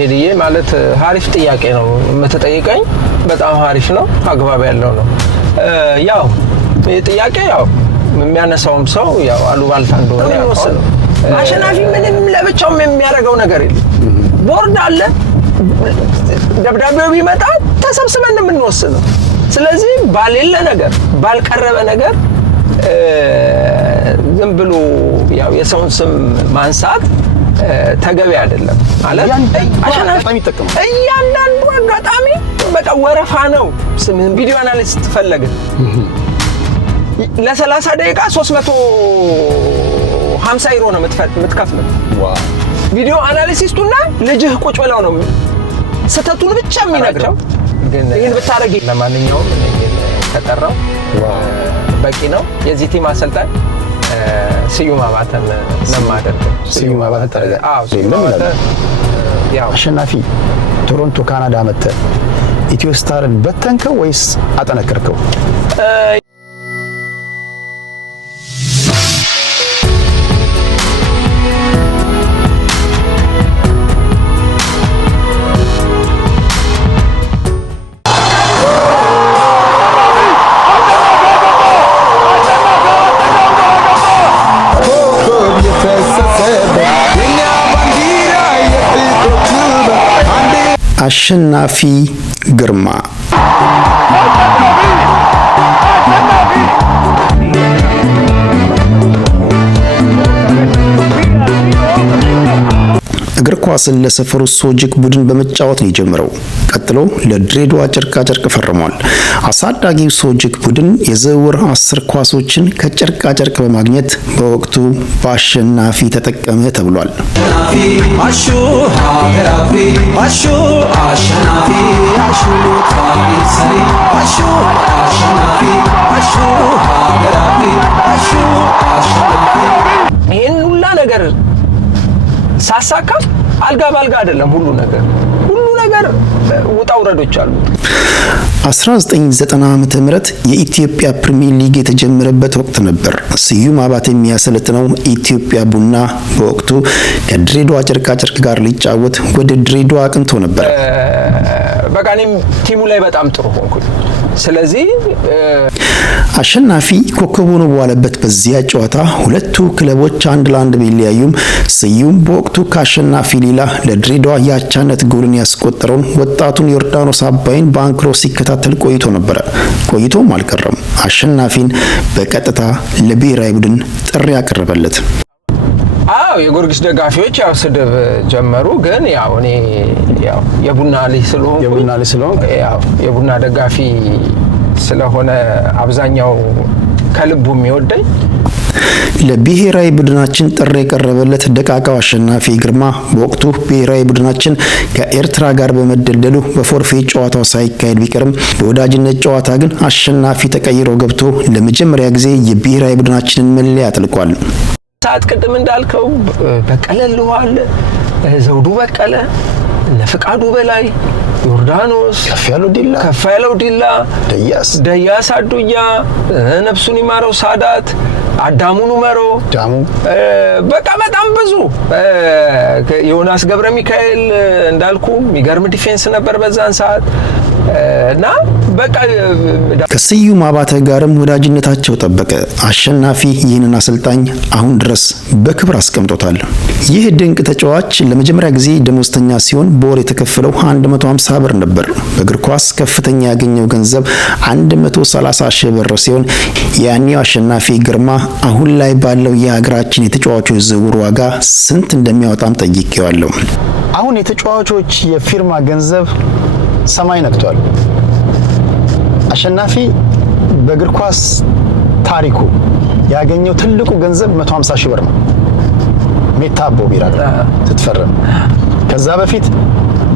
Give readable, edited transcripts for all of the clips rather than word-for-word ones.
ቴዲዬ ማለት ሀሪፍ ጥያቄ ነው የምትጠይቀኝ በጣም ሀሪፍ ነው አግባብ ያለው ነው ያው ጥያቄ ያው የሚያነሳውም ሰው ያው አሉባልታ እንደሆነ ያውቃል አሸናፊ ምንም ለብቻው የሚያደርገው ነገር የለም ቦርድ አለ ደብዳቤው ቢመጣ ተሰብስበን የምንወስነው ስለዚህ ባልሌለ ነገር ባልቀረበ ነገር ዝም ብሎ ያው የሰውን ስም ማንሳት ተገቢ አይደለም ማለት አሸናፊ እያንዳንዱ አጋጣሚ በቃ ወረፋ ነው ስምን ቪዲዮ አናሊስት ፈለገ ለ30 ደቂቃ 350 ዩሮ ነው የምትከፍለው ዋው ቪዲዮ አናሊሲስቱና ልጅህ ቁጭ ብለው ነው ስተቱን ብቻ የሚነግረው ግን ይሄን ብታረጊ ለማንኛውም ተጠራው በቂ ነው የዚህ ቲም አሰልጣኝ ስዩም አባተን ለማደርገው ስዩም አባተ ታረጋ ስዩም አባተ ያው አሸናፊ ቶሮንቶ ካናዳ መተ ኢትዮ ስታርን በተንከው ወይስ አጠነከርከው አሸናፊ ግርማ እግር ኳስን ለሰፈሩ ሶጂክ ቡድን በመጫወት ነው የጀመረው። ቀጥሎ ለድሬዳዋ ጨርቃ ጨርቅ ፈርሟል። አሳዳጊው ሶጂክ ቡድን የዝውውር 10 ኳሶችን ከጨርቃ ጨርቅ በማግኘት በወቅቱ በአሸናፊ ተጠቀመ ተብሏል። ይሄን ሁላ ነገር ሳሳካ አልጋ ባልጋ አይደለም ሁሉ ነገር ውጣ ውረዶች አሉ 1990 ዓመተ ምህረት የኢትዮጵያ ፕሪሚየር ሊግ የተጀመረበት ወቅት ነበር። ስዩም አባተ የሚያሰለጥነው ኢትዮጵያ ቡና በወቅቱ ከድሬዳዋ ጨርቃ ጨርቅ ጋር ሊጫወት ወደ ድሬዳዋ አቅንቶ ነበር። በቃ እኔም ቲሙ ላይ በጣም ጥሩ ሆንኩኝ። ስለዚህ አሸናፊ ኮከብ ሆኖ በዋለበት በዚያ ጨዋታ ሁለቱ ክለቦች 1-1 ቢለያዩም ስዩም በወቅቱ ከአሸናፊ ሌላ ለድሬዳዋ ያቻነት ጎልን ያስቆጠረውን ወጣቱን ዮርዳኖስ አባይን በአንክሮ ሲከታተል ቆይቶ ነበር። ቆይቶም አልቀረም አሸናፊን በቀጥታ ለብሔራዊ ቡድን ጥሪ ያቀረበለት። የጎርጊስ ደጋፊዎች ያው ስድብ ጀመሩ። ግን ያው እኔ ያው የቡና ልጅ ስለሆንኩ ያው የቡና ደጋፊ ስለሆነ አብዛኛው ከልቡ የሚወደኝ ለብሔራዊ ቡድናችን ጥሪ የቀረበለት ደቃቃው አሸናፊ ግርማ በወቅቱ ብሔራዊ ቡድናችን ከኤርትራ ጋር በመደልደሉ በፎርፌ ጨዋታው ሳይካሄድ ቢቀርም በወዳጅነት ጨዋታ ግን አሸናፊ ተቀይሮ ገብቶ ለመጀመሪያ ጊዜ የብሔራዊ ቡድናችንን መለያ አጥልቋል። ሰዓት ቅድም እንዳልከው በቀለ ልዋል ዘውዱ በቀለ ለፍቃዱ በላይ ዮርዳኖስ ከፋያለው ዲላ ደያስ አዱኛ ነፍሱን ይማረው ሳዳት አዳሙ ኑመሮ በቃ በጣም ብዙ ዮናስ ገብረ ሚካኤል እንዳልኩ የሚገርም ዲፌንስ ነበር በዛን ሰዓት እና በቃ ከስዩም አባተ ጋርም ወዳጅነታቸው ጠበቀ። አሸናፊ ይህንን አሰልጣኝ አሁን ድረስ በክብር አስቀምጦታል። ይህ ድንቅ ተጫዋች ለመጀመሪያ ጊዜ ደሞዝተኛ ሲሆን በወር የተከፈለው 150 ብር ነበር። በእግር ኳስ ከፍተኛ ያገኘው ገንዘብ 130 ሺህ ብር ሲሆን ያኔው አሸናፊ ግርማ አሁን ላይ ባለው የሀገራችን የተጫዋቾች ዝውውር ዋጋ ስንት እንደሚያወጣም ጠይቄዋለሁ። አሁን የተጫዋቾች የፊርማ ገንዘብ ሰማይ ነክቷል። አሸናፊ በእግር ኳስ ታሪኩ ያገኘው ትልቁ ገንዘብ 150 ሺህ ብር ነው። ሜታቦ ቢራ ስትፈርም ከዛ በፊት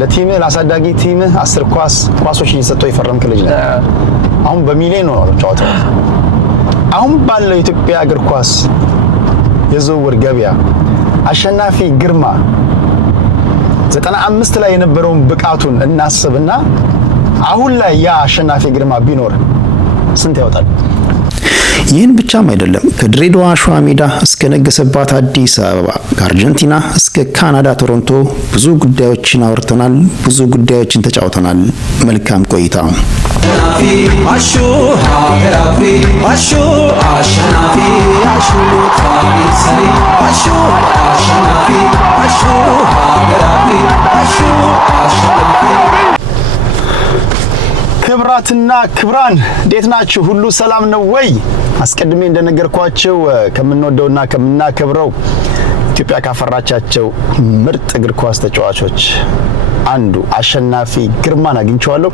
ለቲም ለአሳዳጊ ቲም 10 ኳሶች እየሰጠው የፈረምክ ልጅ ነው። አሁን በሚሊዮን ነው ጨዋታው። አሁን ባለው የኢትዮጵያ እግር ኳስ የዝውውር ገበያ አሸናፊ ግርማ 95 ላይ የነበረውን ብቃቱን እናስብና አሁን ላይ ያ አሸናፊ ግርማ ቢኖር ስንት ያወጣል? ይህን ብቻም አይደለም። ከድሬዳዋ ሸዋ ሜዳ እስከ ነገሰባት አዲስ አበባ፣ ከአርጀንቲና እስከ ካናዳ ቶሮንቶ ብዙ ጉዳዮችን አውርተናል፣ ብዙ ጉዳዮችን ተጫውተናል። መልካም ቆይታ። አሹ ሀገራፊ አሹ አሸናፊ አሹ ታሪክ ሰሪ አሹ አሸናፊ አሹ ሀገራፊ አሹ አሸናፊ። ክብራትና ክብራን እንዴት ናችሁ? ሁሉ ሰላም ነው ወይ? አስቀድሜ እንደነገርኳችሁ ከምንወደውና ከምናከብረው ኢትዮጵያ ካፈራቻቸው ምርጥ እግር ኳስ ተጫዋቾች አንዱ አሸናፊ ግርማን አግኝቼዋለሁ።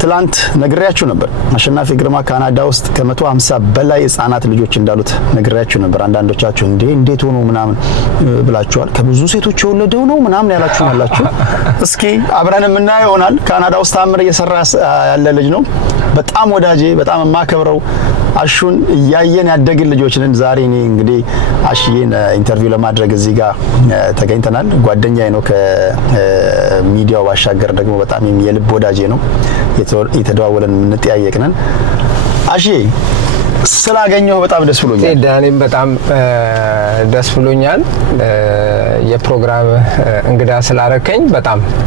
ትላንት ነግሬያችሁ ነበር። አሸናፊ ግርማ ካናዳ ውስጥ ከ150 በላይ ህጻናት ልጆች እንዳሉት ነግሬያችሁ ነበር። አንዳንዶቻችሁ እንዴት ሆኖ ምናምን ብላችኋል። ከብዙ ሴቶች የወለደው ነው ምናምን ያላችሁ አላችሁ። እስኪ አብረን የምናየው ይሆናል። ካናዳ ውስጥ ታምር እየሰራ ያለ ልጅ ነው። በጣም ወዳጄ፣ በጣም የማከብረው አሹን እያየን ያደግን ልጆች ነን። ዛሬ እኔ እንግዲህ አሽዬን ኢንተርቪው ለማድረግ እዚህ ጋር ተገኝተናል። ጓደኛዬ ነው። ከሚዲያው ባሻገር ደግሞ በጣም የልብ ወዳጄ ነው። የተደዋወለን የምንጠያየቅ ነን። አሽዬ ስላገኘሁ በጣም ደስ ብሎኛል። ዳኒም በጣም ደስ ብሎኛል። የፕሮግራም እንግዳ ስላረከኝ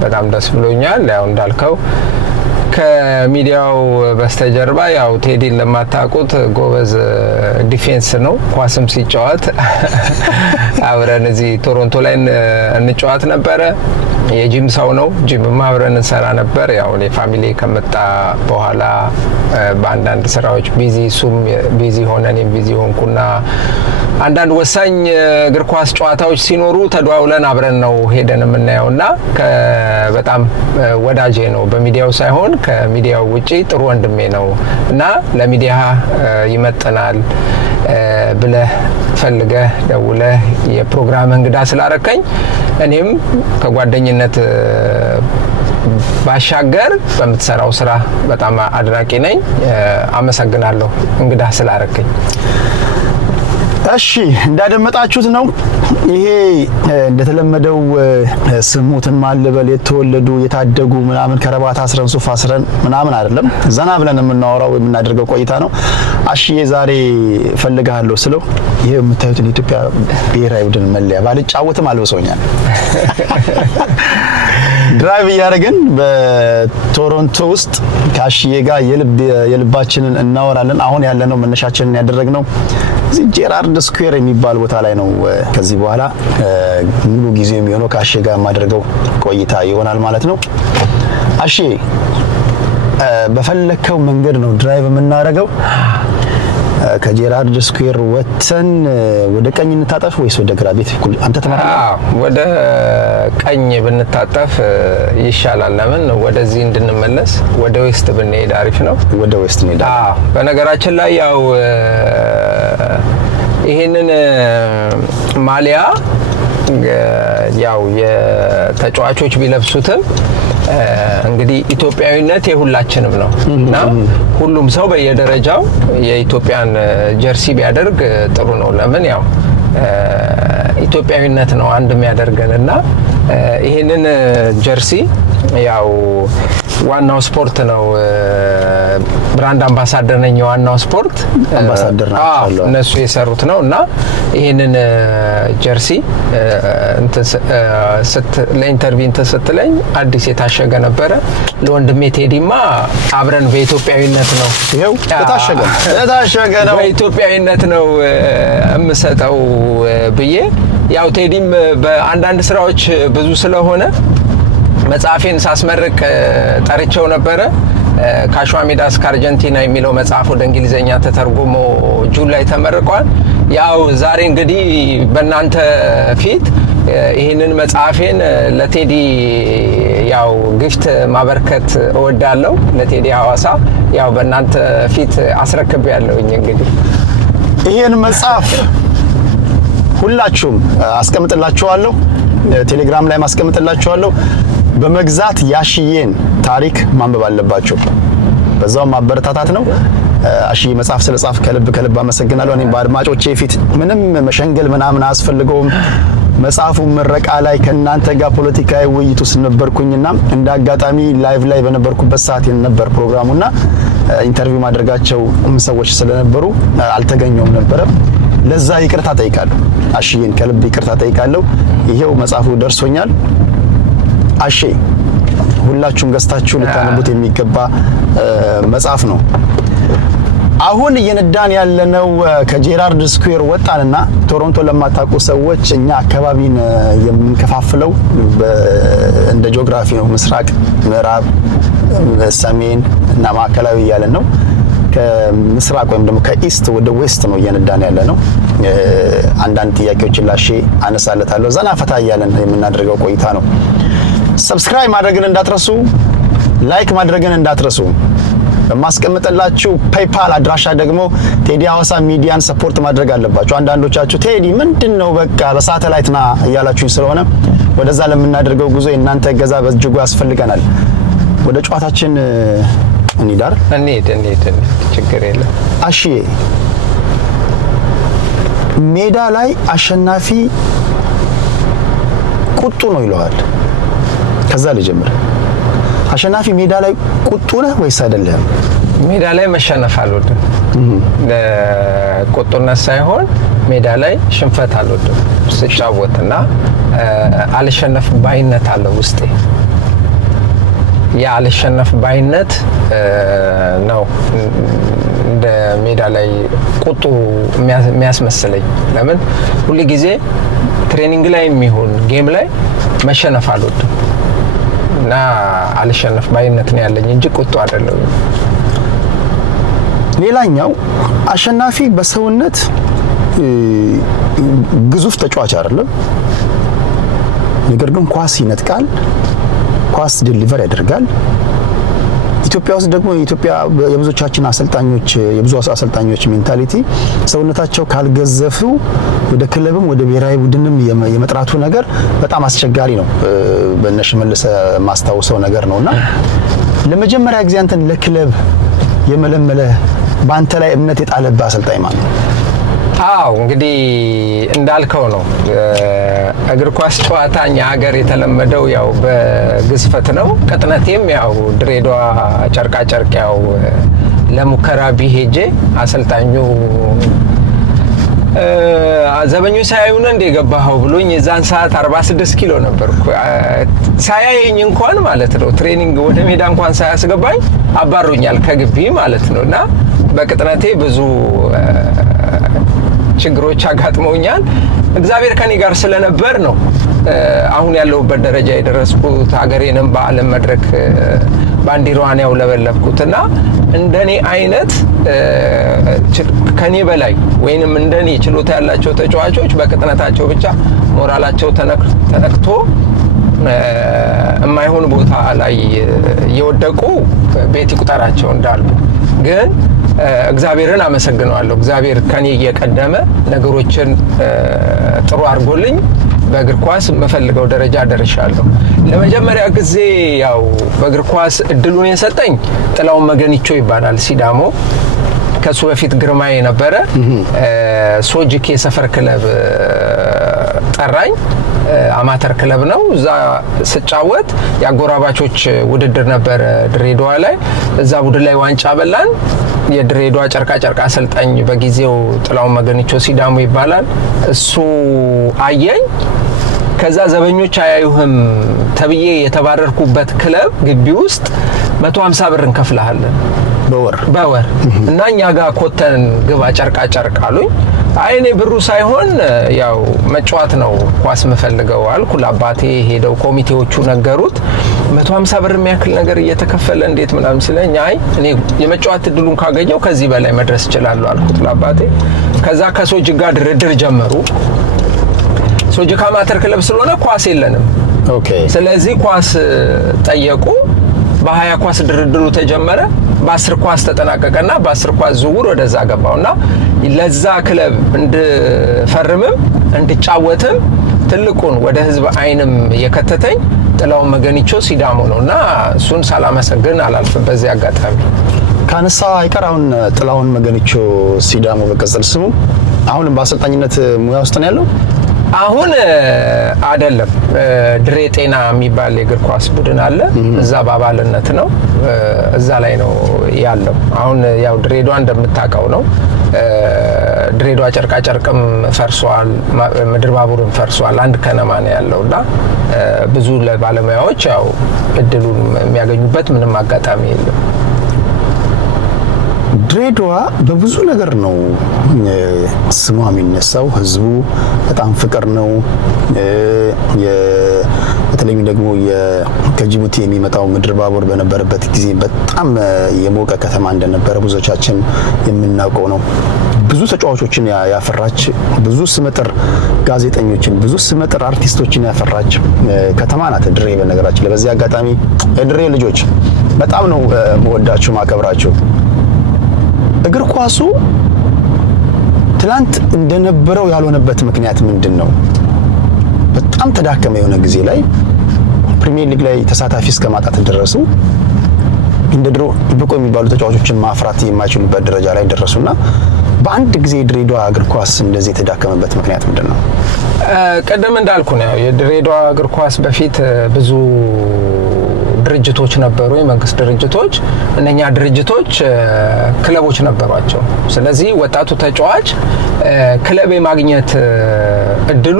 በጣም ደስ ብሎኛል። ያው እንዳልከው ከሚዲያው በስተጀርባ ያው ቴዲን ለማታውቁት ጎበዝ ዲፌንስ ነው። ኳስም ሲጫወት አብረን እዚህ ቶሮንቶ ላይ እንጫወት ነበረ። የጂም ሰው ነው። ጂምም አብረን እንሰራ ነበር። ያው እኔ ፋሚሊ ከመጣ በኋላ በአንዳንድ ስራዎች ቢዚ፣ እሱም ቢዚ ሆነ፣ እኔም ቢዚ ሆንኩና አንዳንድ ወሳኝ እግር ኳስ ጨዋታዎች ሲኖሩ ተደዋውለን አብረን ነው ሄደን የምናየውና በጣም ወዳጄ ነው። በሚዲያው ሳይሆን ከሚዲያው ውጪ ጥሩ ወንድሜ ነው እና ለሚዲያ ይመጥናል ብለህ ፈልገህ ደውለህ የፕሮግራም እንግዳ ስላረከኝ እኔም ከጓደኝነት ባሻገር በምትሰራው ስራ በጣም አድናቂ ነኝ። አመሰግናለሁ እንግዳ ስላረከኝ። እሺ እንዳደመጣችሁት ነው። ይሄ እንደተለመደው ስሙትን ማልበል የተወለዱ የታደጉ ምናምን ከረባት አስረን ሱፍ አስረን ምናምን አይደለም። ዘና ብለን የምናወራው የምናደርገው ቆይታ ነው። አሽዬ ዛሬ ፈልጋለሁ ስለው ይሄ የምታዩትን የኢትዮጵያ ብሔራዊ ቡድን መለያ ባልጫወትም አልብሶኛል። ድራይቭ እያደረግን በቶሮንቶ ውስጥ ከአሽዬ ጋር የልባችንን እናወራለን። አሁን ያለነው መነሻችንን ያደረግነው እዚህ ጄራርድ ስኩዌር የሚባል ቦታ ላይ ነው። ከዚህ በኋላ ሙሉ ጊዜ የሚሆነው ከአሽዬ ጋር የማደርገው ቆይታ ይሆናል ማለት ነው። አሽዬ በፈለከው መንገድ ነው ድራይቭ የምናደርገው። ከጄራርድ ስኩዌር ወጥተን ወደ ቀኝ እንታጠፍ ወይስ ወደ ግራ? ቤት በኩል አንተ ተመራለህ። ወደ ቀኝ ብንታጠፍ ይሻላል። ለምን ወደዚህ እንድንመለስ ወደ ዌስት ብንሄድ አሪፍ ነው። ወደ ዌስት እንሄዳለን። በነገራችን ላይ ያው ይሄንን ማሊያ ያው የተጫዋቾች ቢለብሱትም እንግዲህ ኢትዮጵያዊነት የሁላችንም ነው እና ሁሉም ሰው በየደረጃው የኢትዮጵያን ጀርሲ ቢያደርግ ጥሩ ነው። ለምን ያው ኢትዮጵያዊነት ነው አንድ የሚያደርገንና ይሄንን ጀርሲ ያው ዋናው ስፖርት ነው። ብራንድ አምባሳደር ነኝ። ዋናው ስፖርት አምባሳደር ናቸው እነሱ የሰሩት ነው እና ይሄንን ጀርሲ ለኢንተርቪው ስትለኝ አዲስ የታሸገ ነበረ። ለወንድሜ ቴዲማ አብረን በኢትዮጵያዊነት ነው ይሄው የታሸገ ነው በኢትዮጵያዊነት ነው የምሰጠው ብዬ ያው ቴዲም በአንዳንድ ስራዎች ብዙ ስለሆነ መጽሐፌን ሳስመርቅ ጠርቼው ነበረ። ከሸዋ ሜዳ እስከ አርጀንቲና የሚለው መጽሐፍ ወደ እንግሊዘኛ ተተርጉሞ ጁን ላይ ተመርቋል። ያው ዛሬ እንግዲህ በእናንተ ፊት ይህንን መጽሐፌን ለቴዲ ያው ግፍት ማበርከት እወዳለሁ። ለቴዲ ሐዋሳ ያው በእናንተ ፊት አስረክቤያለሁኝ። እንግዲህ ይህን መጽሐፍ ሁላችሁም አስቀምጥላችኋለሁ፣ ቴሌግራም ላይ ማስቀምጥላችኋለሁ። በመግዛት ያሽዬን ታሪክ ማንበብ አለባችሁ። በዛው ማበረታታት ነው። አሽዬ መጽሐፍ ስለጻፍ ከልብ አመሰግናለሁ። እኔም በአድማጮቼ ፊት ምንም መሸንገል ምናምን አያስፈልገውም። መጽሐፉ ምረቃ ላይ ከእናንተ ጋር ፖለቲካዊ ውይይት ውስጥ ነበርኩኝና እንደ አጋጣሚ ላይቭ ላይ በነበርኩበት ሰዓት የነበር ፕሮግራሙና ኢንተርቪው ማድረጋቸው ሰዎች ስለነበሩ አልተገኘውም ነበር። ለዛ ይቅርታ ጠይቃለሁ። አሽዬን ከልብ ይቅርታ ጠይቃለሁ። ይሄው መጽሐፉ ደርሶኛል። አሼ ሁላችሁም ገዝታችሁ ልታነቡት የሚገባ መጽሐፍ ነው። አሁን እየነዳን ያለነው ከጄራርድ ስኩዌር ወጣንና ቶሮንቶ ለማታውቁ ሰዎች እኛ አካባቢን የምንከፋፍለው እንደ ጂኦግራፊ ነው። ምስራቅ፣ ምዕራብ፣ ሰሜን እና ማዕከላዊ እያለን ነው። ከምስራቅ ወይም ደግሞ ከኢስት ወደ ዌስት ነው እየነዳን ያለነው። አንዳንድ ጥያቄዎችን ላሼ አነሳለታለሁ። ዘና ፈታ እያለን የምናደርገው ቆይታ ነው። ሰብስክራይብ ማድረግን እንዳትረሱ፣ ላይክ ማድረግን እንዳትረሱ። በማስቀመጥላችሁ ፔይፓል አድራሻ ደግሞ ቴዲ ሐዋሳ ሚዲያን ሰፖርት ማድረግ አለባችሁ። አንዳንዶቻችሁ ቴዲ ምንድነው በቃ በሳተላይት ና እያላችሁኝ ስለሆነ ወደዛ ለምናደርገው ጉዞ እናንተ እገዛ በእጅጉ ያስፈልገናል። ወደ ጨዋታችን እንሂዳር እንሂድ ችግር የለም። አሽዬ ሜዳ ላይ አሸናፊ ቁጡ ነው ይለዋል። ከዛ ልጀምር። አሸናፊ ሜዳ ላይ ቁጡ ነህ ወይስ አይደለም? ሜዳ ላይ መሸነፍ አልወድም። ቁጡነት ሳይሆን ሜዳ ላይ ሽንፈት አልወድም። ስጫወትና አልሸነፍ ባይነት አለ ውስጤ። ያ አልሸነፍ ባይነት ነው እንደ ሜዳ ላይ ቁጡ የሚያስመስለኝ። ለምን ሁሉ ጊዜ ትሬኒንግ ላይ የሚሆን ጌም ላይ መሸነፍ አልወድም እና አልሸነፍ ባይነት ነው ያለኝ እንጂ ቁጡ አይደለም። ሌላኛው አሸናፊ በሰውነት ግዙፍ ተጫዋች አይደለም። ነገር ግን ኳስ ይነጥቃል፣ ኳስ ዲሊቨር ያደርጋል። ኢትዮጵያ ውስጥ ደግሞ የኢትዮጵያ የብዙዎቻችን አሰልጣኞች የብዙ አሰልጣኞች ሜንታሊቲ ሰውነታቸው ካልገዘፉ ወደ ክለብም ወደ ብሔራዊ ቡድንም የመጥራቱ ነገር በጣም አስቸጋሪ ነው። በነሽመልስ ማስታወሰው ነገር ነውና ለመጀመሪያ ጊዜ አንተን ለክለብ የመለመለ በአንተ ላይ እምነት የጣለበት አሰልጣኝ ማለት ነው? አዎ እንግዲህ እንዳልከው ነው። እግር ኳስ ጨዋታ እኛ ሀገር የተለመደው ያው በግዝፈት ነው። ቅጥነቴም ያው ድሬዳዋ ጨርቃ ጨርቅ ያው ለሙከራ ቢሄጄ አሰልጣኙ ዘበኙ ሳያዩን እንደ ገባኸው ብሎኝ የዛን ሰዓት 46 ኪሎ ነበርኩ። ሳያየኝ እንኳን ማለት ነው ትሬኒንግ ወደ ሜዳ እንኳን ሳያስገባኝ አባሩኛል ከግቢ ማለት ነውና በቅጥነቴ ብዙ ችግሮች አጋጥመውኛል። እግዚአብሔር ከኔ ጋር ስለነበር ነው አሁን ያለሁበት ደረጃ የደረስኩት። ሀገሬንም በዓለም መድረክ ባንዲራዋን ያውለበለብኩትና እንደኔ አይነት ከኔ በላይ ወይንም እንደኔ ችሎታ ያላቸው ተጫዋቾች በቅጥነታቸው ብቻ ሞራላቸው ተነክቶ የማይሆን ቦታ ላይ የወደቁ ቤት ይቁጠራቸው እንዳሉ ግን እግዚአብሔርን አመሰግነዋለሁ። እግዚአብሔር ከኔ እየቀደመ ነገሮችን ጥሩ አድርጎልኝ በእግር ኳስ የምፈልገው ደረጃ ደርሻለሁ። ለመጀመሪያ ጊዜ ያው በእግር ኳስ እድሉን የሰጠኝ ጥላውን መገኒቾ ይባላል ሲዳሞ። ከሱ በፊት ግርማዬ ነበረ። ሶጂክ የሰፈር ክለብ ጠራኝ። አማተር ክለብ ነው። እዛ ስጫወት የአጎራባቾች ውድድር ነበር ድሬዳዋ ላይ። እዛ ቡድን ላይ ዋንጫ በላን። የድሬዳዋ ጨርቃ ጨርቅ አሰልጣኝ በጊዜው ጥላውን መገኒቾ ሲዳሞ ይባላል። እሱ አየኝ። ከዛ ዘበኞች አያዩህም ተብዬ የተባረርኩበት ክለብ ግቢ ውስጥ 150 ብር እንከፍልሃለን በወር እና እኛ ጋር ኮተን ግባ ጨርቃ ጨርቅ አሉኝ። አይኔ ብሩ ሳይሆን ያው መጫወት ነው ኳስ መፈልገው አልኩ። ለአባቴ ሄደው ኮሚቴዎቹ ነገሩት። 150 ብር የሚያክል ነገር እየተከፈለ እንዴት ምናምን ሲለኝ አይ እኔ የመጫወት እድሉን ካገኘው ከዚህ በላይ መድረስ እችላለሁ አልኩት ለአባቴ። ከዛ ከሶጂክ ጋር ድርድር ጀመሩ። ሶጂክ አማተር ክለብ ስለሆነ ኳስ የለንም። ስለዚህ ኳስ ጠየቁ። በ20 ኳስ ድርድሩ ተጀመረ። በ10 ኳስ ተጠናቀቀና በ10 ኳስ ዝውውር ወደዛ ገባውና ለዛ ክለብ እንድፈርምም እንድጫወትም ትልቁን ወደ ህዝብ አይንም የከተተኝ ጥላውን መገኒቾ ሲዳሞ ነውና እሱን ሳላመሰግን አላልፍም በዚህ አጋጣሚ። ካነሳ አይቀር አሁን ጥላውን መገኒቾ ሲዳሞ በቅጽል ስሙ አሁንም በአሰልጣኝነት ሙያ ውስጥ ነው ያለው? አሁን አይደለም ድሬ ጤና የሚባል የእግር ኳስ ቡድን አለ። እዛ በአባልነት ነው፣ እዛ ላይ ነው ያለው። አሁን ያው ድሬዳዋ እንደምታውቀው ነው። ድሬዳዋ ጨርቃ ጨርቅም ፈርሷል፣ ምድር ባቡርም ፈርሷል። አንድ ከነማ ነው ያለውና ብዙ ለባለሙያዎች ያው እድሉን የሚያገኙበት ምንም አጋጣሚ የለም። ድሬዳዋ በብዙ ነገር ነው ስሟ የሚነሳው። ህዝቡ በጣም ፍቅር ነው። በተለይም ደግሞ ከጅቡቲ የሚመጣው ምድር ባቡር በነበረበት ጊዜ በጣም የሞቀ ከተማ እንደነበረ ብዙዎቻችን የምናውቀው ነው። ብዙ ተጫዋቾችን ያፈራች፣ ብዙ ስመጥር ጋዜጠኞችን፣ ብዙ ስመጥር አርቲስቶችን ያፈራች ከተማ ናት ድሬ። በነገራችን ላይ በዚህ አጋጣሚ የድሬ ልጆች በጣም ነው መወዳችሁ ማከብራችሁ። እግር ኳሱ ትላንት እንደነበረው ያልሆነበት ምክንያት ምንድነው? በጣም ተዳከመ። የሆነ ጊዜ ላይ ፕሪሚየር ሊግ ላይ ተሳታፊ እስከ ማጣት ደረሱ። እንደ ድሮ ብቁ የሚባሉ ተጫዋቾችን ማፍራት የማይችሉበት ደረጃ ላይ ደረሱና በአንድ ጊዜ ድሬዳዋ እግር ኳስ እንደዚህ የተዳከመበት ምክንያት ምንድነው? ቀደም እንዳልኩ ነው የድሬዳዋ እግር ኳስ በፊት ብዙ ድርጅቶች ነበሩ፣ የመንግስት ድርጅቶች። እነኛ ድርጅቶች ክለቦች ነበሯቸው። ስለዚህ ወጣቱ ተጫዋች ክለብ የማግኘት እድሉ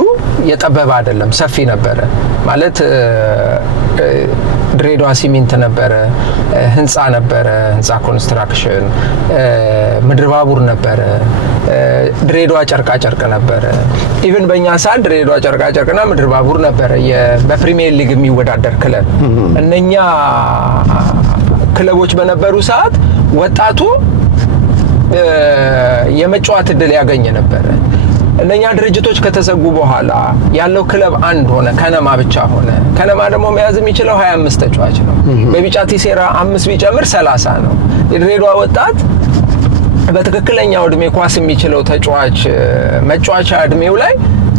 የጠበበ አይደለም፣ ሰፊ ነበረ። ማለት ድሬዳዋ ሲሚንት ነበረ፣ ህንፃ ነበረ፣ ህንፃ ኮንስትራክሽን፣ ምድር ባቡር ነበረ፣ ድሬዳዋ ጨርቃ ጨርቅ ነበረ። ኢቭን በእኛ ሰዓት ድሬዳዋ ጨርቃ ጨርቅና ምድር ባቡር ነበረ በፕሪሚየር ሊግ የሚወዳደር ክለብ። እነኛ ክለቦች በነበሩ ሰዓት ወጣቱ የመጫወት እድል ያገኘ ነበረ። እነኛ ድርጅቶች ከተዘጉ በኋላ ያለው ክለብ አንድ ሆነ፣ ከነማ ብቻ ሆነ። ከነማ ደግሞ መያዝ የሚችለው 25 ተጫዋች ነው። በቢጫ ቲሴራ 5 ቢጨምር 30 ነው። የድሬዳዋ ወጣት በትክክለኛው እድሜ ኳስ የሚችለው ተጫዋች መጫወቻ እድሜው ላይ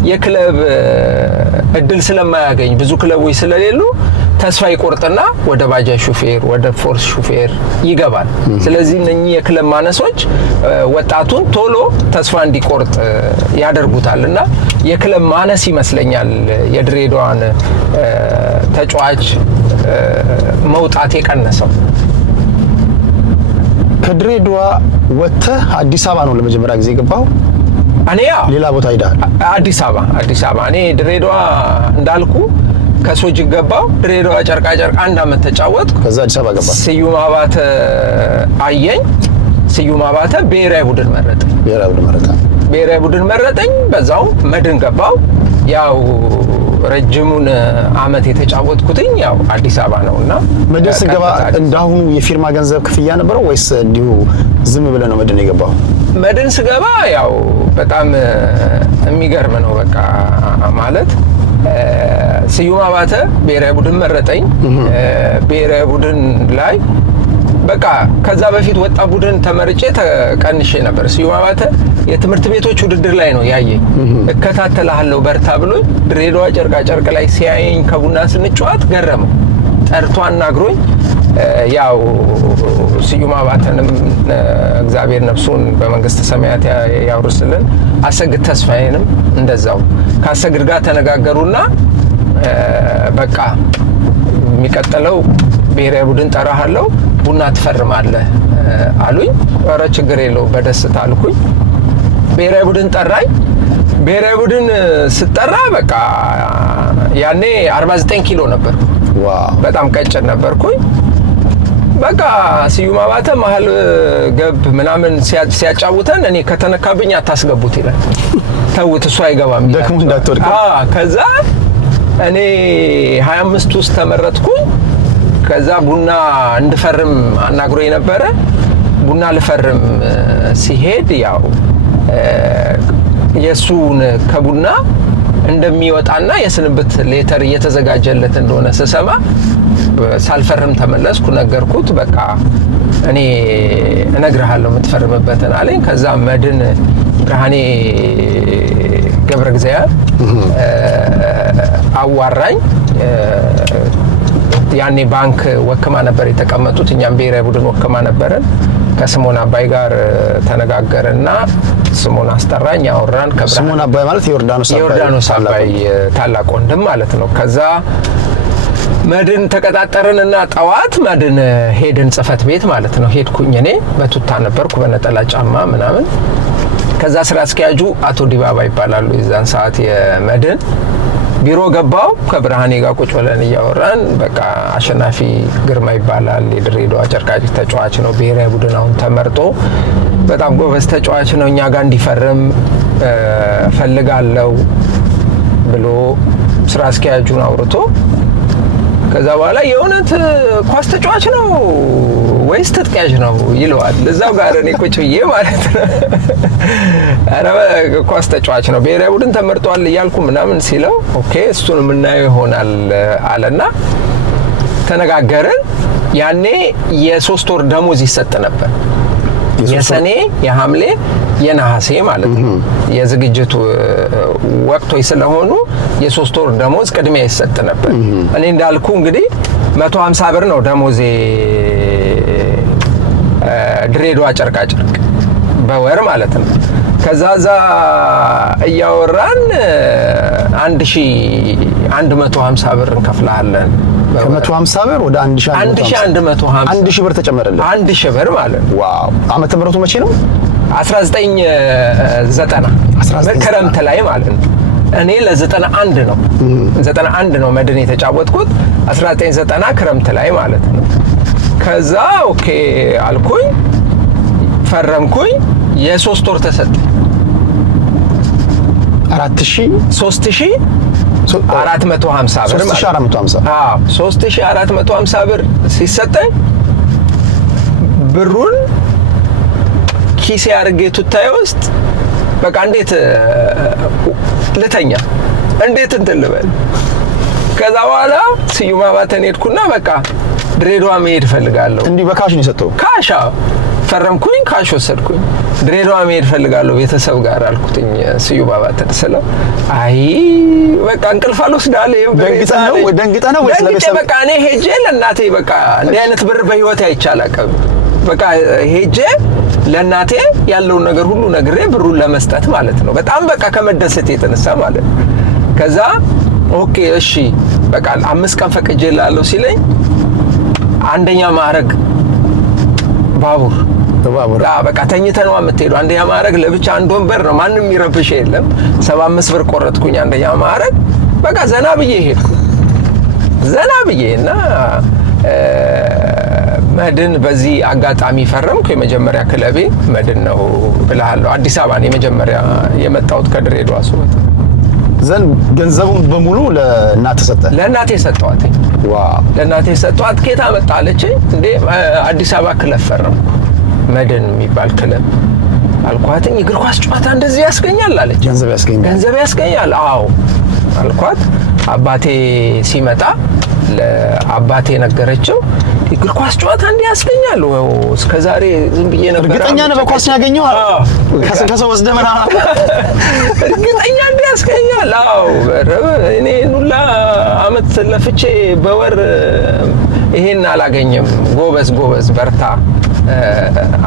የክለብ እድል ስለማያገኝ ብዙ ክለቦች ስለሌሉ ተስፋ ይቆርጥና ወደ ባጃጅ ሹፌር፣ ወደ ፎርስ ሹፌር ይገባል። ስለዚህ እነኚህ የክለብ ማነሶች ወጣቱን ቶሎ ተስፋ እንዲቆርጥ ያደርጉታልና የክለብ ማነስ ይመስለኛል የድሬዳዋን ተጫዋች መውጣት የቀነሰው። ከድሬዳዋ ወጥተህ አዲስ አበባ ነው ለመጀመሪያ ጊዜ ገባው? እኔ ሌላ ቦታ ሄዳል? አዲስ አበባ። እኔ ድሬዳዋ እንዳልኩ ከሶጅ ገባው። ድሬዳዋ ጨርቃ ጨርቅ 1 አመት ተጫወትኩ። ከዛ አዲስ አበባ ገባ። ስዩም አባተ አየኝ። ስዩም አባተ ብሔራዊ ቡድን መረጠኝ። በዛው መድን ገባው። ያው ረጅሙን አመት የተጫወትኩትኝ ያው አዲስ አበባ ነውና መድን ስገባ እንዳሁኑ የፊርማ ገንዘብ ክፍያ ነበረው ወይስ እንዲሁ ዝም ብለህ ነው መድን የገባው? መድን ስገባ ያው በጣም የሚገርም ነው። በቃ ማለት ስዩም አባተ ብሔራዊ ቡድን መረጠኝ። ብሔራዊ ቡድን ላይ በቃ ከዛ በፊት ወጣ ቡድን ተመርጬ ተቀንሼ ነበር። ስዩም አባተ የትምህርት ቤቶች ውድድር ላይ ነው ያየኝ። እከታተልሃለሁ በርታ ብሎኝ ድሬዳዋ ጨርቃ ጨርቅ ላይ ሲያየኝ ከቡና ስንጫወት ገረመው። ጠርቶ አናግሮኝ ያው ስዩም አባተንም እግዚአብሔር ነፍሱን በመንግስተ ሰማያት ያውርስልን፣ አሰግድ ተስፋዬንም እንደዛው ካሰግድ ጋር ተነጋገሩና በቃ የሚቀጥለው ብሔራዊ ቡድን ጠራሃለሁ፣ ቡና ትፈርማለህ አሉኝ። ኧረ ችግር የለውም በደስታ አልኩኝ። ብሔራዊ ቡድን ጠራኝ። ብሔራዊ ቡድን ስጠራ በቃ ያኔ 49 ኪሎ ነበርኩ። በጣም ቀጭን ነበርኩኝ። በቃ ስዩም አባተ መሀል ገብ ምናምን ሲያጫውተን እኔ ከተነካብኝ አታስገቡት ይላል። ተውት እሱ አይገባም ደክሞ እንዳትወድቅ። ከዛ እኔ 25 ውስጥ ተመረጥኩኝ። ከዛ ቡና እንድፈርም አናግሮ የነበረ ቡና ልፈርም ሲሄድ ያው የሱን ከቡና እንደሚወጣና የስንብት ሌተር እየተዘጋጀለት እንደሆነ ስሰማ ሳልፈርም ተመለስኩ። ነገርኩት። በቃ እኔ እነግርሃለሁ የምትፈርምበትን አለኝ። ከዛ መድን ብርሃኔ ገብረ እግዚአብሔር አዋራኝ። ያኔ ባንክ ወክማ ነበር የተቀመጡት። እኛም ብሔራዊ ቡድን ወክማ ነበረን። ከስሞን አባይ ጋር ተነጋገረና ስሞን አስጠራኝ፣ አወራን። ስሞን አባይ ማለት የዮርዳኖስ አባይ ታላቅ ወንድም ማለት ነው። ከዛ መድን ተቀጣጠርንና ጠዋት መድን ሄድን፣ ጽህፈት ቤት ማለት ነው። ሄድኩኝ እኔ በቱታ ነበርኩ በነጠላ ጫማ ምናምን። ከዛ ስራ አስኪያጁ አቶ ዲባባ ይባላሉ የዛን ሰዓት የመድን ቢሮ ገባው። ከብርሃኔ ጋር ቁጭ ብለን እያወራን በቃ አሸናፊ ግርማ ይባላል የድሬዳዋ ጨርቃጭ ተጫዋች ነው፣ ብሔራዊ ቡድን አሁን ተመርጦ በጣም ጎበዝ ተጫዋች ነው፣ እኛ ጋር እንዲፈርም ፈልጋለሁ ብሎ ስራ አስኪያጁን አውርቶ ከዛ በኋላ የእውነት ኳስ ተጫዋች ነው ወይስ ትጥቂያጅ ነው ይለዋል። እዛው ጋር እኔ ቁጭ ብዬ ማለት ነው ኧረ ኳስ ተጫዋች ነው ብሔራዊ ቡድን ተመርጧል እያልኩ ምናምን ሲለው ኦኬ እሱን የምናየው ይሆናል አለና ተነጋገርን። ያኔ የ3 ወር ደሞዝ ይሰጥ ነበር። የሰኔ የሐምሌ የነሐሴ ማለት ነው። የዝግጅቱ ወቅቶች ስለሆኑ የ3 ወር ደሞዝ ቅድሚያ ይሰጥ ነበር። እኔ እንዳልኩ እንግዲህ 150 ብር ነው ደሞዜ ድሬዳዋ ጨርቃጨርቅ በወር ማለት ነው። ከዛዛ እያወራን 1150 ብር እንከፍልሃለን። ከ150 ብር ወደ 1150 ብር ተጨመረልን። 1000 ብር ማለት ነው። ዋው! ዓመተ ምህረቱ መቼ ነው? 1990 ክረምት ላይ ማለት ነው። እኔ ለ91 ነው 91 ነው መድን የተጫወትኩት 1990 ክረምት ላይ ማለት ነው። ከዛ ኦኬ አልኩኝ፣ ፈረምኩኝ። የ3 ወር ተሰጠኝ 3450 ብር 3450 ብር ሲሰጠኝ ብሩን ኪሴ አድርጌ ቱታዬ ውስጥ በቃ እንዴት ልተኛ እንዴት እንትን ልበል። ከዛ በኋላ ስዩም አባተን ሄድኩና በቃ ድሬዳዋ መሄድ ፈልጋለሁ። እንዲህ በካሽ ነው የሰጠው? ካሽ ፈረምኩኝ፣ ካሽ ወሰድኩኝ። ድሬዳዋ መሄድ ፈልጋለሁ ቤተሰብ ጋር አልኩትኝ ስዩም አባተን ስለው አይ በቃ እንቅልፍ አልወስዳለህ። ደንግጠህ ነው ወይስ ለቤተሰብ? በቃ እኔ ሄጄ ለእናቴ በቃ እንዲህ አይነት ብር በህይወት አይቻላቀም። በቃ ሄጄ ለእናቴ ያለውን ነገር ሁሉ ነግሬ ብሩን ለመስጠት ማለት ነው። በጣም በቃ ከመደሰት የተነሳ ማለት ነው። ከዛ ኦኬ እሺ በቃ 5 ቀን ፈቅጄልሃለሁ ሲለኝ አንደኛ ማዕረግ ባቡር በቃ ተኝተህ ነው የምትሄደው። አንደኛ ማዕረግ ለብቻ አንድ ወንበር ነው፣ ማንም የሚረብሽ የለም። 75 ብር ቆረጥኩኝ አንደኛ ማዕረግ። በቃ ዘና ብዬ ሄድኩ ዘና ብዬ እና መድን በዚህ አጋጣሚ ፈረምኩ። የመጀመሪያ ክለቤ መድን ነው ብለሃለሁ። አዲስ አበባ ነው የመጀመሪያ የመጣሁት ከድሬዳዋ ስወጣ። ዘንድ ገንዘቡን በሙሉ ለእናቴ ሰጠ? ለእናቴ ሰጠኋት። ዋው! ለእናቴ ሰጠኋት። ከየት አመጣለችኝ? እንዴ አዲስ አበባ ክለብ ፈረምኩ፣ መድን የሚባል ክለብ አልኳትኝ። እግር ኳስ ጨዋታ እንደዚህ ያስገኛል አለች። ገንዘብ ያስገኛል? አዎ አልኳት። አባቴ ሲመጣ ለአባቴ ነገረችው። እግር ኳስ ጨዋታ እንዲህ ያስገኛል? እስከዛሬ ዝም ብዬ ነበር። እርግጠኛ ነህ በኳስ ያገኘው? ከሰው ወስደህ ምናምን? እርግጠኛ እንዲህ ያስገኛል? አዎ እኔ ሁላ አመት ለፍቼ በወር ይሄን አላገኘም። ጎበዝ በርታ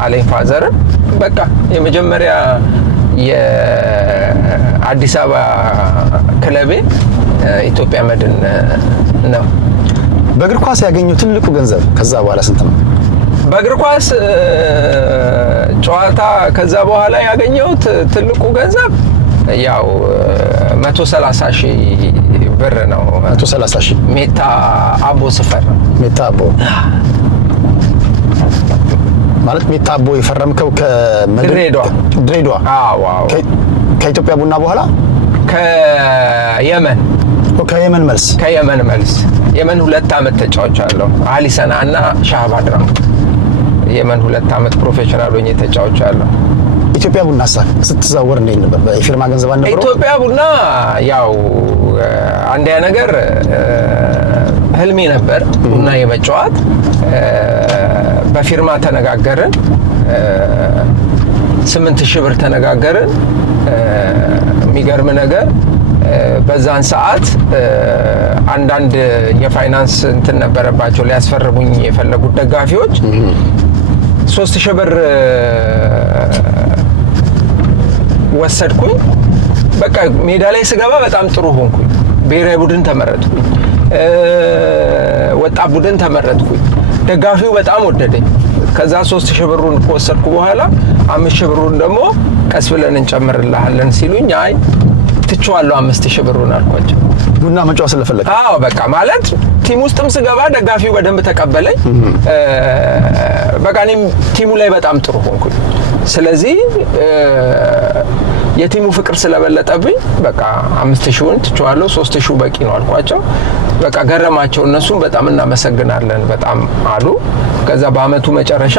አለኝ ፋዘር። በቃ የመጀመሪያ የአዲስ አበባ ክለቤ ኢትዮጵያ መድን ነው። በእግር ኳስ ያገኘው ትልቁ ገንዘብ ከዛ በኋላ ስንት ነው? በእግር ኳስ ጨዋታ ከዛ በኋላ ያገኘሁት ትልቁ ገንዘብ ያው 130,000 ብር ነው። 130,000 ሜታ አቦ ስፈር። ሜታ አቦ ማለት ሜታ አቦ የፈረምከው ከድሬዳዋ? ድሬዳዋ። አዎ። ከኢትዮጵያ ቡና በኋላ ከየመን መልስ የመን 2 አመት ተጫውቻለሁ። አሊ ሰና እና ሻህባድራ የመን 2 አመት ፕሮፌሽናል ሆኜ ተጫውቻለሁ። ኢትዮጵያ ቡና ስትዛወር እንዴት ነበር? በፊርማ ገንዘብ አልነበረው? ኢትዮጵያ ቡና ያው አንደኛ ነገር ህልሜ ነበር ቡና የመጫወት። በፊርማ ተነጋገርን፣ 8000 ብር ተነጋገርን። የሚገርም ነገር በዛን ሰዓት አንዳንድ የፋይናንስ እንትን ነበረባቸው ሊያስፈርሙኝ የፈለጉት ደጋፊዎች 3000 ብር ወሰድኩኝ። በቃ ሜዳ ላይ ስገባ በጣም ጥሩ ሆንኩኝ። ብሔራዊ ቡድን ተመረጥኩኝ፣ ወጣት ቡድን ተመረጥኩኝ። ደጋፊው በጣም ወደደኝ። ከዛ 3000 ብሩን ከወሰድኩ በኋላ 5000 ብሩን ደግሞ ቀስ ብለን እንጨምርልሃለን ሲሉኝ አይ ትቼዋለሁ 5000 ብሩን አልኳቸው። ቡና መጫወት ስለፈለገ? አዎ በቃ ማለት ቲም ውስጥም ስገባ ደጋፊው በደንብ ተቀበለኝ። በቃ እኔም ቲሙ ላይ በጣም ጥሩ ሆንኩኝ። ስለዚህ የቲሙ ፍቅር ስለበለጠብኝ በቃ 5000ውን ትቼዋለሁ 3000 በቂ ነው አልኳቸው። በቃ ገረማቸው። እነሱም በጣም እናመሰግናለን በጣም አሉ። ከዛ በአመቱ መጨረሻ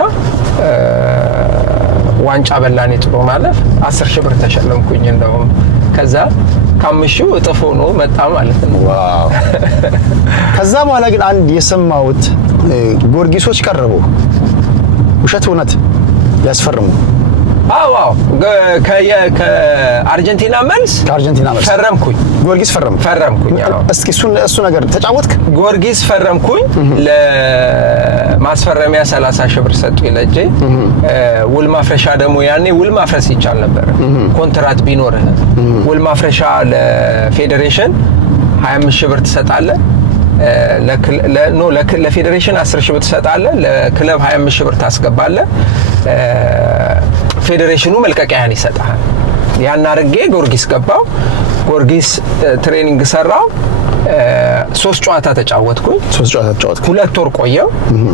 ዋንጫ በላኔ ጥሎ ማለፍ 10000 ብር ተሸለምኩኝ። እንደውም ከዛ ከ5000 እጥፍ ሆኖ መጣ ማለት ነው። ዋው! ከዛ በኋላ ግን አንድ የሰማሁት ጊዮርጊሶች ቀረቡ፣ ውሸት እውነት ሊያስፈርሙ? አዎ ከአርጀንቲና መልስ ፈረምኩኝ። ጊዮርጊስ ፈረምኩኝ። እስኪ እሱ ነገር ተጫወትክ? ጊዮርጊስ ፈረምኩኝ። ለማስፈረሚያ 30,000 ብር ሰጡኝ ለእጄ። ውል ማፍረሻ ደግሞ ያኔ ውል ማፍረስ ይቻል ነበር። ኮንትራት ቢኖርህ ውል ማፍረሻ ለፌዴሬሽን 25,000 ብር ትሰጣለህ። ለፌዴሬሽን 10,000 ብር ትሰጣለህ። ለክለብ 25,000 ብር ታስገባለህ። ፌዴሬሽኑ መልቀቂያን ይሰጣል። ያን አርጌ ጊዮርጊስ ገባው። ጊዮርጊስ ትሬኒንግ ሰራው። 3 ጨዋታ ተጫወትኩኝ። 2 ወር ቆየው።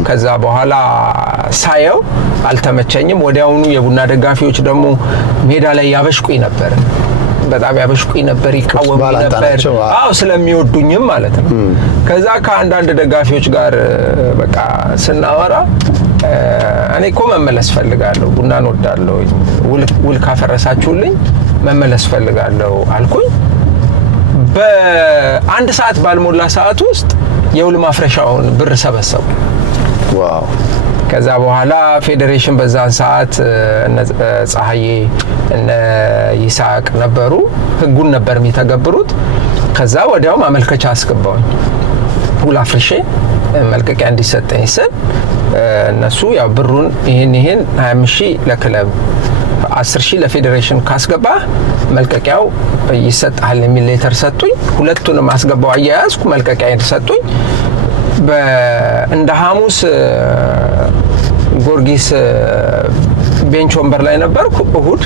ከዛ በኋላ ሳየው አልተመቸኝም። ወዲያውኑ የቡና ደጋፊዎች ደግሞ ሜዳ ላይ ያበሽቁኝ ነበር። በጣም ያበሽቁኝ ነበር፣ ይቃወሙ ነበር። አዎ ስለሚወዱኝም ማለት ነው። ከዛ ከአንዳንድ ደጋፊዎች ጋር በቃ ስናወራ እኔ እኮ መመለስ ፈልጋለሁ፣ ቡናን ወዳለሁ፣ ውል ካፈረሳችሁልኝ መመለስ ፈልጋለሁ አልኩኝ። በአንድ ሰዓት ባልሞላ ሰዓት ውስጥ የውል ማፍረሻውን ብር ሰበሰቡ። ዋው! ከዛ በኋላ ፌዴሬሽን በዛን ሰዓት እነ ፀሐዬ እነ ይሳቅ ነበሩ፣ ህጉን ነበር የሚተገብሩት። ከዛ ወዲያው ማመልከቻ አስገባውኝ ውል አፍርሼ መልቀቂያ እንዲሰጠኝ ስል እነሱ ያው ብሩን ይሄን 25,000 ለክለብ 10,000 ለፌዴሬሽን ካስገባ መልቀቂያው ይሰጣል የሚል ሌተር ሰጡኝ። ሁለቱንም አስገባው አያያዝኩ፣ መልቀቂያ ሰጡኝ። እንደ ሐሙስ ጊዮርጊስ ቤንች ወንበር ላይ ነበርኩ። እሁድ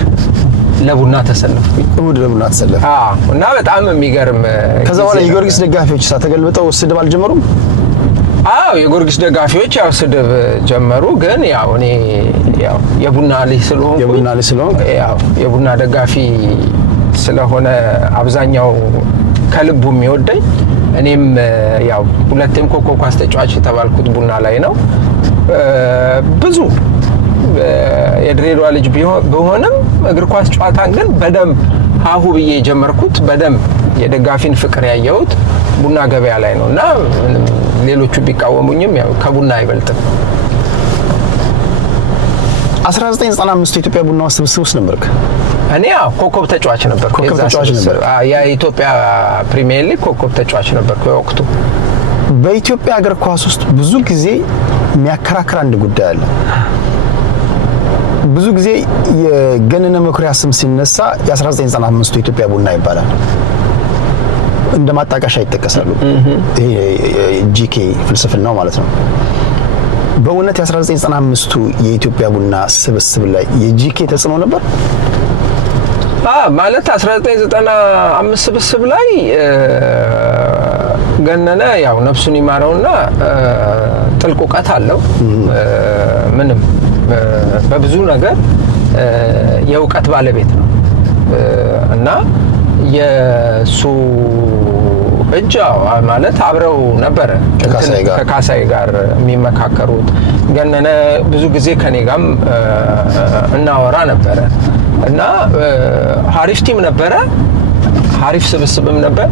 ለቡና ተሰለፍኩኝ። እና በጣም የሚገርም። ከዛ በኋላ የጊዮርጊስ ደጋፊዎች ተገልብጠው ስድብ አልጀመሩም? አዎ የጊዮርጊስ ደጋፊዎች ያው ስድብ ጀመሩ። ግን ያው እኔ ያው የቡና ልጅ ስለሆንኩ ያው የቡና ደጋፊ ስለሆነ አብዛኛው ከልቡ የሚወደኝ፣ እኔም ያው ሁለቴም ኮከብ ኳስ ተጫዋች የተባልኩት ቡና ላይ ነው። ብዙ የድሬዳዋ ልጅ ቢሆንም እግር ኳስ ጨዋታን ግን በደንብ ሀሁ ብዬ የጀመርኩት በደንብ የደጋፊን ፍቅር ያየሁት ቡና ገበያ ላይ ነው። እና ሌሎቹ ቢቃወሙኝም ያው ከቡና አይበልጥም። 1995 የኢትዮጵያ ቡና ስብስብ ውስጥ ነበርክ? እኔ ኮከብ ተጫዋች ነበርኩ። የኢትዮጵያ ፕሪሚየር ሊግ ኮከብ ተጫዋች ነበርኩ በወቅቱ። በኢትዮጵያ እግር ኳስ ውስጥ ብዙ ጊዜ የሚያከራክር አንድ ጉዳይ አለ። ብዙ ጊዜ የገነነ መኩሪያ ስም ሲነሳ የ1995 የኢትዮጵያ ቡና ይባላል፣ እንደ ማጣቀሻ ይጠቀሳሉ። ይሄ ጂኬ ፍልስፍናው ማለት ነው። በእውነት የ1995ቱ የኢትዮጵያ ቡና ስብስብ ላይ የጂኬ ተጽዕኖ ነበር? ማለት 1995 ስብስብ ላይ ገነነ ያው ነፍሱን ይማረውና ጥልቅ እውቀት አለው። ምንም በብዙ ነገር የእውቀት ባለቤት ነው እና የሱ እጅ ማለት አብረው ነበረ ከካሳይ ጋር የሚመካከሩት። ገነነ ብዙ ጊዜ ከኔ ጋርም እናወራ ነበረ እና ሀሪፍ ቲም ነበረ፣ ሀሪፍ ስብስብም ነበር።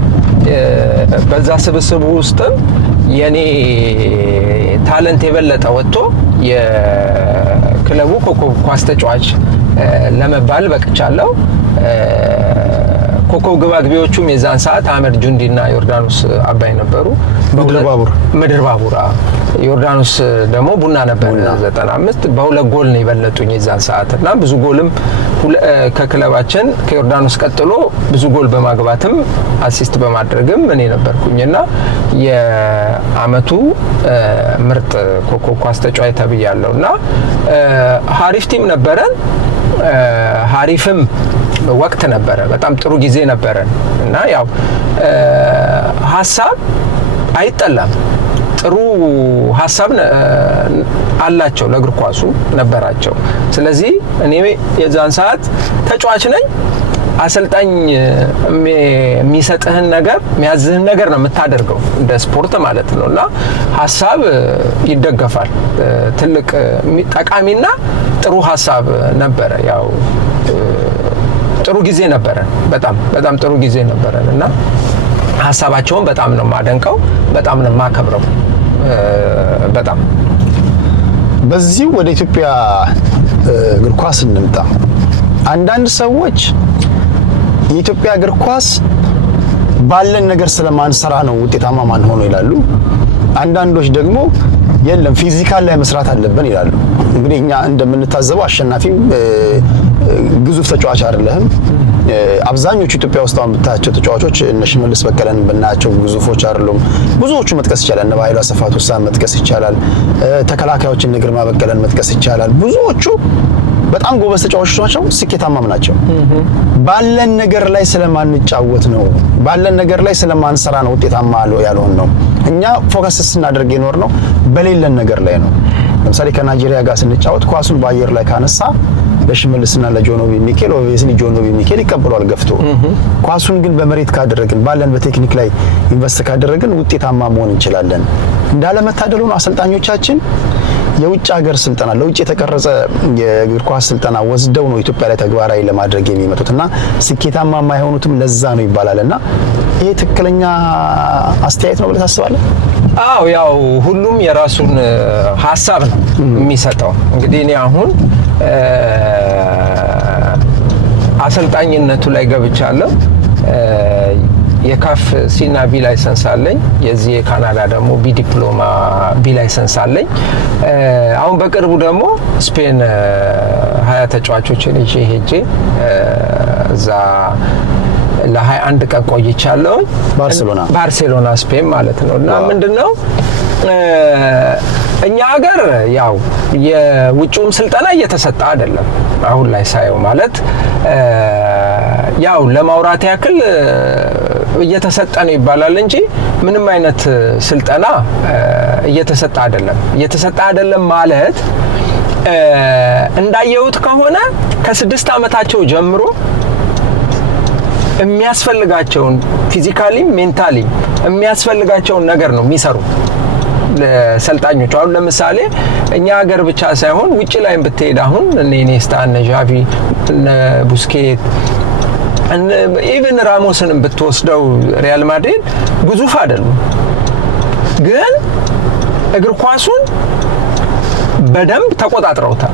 በዛ ስብስብ ውስጥም የኔ ታለንት የበለጠ ወጥቶ የክለቡ ኮከብ ኳስ ተጫዋች ለመባል በቅቻለሁ። ኮከብ ግባግቢዎቹም የዛን ሰዓት አህመድ ጁንዲና ዮርዳኖስ አባይ ነበሩ። ምድር ባቡር ዮርዳኖስ ደግሞ ቡና ነበር 95 በሁለት ጎል ነው የበለጡኝ የዛን ሰዓት እና ብዙ ጎልም ከክለባችን ከዮርዳኖስ ቀጥሎ ብዙ ጎል በማግባትም አሲስት በማድረግም እኔ ነበርኩኝና የአመቱ ምርጥ ኮከብ ኳስ ተጫዋች ተብያለሁና ሀሪፍ ቲም ነበረን። ሀሪፍም ወቅት ነበረ። በጣም ጥሩ ጊዜ ነበረን እና ያው ሀሳብ አይጠላም። ጥሩ ሀሳብ አላቸው ለእግር ኳሱ ነበራቸው። ስለዚህ እኔ የዛን ሰዓት ተጫዋች ነኝ። አሰልጣኝ የሚሰጥህን ነገር የሚያዝህን ነገር ነው የምታደርገው እንደ ስፖርት ማለት ነውና ሀሳብ ይደገፋል። ትልቅ ጠቃሚና ጥሩ ሀሳብ ነበረ። ያው ጥሩ ጊዜ ነበረን። በጣም ጥሩ ጊዜ ነበረን እና ሀሳባቸውን በጣም ነው የማደንቀው፣ በጣም ነው የማከብረው። በጣም በዚህ ወደ ኢትዮጵያ እግር ኳስ እንምጣ። አንዳንድ ሰዎች የኢትዮጵያ እግር ኳስ ባለን ነገር ስለማንሰራ ነው ውጤታማ ማን ሆኖ ይላሉ። አንዳንዶች ደግሞ የለም ፊዚካል ላይ መስራት አለብን ይላሉ። እንግዲህ እኛ እንደምንታዘበው አሸናፊም ግዙፍ ተጫዋች አይደለም። አብዛኞቹ ኢትዮጵያ ውስጥ አሁን ብታያቸው ተጫዋቾች እነ ሽመልስ በቀለን ብናያቸው ግዙፎች አይደሉም። ብዙዎቹ መጥቀስ ይቻላል። እነ ባይሉ አሰፋቱ ሳን መጥቀስ ይቻላል። ተከላካዮችን እነ ግርማ በቀለን መጥቀስ ይቻላል። ብዙዎቹ በጣም ጎበዝ ተጫዋቾች ናቸው፣ ስኬታማም ናቸው። ባለን ነገር ላይ ስለማንጫወት ነው፣ ባለን ነገር ላይ ስለማንሰራ ነው ውጤታማ ያልሆን ነው። እኛ ፎከስ ስናደርግ የኖር ነው በሌለን ነገር ላይ ነው። ለምሳሌ ከናይጄሪያ ጋር ስንጫወት ኳሱን በአየር ላይ ካነሳ ለሽመልስና ለጆኖቢ ሚኬል ኦብቪየስሊ ጆኖቢ ሚኬል ይቀበሏል ገፍቶ። ኳሱን ግን በመሬት ካደረግን ባለን በቴክኒክ ላይ ኢንቨስት ካደረግን ውጤታማ መሆን እንችላለን። እንዳለመታደሉ ነው አሰልጣኞቻችን የውጭ ሀገር ስልጠና ለውጭ የተቀረጸ የእግር ኳስ ስልጠና ወስደው ነው ኢትዮጵያ ላይ ተግባራዊ ለማድረግ የሚመጡትና ስኬታማ የማይሆኑትም ለዛ ነው ይባላልና ይሄ ትክክለኛ አስተያየት ነው ብለህ ታስባለህ? አዎ ያው ሁሉም የራሱን ሀሳብ ነው የሚሰጠው። እንግዲህ እኔ አሁን አሰልጣኝነቱ ላይ ገብቻለሁ። የካፍ ሲና ቢ ላይሰንስ አለኝ። የዚህ የካናዳ ደግሞ ቢ ዲፕሎማ ቢ ላይሰንስ አለኝ። አሁን በቅርቡ ደግሞ ስፔን 20 ተጫዋቾችን ይዤ ሄጄ እዛ ለ21 ቀን ቆይቻለሁ። ባርሴሎና ስፔን ማለት ነው። እና ምንድነው እኛ ሀገር ያው የውጭውም ስልጠና እየተሰጠ አይደለም አሁን ላይ ሳየው ማለት ያው ለማውራት ያክል እየተሰጠ ነው ይባላል እንጂ ምንም አይነት ስልጠና እየተሰጠ አይደለም ማለት እንዳየሁት ከሆነ ከ6 ዓመታቸው ጀምሮ የሚያስፈልጋቸውን ፊዚካሊ ሜንታሊ የሚያስፈልጋቸውን ነገር ነው የሚሰሩ ለሰልጣኞች። አሁን ለምሳሌ እኛ ሀገር ብቻ ሳይሆን ውጪ ላይ ብትሄድ አሁን እነ ኢኔስታ እነ ዣቪ እነ ቡስኬት ኢቭን ራሞስን ብትወስደው ሪያል ማድሪድ ግዙፍ አይደሉም፣ ግን እግር ኳሱን በደንብ ተቆጣጥረውታል።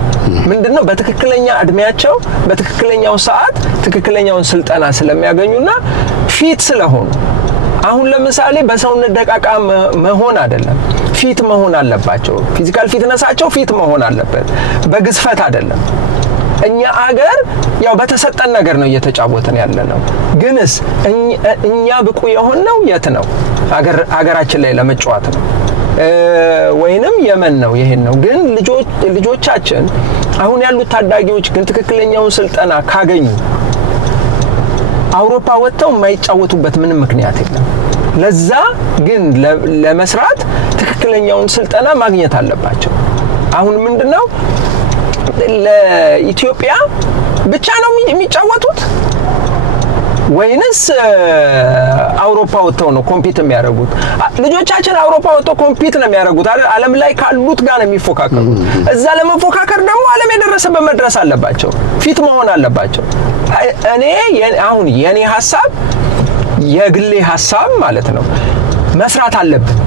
ምንድነው በትክክለኛ እድሜያቸው በትክክለኛው ሰዓት ትክክለኛውን ስልጠና ስለሚያገኙና ፊት ስለሆኑ አሁን ለምሳሌ በሰውነት ደቃቃ መሆን አይደለም፣ ፊት መሆን አለባቸው። ፊዚካል ፊትነሳቸው ፊት መሆን አለበት፣ በግዝፈት አይደለም። እኛ አገር ያው በተሰጠን ነገር ነው እየተጫወተን ያለነው። ግንስ እኛ ብቁ የሆነው የት ነው? አገራችን ላይ ለመጫወት ነው ወይንም የመን ነው? ይሄን ነው። ግን ልጆቻችን አሁን ያሉት ታዳጊዎች ግን ትክክለኛውን ስልጠና ካገኙ አውሮፓ ወጥተው የማይጫወቱበት ምንም ምክንያት የለም። ለዛ ግን ለመስራት ትክክለኛውን ስልጠና ማግኘት አለባቸው። አሁን ምንድነው ለኢትዮጵያ ብቻ ነው የሚጫወቱት ወይንስ አውሮፓ ወጥተው ነው ኮምፒት የሚያደርጉት? ልጆቻችን አውሮፓ ወጥተው ኮምፒት ነው የሚያደርጉት አይደል? ዓለም ላይ ካሉት ጋር ነው የሚፎካከሩት። እዛ ለመፎካከር ደግሞ ዓለም የደረሰበት መድረስ አለባቸው፣ ፊት መሆን አለባቸው። እኔ አሁን የኔ ሐሳብ የግሌ ሐሳብ ማለት ነው መስራት አለብን።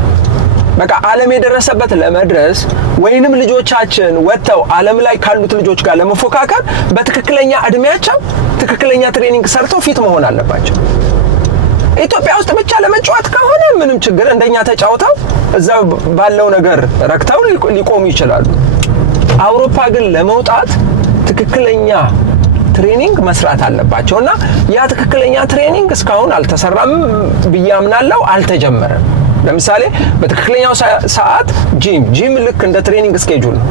በቃ ዓለም የደረሰበት ለመድረስ ወይንም ልጆቻችን ወጥተው ዓለም ላይ ካሉት ልጆች ጋር ለመፎካከር በትክክለኛ እድሜያቸው ትክክለኛ ትሬኒንግ ሰርተው ፊት መሆን አለባቸው። ኢትዮጵያ ውስጥ ብቻ ለመጫወት ከሆነ ምንም ችግር እንደኛ ተጫውተው እዛው ባለው ነገር ረክተው ሊቆሙ ይችላሉ። አውሮፓ ግን ለመውጣት ትክክለኛ ትሬኒንግ መስራት አለባቸውና ያ ትክክለኛ ትሬኒንግ እስካሁን አልተሰራም ብዬ አምናለሁ፣ አልተጀመረም። ለምሳሌ በትክክለኛው ሰዓት ጂም ልክ እንደ ትሬኒንግ ስኬጁል ነው።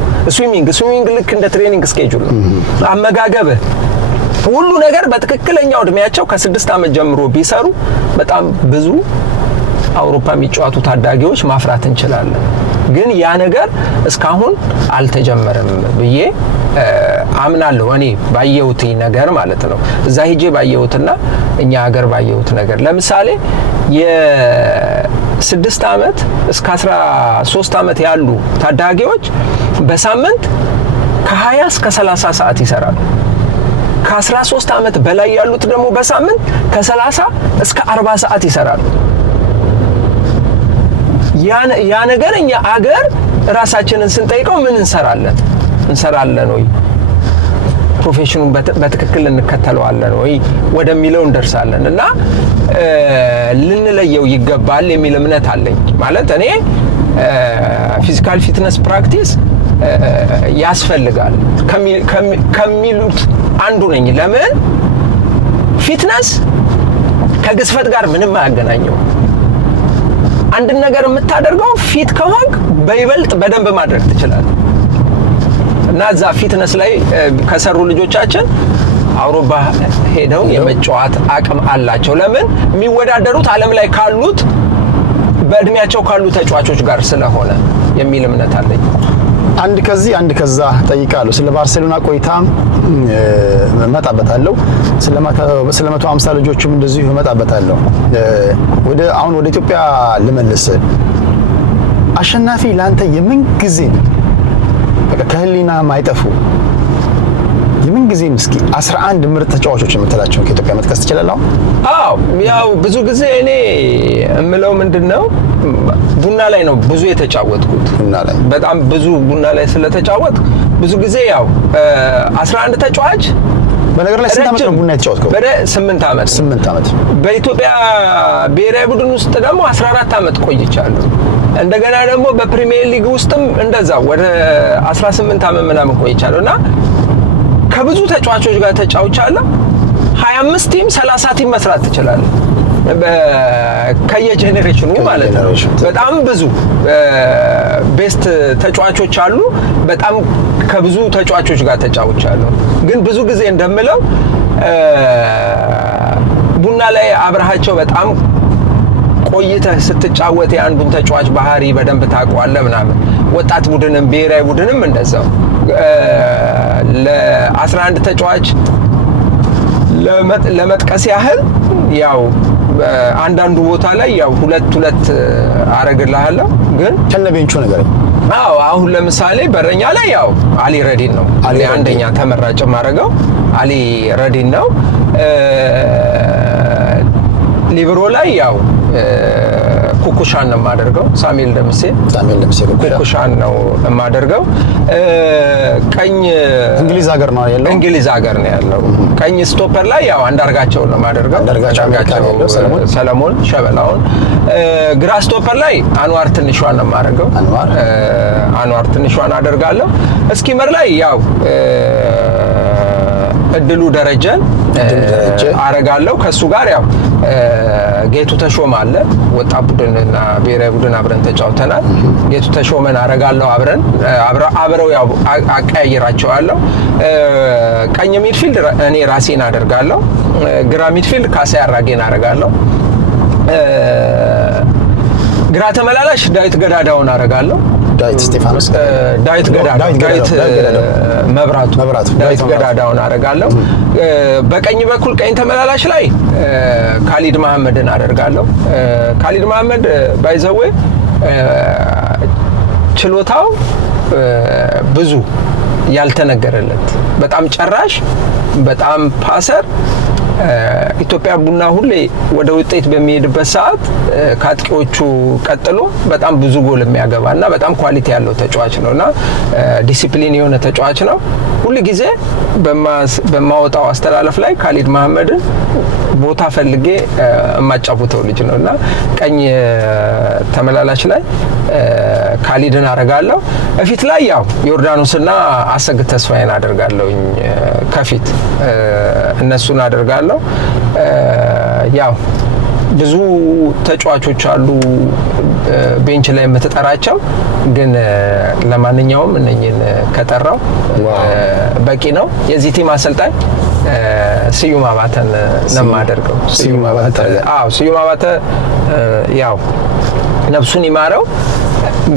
ስዊሚንግ ልክ እንደ ትሬኒንግ ስኬጁል ነው። አመጋገብ ሁሉ ነገር በትክክለኛው እድሜያቸው ከ6 ዓመት ጀምሮ ቢሰሩ በጣም ብዙ አውሮፓ የሚጫወቱ ታዳጊዎች ማፍራት እንችላለን። ግን ያ ነገር እስካሁን አልተጀመረም ብዬ አምናለሁ። እኔ ባየሁት ነገር ማለት ነው። እዛ ሄጄ ባየሁትና እኛ ሀገር ባየሁት ነገር ለምሳሌ የ6 ዓመት እስከ 13 ዓመት ያሉ ታዳጊዎች በሳምንት ከ20 እስከ 30 ሰዓት ይሰራሉ። ከ13 ዓመት በላይ ያሉት ደግሞ በሳምንት ከ30 እስከ 40 ሰዓት ይሰራሉ። ያ ነገር እኛ አገር ራሳችንን ስንጠይቀው ምን እንሰራለን ወይ ፕሮፌሽኑን በትክክል እንከተለዋለን ወይ ወደሚለው እንደርሳለን እና ልንለየው ይገባል የሚል እምነት አለኝ። ማለት እኔ ፊዚካል ፊትነስ ፕራክቲስ ያስፈልጋል ከሚሉት አንዱ ነኝ። ለምን ፊትነስ ከግዝፈት ጋር ምንም አያገናኘው። አንድ ነገር የምታደርገው ፊት ከሆንክ በይበልጥ በደንብ ማድረግ ትችላለህ። እና እዛ ፊትነስ ላይ ከሰሩ ልጆቻችን አውሮፓ ሄደው የመጫወት አቅም አላቸው። ለምን የሚወዳደሩት ዓለም ላይ ካሉት በእድሜያቸው ካሉ ተጫዋቾች ጋር ስለሆነ የሚል እምነት አለኝ። አንድ ከዚህ አንድ ከዛ ጠይቃለሁ። ስለ ባርሴሎና ቆይታ እመጣበታለሁ። ስለ 150 ልጆችም እንደዚሁ እመጣበታለሁ። አሁን ወደ ኢትዮጵያ ልመልስ። አሸናፊ ላንተ የምን ጊዜ በቃ ከህሊና ማይጠፉ የምን ጊዜ እስኪ 11 ምርጥ ተጫዋቾች የምትላቸው ከኢትዮጵያ መጥቀስ ትችላለህ? አዎ ያው ብዙ ጊዜ እኔ እምለው ምንድነው ቡና ላይ ነው ብዙ የተጫወትኩት። ቡና ላይ በጣም ብዙ ቡና ላይ ስለተጫወትኩ ብዙ ጊዜ ያው 11 ተጫዋች በነገር ላይ ስንት ዓመት ነው ቡና የተጫወትከው? ወደ 8 ዓመት። በኢትዮጵያ ብሔራዊ ቡድን ውስጥ ደግሞ 14 ዓመት ቆይቻለሁ። እንደገና ደግሞ በፕሪሚየር ሊግ ውስጥም እንደዛው ወደ 18 ዓመት ምናምን ቆይቻለሁና ከብዙ ተጫዋቾች ጋር ተጫውቻለሁ። 25 ቲም 30 ቲም መስራት ትችላለህ ከየጄኔሬሽኑ ማለት ነው። በጣም ብዙ ቤስት ተጫዋቾች አሉ። በጣም ከብዙ ተጫዋቾች ጋር ተጫውቻለሁ። ግን ብዙ ጊዜ እንደምለው ቡና ላይ አብረሃቸው በጣም ቆይተህ ስትጫወት የአንዱን ተጫዋች ባህሪ በደንብ ታውቀዋለህ ምናምን። ወጣት ቡድንም ብሔራዊ ቡድንም እንደዛው ለ11 ተጫዋች ለመጥቀስ ያህል ያው አንዳንዱ ቦታ ላይ ያው ሁለት አረግልሃለሁ። ግን ከነቤንቹ ነገር አዎ አሁን ለምሳሌ በረኛ ላይ ያው አሊ ረዲን ነው አንደኛ ተመራጭ ማረጋው አሊ ረዲን ነው። ሊብሮ ላይ ያው ኩኩሻን ነው የማደርገው። ሳሙኤል ደምሴ ኩኩሻን ነው የማደርገው። ቀኝ እንግሊዝ ሀገር ነው ያለው። ቀኝ ስቶፐር ላይ ያው አንዳርጋቸው ነው የማደርገው። ሰለሞን ሸበላውን። ግራ ስቶፐር ላይ አንዋር ትንሿን ነው የማደርገው። አንዋር ትንሿን አደርጋለሁ። እስኪመር ላይ ያው እድሉ ደረጀን አረጋለሁ። ከሱ ጋር ያው ጌቱ ተሾመ አለ። ወጣት ቡድንና ብሔራዊ ቡድን አብረን ተጫውተናል። ጌቱ ተሾመን አረጋለሁ። አብረው ያው አቀያይራቸዋለሁ። ቀኝ ሚድፊልድ እኔ ራሴን አደርጋለሁ። ግራ ሚድፊልድ ካሳይ አራጌን አረጋለሁ። ግራ ተመላላሽ ዳዊት ገዳዳውን አረጋለሁ። ዳዊት ስቴፋኖስ ዳዊት ገዳዳውን አረጋለሁ። በቀኝ በኩል ቀኝ ተመላላሽ ላይ ካሊድ መሐመድን አደርጋለሁ። ካሊድ መሐመድ ባይዘዌ ችሎታው ብዙ ያልተነገረለት በጣም ጨራሽ፣ በጣም ፓሰር፣ ኢትዮጵያ ቡና ሁሌ ወደ ውጤት በሚሄድበት ሰዓት ከአጥቂዎቹ ቀጥሎ በጣም ብዙ ጎል የሚያገባና በጣም ኳሊቲ ያለው ተጫዋች ነውና ዲሲፕሊን የሆነ ተጫዋች ነው። ሁሉ ጊዜ በማወጣው አስተላለፍ ላይ ካሊድ መሐመድን ቦታ ፈልጌ የማጫውተው ልጅ ነውና ቀኝ ተመላላች ላይ ካሊድን አረጋለሁ። እፊት ላይ ያው ዮርዳኖስና አሰግድ ተስፋዬን አደርጋለሁኝ። ከፊት እነሱን አደርጋለሁ። ያው ብዙ ተጫዋቾች አሉ ቤንች ላይ የምትጠራቸው፣ ግን ለማንኛውም እነኝን ከጠራው በቂ ነው። የዚህ ቲም አሰልጣኝ ስዩም አባተን ነው የማደርገው። ስዩም አባተ ያው ነፍሱን ይማረው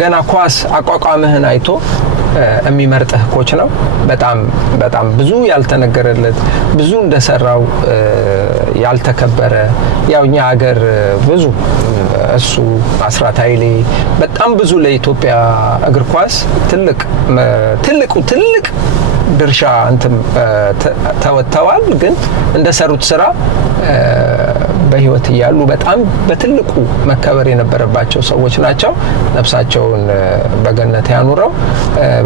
ገና ኳስ አቋቋምህን አይቶ የሚመርጥህ ኮች ነው። በጣም ብዙ ያልተነገረለት ብዙ እንደሰራው ያልተከበረ ያው እኛ ሀገር ብዙ እሱ አስራት ኃይሌ በጣም ብዙ ለኢትዮጵያ እግር ኳስ ትልቅ ድርሻ ተወጥተዋል። ግን እንደሰሩት ስራ በህይወት እያሉ በጣም በትልቁ መከበር የነበረባቸው ሰዎች ናቸው። ነፍሳቸውን በገነት ያኑረው።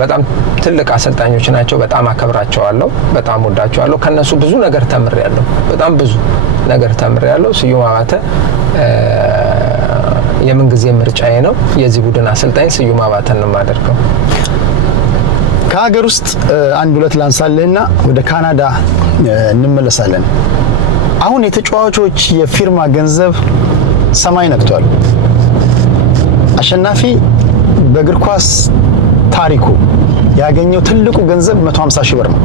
በጣም ትልቅ አሰልጣኞች ናቸው። በጣም አከብራቸዋለሁ፣ በጣም ወዳቸዋለሁ። ከነሱ ብዙ ነገር ተምሬያለሁ። በጣም ብዙ ነገር ተምሬያለሁ። ስዩም አባተ የምን ጊዜ ምርጫዬ ነው። የዚህ ቡድን አሰልጣኝ ስዩም አባተን ነው የማደርገው። ከሀገር ውስጥ አንድ ሁለት ላንሳለህና ወደ ካናዳ እንመለሳለን። አሁን የተጫዋቾች የፊርማ ገንዘብ ሰማይ ነክቷል። አሸናፊ በእግር ኳስ ታሪኩ ያገኘው ትልቁ ገንዘብ 150 ሺህ ብር ነው።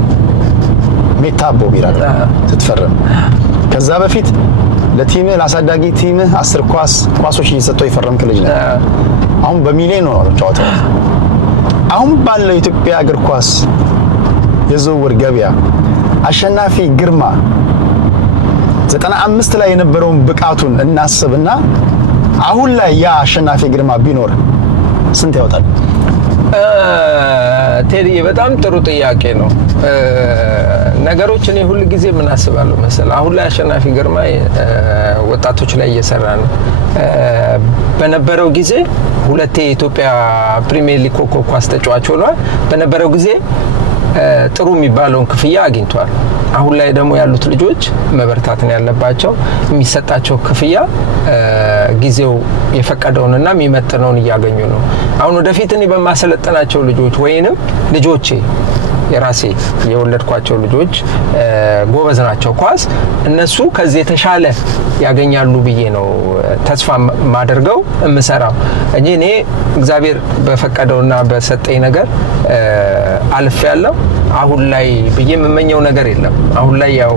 ሜታቦ ቢራ ስትፈርም ከዛ በፊት ለቲምህ ለአሳዳጊ ቲምህ 10 ኳሶች እየሰጠው የፈረምክ ልጅ ነህ። አሁን በሚሊዮን ነው ጨዋታው። አሁን ባለው የኢትዮጵያ እግር ኳስ የዝውውር ገበያ አሸናፊ ግርማ 95 ላይ የነበረውን ብቃቱን እናስብና አሁን ላይ ያ አሸናፊ ግርማ ቢኖር ስንት ያወጣል? ቴዲ በጣም ጥሩ ጥያቄ ነው። ነገሮች እኔ ሁሉ ጊዜ ምን አስባለሁ መሰለህ፣ አሁን ላይ አሸናፊ ግርማ ወጣቶች ላይ እየሰራ ነው። በነበረው ጊዜ ሁለቴ የኢትዮጵያ ፕሪሚየር ሊግ ኮከብ ኳስ ተጫዋች ሆኗል። በነበረው ጊዜ ጥሩ የሚባለውን ክፍያ አግኝቷል። አሁን ላይ ደግሞ ያሉት ልጆች መበርታት ነው ያለባቸው። የሚሰጣቸው ክፍያ ጊዜው የፈቀደውንና የሚመጥነውን እያገኙ ነው። አሁን ወደፊት እኔ በማሰለጠናቸው ልጆች ወይንም ልጆቼ የራሴ የወለድኳቸው ልጆች ጎበዝ ናቸው ኳስ፣ እነሱ ከዚህ የተሻለ ያገኛሉ ብዬ ነው ተስፋ ማደርገው የምሰራው እንጂ እኔ እግዚአብሔር በፈቀደውና በሰጠኝ ነገር አልፍ ያለው አሁን ላይ ብዬ የምመኘው ነገር የለም። አሁን ላይ ያው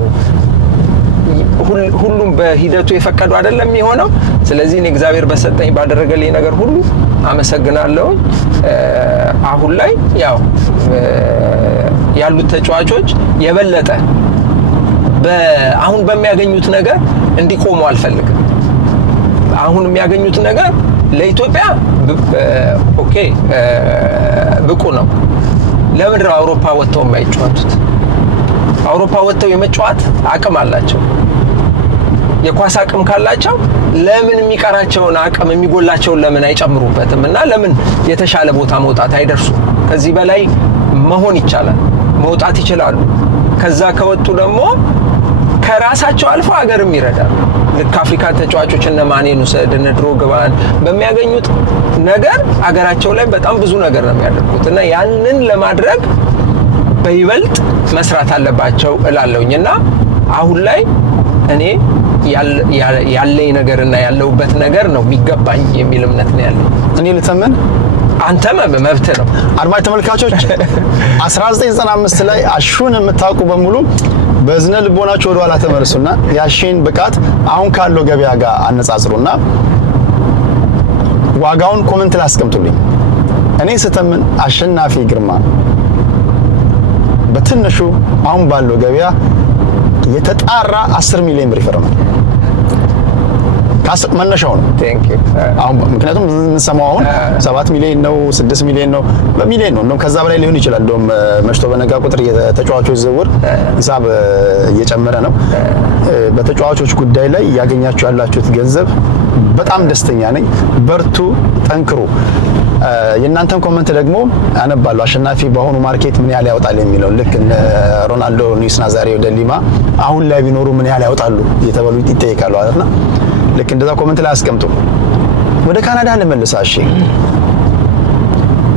ሁሉም በሂደቱ የፈቀዱ አይደለም የሚሆነው። ስለዚህ እኔ እግዚአብሔር በሰጠኝ ባደረገልኝ ነገር ሁሉ አመሰግናለሁ። አሁን ላይ ያው ያሉት ተጫዋቾች የበለጠ አሁን በሚያገኙት ነገር እንዲቆሙ አልፈልግም። አሁን የሚያገኙት ነገር ለኢትዮጵያ ኦኬ ብቁ ነው። ለምድር አውሮፓ ወጥተው የማይጫወቱት አውሮፓ ወጥተው የመጫወት አቅም አላቸው። የኳስ አቅም ካላቸው ለምን የሚቀራቸውን አቅም የሚጎላቸውን ለምን አይጨምሩበትም? እና ለምን የተሻለ ቦታ መውጣት አይደርሱም? ከዚህ በላይ መሆን ይቻላል፣ መውጣት ይችላሉ። ከዛ ከወጡ ደግሞ ከራሳቸው አልፎ ሀገርም ይረዳሉ። ልክ አፍሪካ ተጫዋቾች እነ ማኔን ውሰድ፣ እነ ድሮግባን በሚያገኙት ነገር ሀገራቸው ላይ በጣም ብዙ ነገር ነው የሚያደርጉት እና ያንን ለማድረግ በይበልጥ መስራት አለባቸው እላለሁኝ። እና አሁን ላይ እኔ ያለኝ ነገርና ያለውበት ነገር ነው የሚገባኝ የሚል እምነት ነው ያለኝ። እኔ ልተመን አንተ መብት ነው። አድማጭ ተመልካቾች 1995 ላይ አሹን የምታውቁ በሙሉ በዝነ ልቦናችሁ ወደ ኋላ ተመለሱና ያሺን ብቃት አሁን ካለው ገበያ ጋር አነጻጽሩና ዋጋውን ኮሜንት ላይ አስቀምጡልኝ። እኔ ስተምን አሸናፊ ግርማ በትንሹ አሁን ባለው ገበያ የተጣራ 10 ሚሊዮን ብር ይፈርማል። መነሻው ነው። አሁን ምክንያቱም የምንሰማው አሁን 7 ሚሊዮን ነው 6 ሚሊዮን ነው በሚሊዮን ነው ከዛ በላይ ሊሆን ይችላል። እንደውም መሽቶ በነጋ ቁጥር የተጫዋቾች ዝውውር ሂሳብ እየጨመረ ነው። በተጫዋቾች ጉዳይ ላይ ያገኛችሁ ያላችሁት ገንዘብ በጣም ደስተኛ ነኝ። በርቱ፣ ጠንክሩ። የእናንተም ኮመንት ደግሞ አነባለሁ። አሸናፊ በአሁኑ ማርኬት ምን ያህል ያወጣል የሚለው ልክ እነ ሮናልዶ፣ ሉዊስ ናዛሪዮ ደ ሊማ አሁን ላይ ቢኖሩ ምን ያህል ያወጣሉ እየተባሉ ይጠይቃሉ አይደልና ልክ እንደዛ ኮመንት ላይ አስቀምጡ። ወደ ካናዳ ልመልሳ። እሺ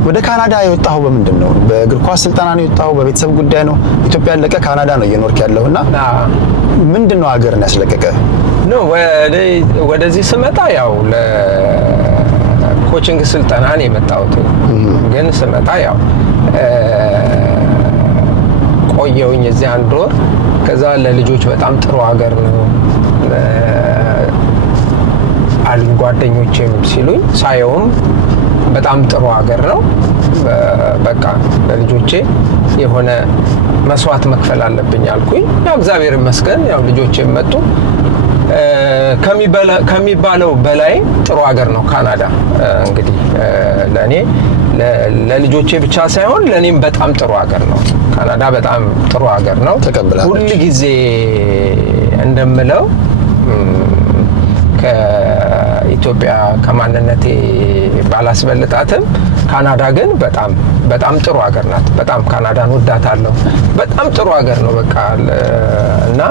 ወደ ካናዳ የወጣው በምንድን ነው? በእግር ኳስ ስልጠና ነው የወጣው? በቤተሰብ ጉዳይ ነው? ኢትዮጵያ ያለቀ ካናዳ ነው እየኖርክ ያለውና ምንድን ነው ሀገርን ያስለቀቀ? ነው ወደዚህ ስመጣ ያው ለኮቺንግ ስልጠና ነው የመጣሁት። ግን ስመጣ ያው ቆየሁኝ እዚህ 1 ወር። ከዛ ለልጆች በጣም ጥሩ ሀገር ነው አሉኝ ጓደኞቼም ሲሉኝ፣ ሳየውም በጣም ጥሩ ሀገር ነው። በቃ ለልጆቼ የሆነ መስዋዕት መክፈል አለብኝ አልኩኝ። ያው እግዚአብሔር ይመስገን ያው ልጆቼም መጡ። ከሚባለው በላይ ጥሩ ሀገር ነው ካናዳ። እንግዲህ ለኔ ለልጆቼ ብቻ ሳይሆን ለኔም በጣም ጥሩ ሀገር ነው ካናዳ። በጣም ጥሩ ሀገር ነው። ሁሉ ጊዜ እንደምለው ከኢትዮጵያ ከማንነቴ ባላስበልጣትም ካናዳ ግን በጣም ጥሩ ሀገር ናት። በጣም ካናዳን ወዳታለሁ። በጣም ጥሩ ሀገር ነው በቃ እና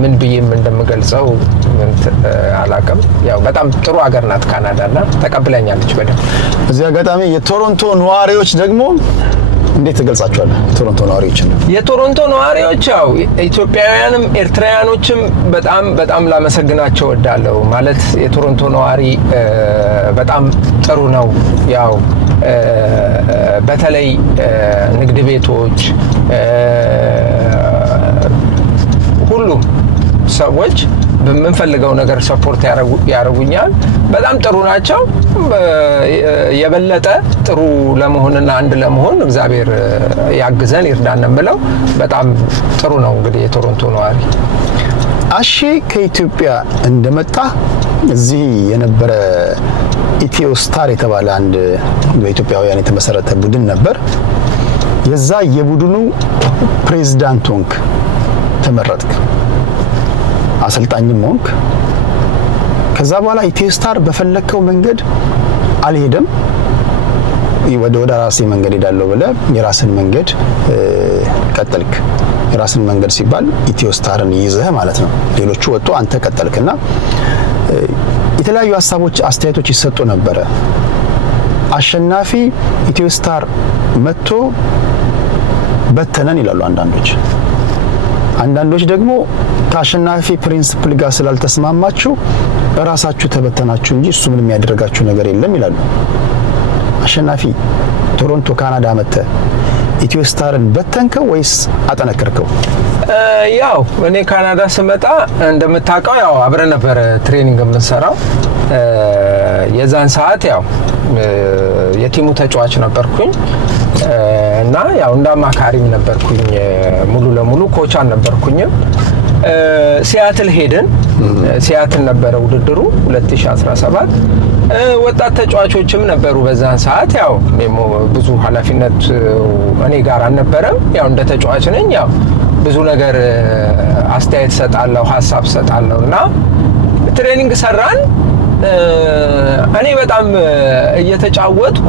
ምን ብዬም እንደምገልጸው አላውቅም። ያው በጣም ጥሩ ሀገር ናት ካናዳና ተቀብለኛለች በደንብ። እዚህ አጋጣሚ የቶሮንቶ ነዋሪዎች ደግሞ እንዴት ትገልጻቸዋለህ? የቶሮንቶ ነዋሪዎች ያው ኢትዮጵያውያንም ኤርትራውያኖችም በጣም ላመሰግናቸው እወዳለሁ። ማለት የቶሮንቶ ነዋሪ በጣም ጥሩ ነው። ያው በተለይ ንግድ ቤቶች ሁሉም ሰዎች በምንፈልገው ነገር ሰፖርት ያደርጉኛል። በጣም ጥሩ ናቸው። የበለጠ ጥሩ ለመሆንና አንድ ለመሆን እግዚአብሔር ያግዘን ይርዳን ብለው በጣም ጥሩ ነው። እንግዲህ የቶሮንቶ ነዋሪ አሺ ከኢትዮጵያ እንደመጣ እዚህ የነበረ ኢትዮ ስታር የተባለ አንድ በኢትዮጵያውያን የተመሰረተ ቡድን ነበር። የዛ የቡድኑ ፕሬዝዳንት ሆንክ፣ ተመረጥክ፣ አሰልጣኝም ሆንክ። ከዛ በኋላ ኢትዮ ስታር በፈለከው መንገድ አልሄደም። ወደ ራሴ መንገድ ሄዳለሁ ብለህ የራስን መንገድ ቀጠልክ። የራስን መንገድ ሲባል ኢትዮ ስታርን ይዘህ ማለት ነው። ሌሎቹ ወጡ፣ አንተ ቀጠልክና የተለያዩ ሀሳቦች፣ አስተያየቶች ይሰጡ ነበረ። አሸናፊ ኢትዮ ስታር መጥቶ በተነን ይላሉ አንዳንዶች ደግሞ ከአሸናፊ ፕሪንሲፕል ጋር ስላልተስማማችሁ ራሳችሁ ተበተናችሁ እንጂ እሱ ምንም ያደረጋችሁ ነገር የለም ይላሉ። አሸናፊ ቶሮንቶ ካናዳ መጥተ ኢትዮ ስታርን በተንከው ወይስ አጠነከርከው? ያው እኔ ካናዳ ስመጣ እንደምታውቀው ያው አብረን ነበር ትሬኒንግ የምንሰራው። የዛን ሰዓት ያው የቲሙ ተጫዋች ነበርኩኝ እና ያው እንዳማካሪም ነበርኩኝ። ሙሉ ለሙሉ ኮች አልነበርኩኝም። ሲያትል ሄድን። ሲያትል ነበረ ውድድሩ 2017። ወጣት ተጫዋቾችም ነበሩ በዛን ሰዓት። ያው ብዙ ኃላፊነት እኔ ጋር አልነበረም። ያው እንደ ተጫዋች ነኝ። ያው ብዙ ነገር አስተያየት ሰጣለሁ፣ ሀሳብ ሰጣለሁ እና ትሬኒንግ ሰራን። እኔ በጣም እየተጫወትኩ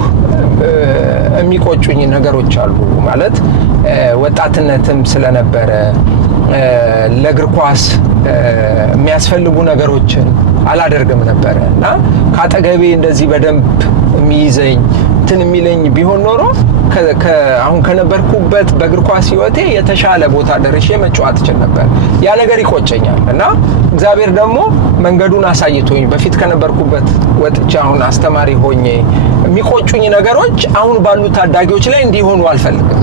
የሚቆጩኝ ነገሮች አሉ። ማለት ወጣትነትም ስለነበረ ለእግር ኳስ የሚያስፈልጉ ነገሮችን አላደርግም ነበረ እና ካጠገቤ እንደዚህ በደንብ የሚይዘኝ እንትን የሚለኝ ቢሆን ኖሮ አሁን ከነበርኩበት በእግር ኳስ ህይወቴ የተሻለ ቦታ ደርሼ መጫወት እችል ነበር። ያ ነገር ይቆጨኛል እና እግዚአብሔር ደግሞ መንገዱን አሳይቶኝ በፊት ከነበርኩበት ወጥቼ አሁን አስተማሪ ሆኜ የሚቆጩኝ ነገሮች አሁን ባሉ ታዳጊዎች ላይ እንዲሆኑ አልፈልግም።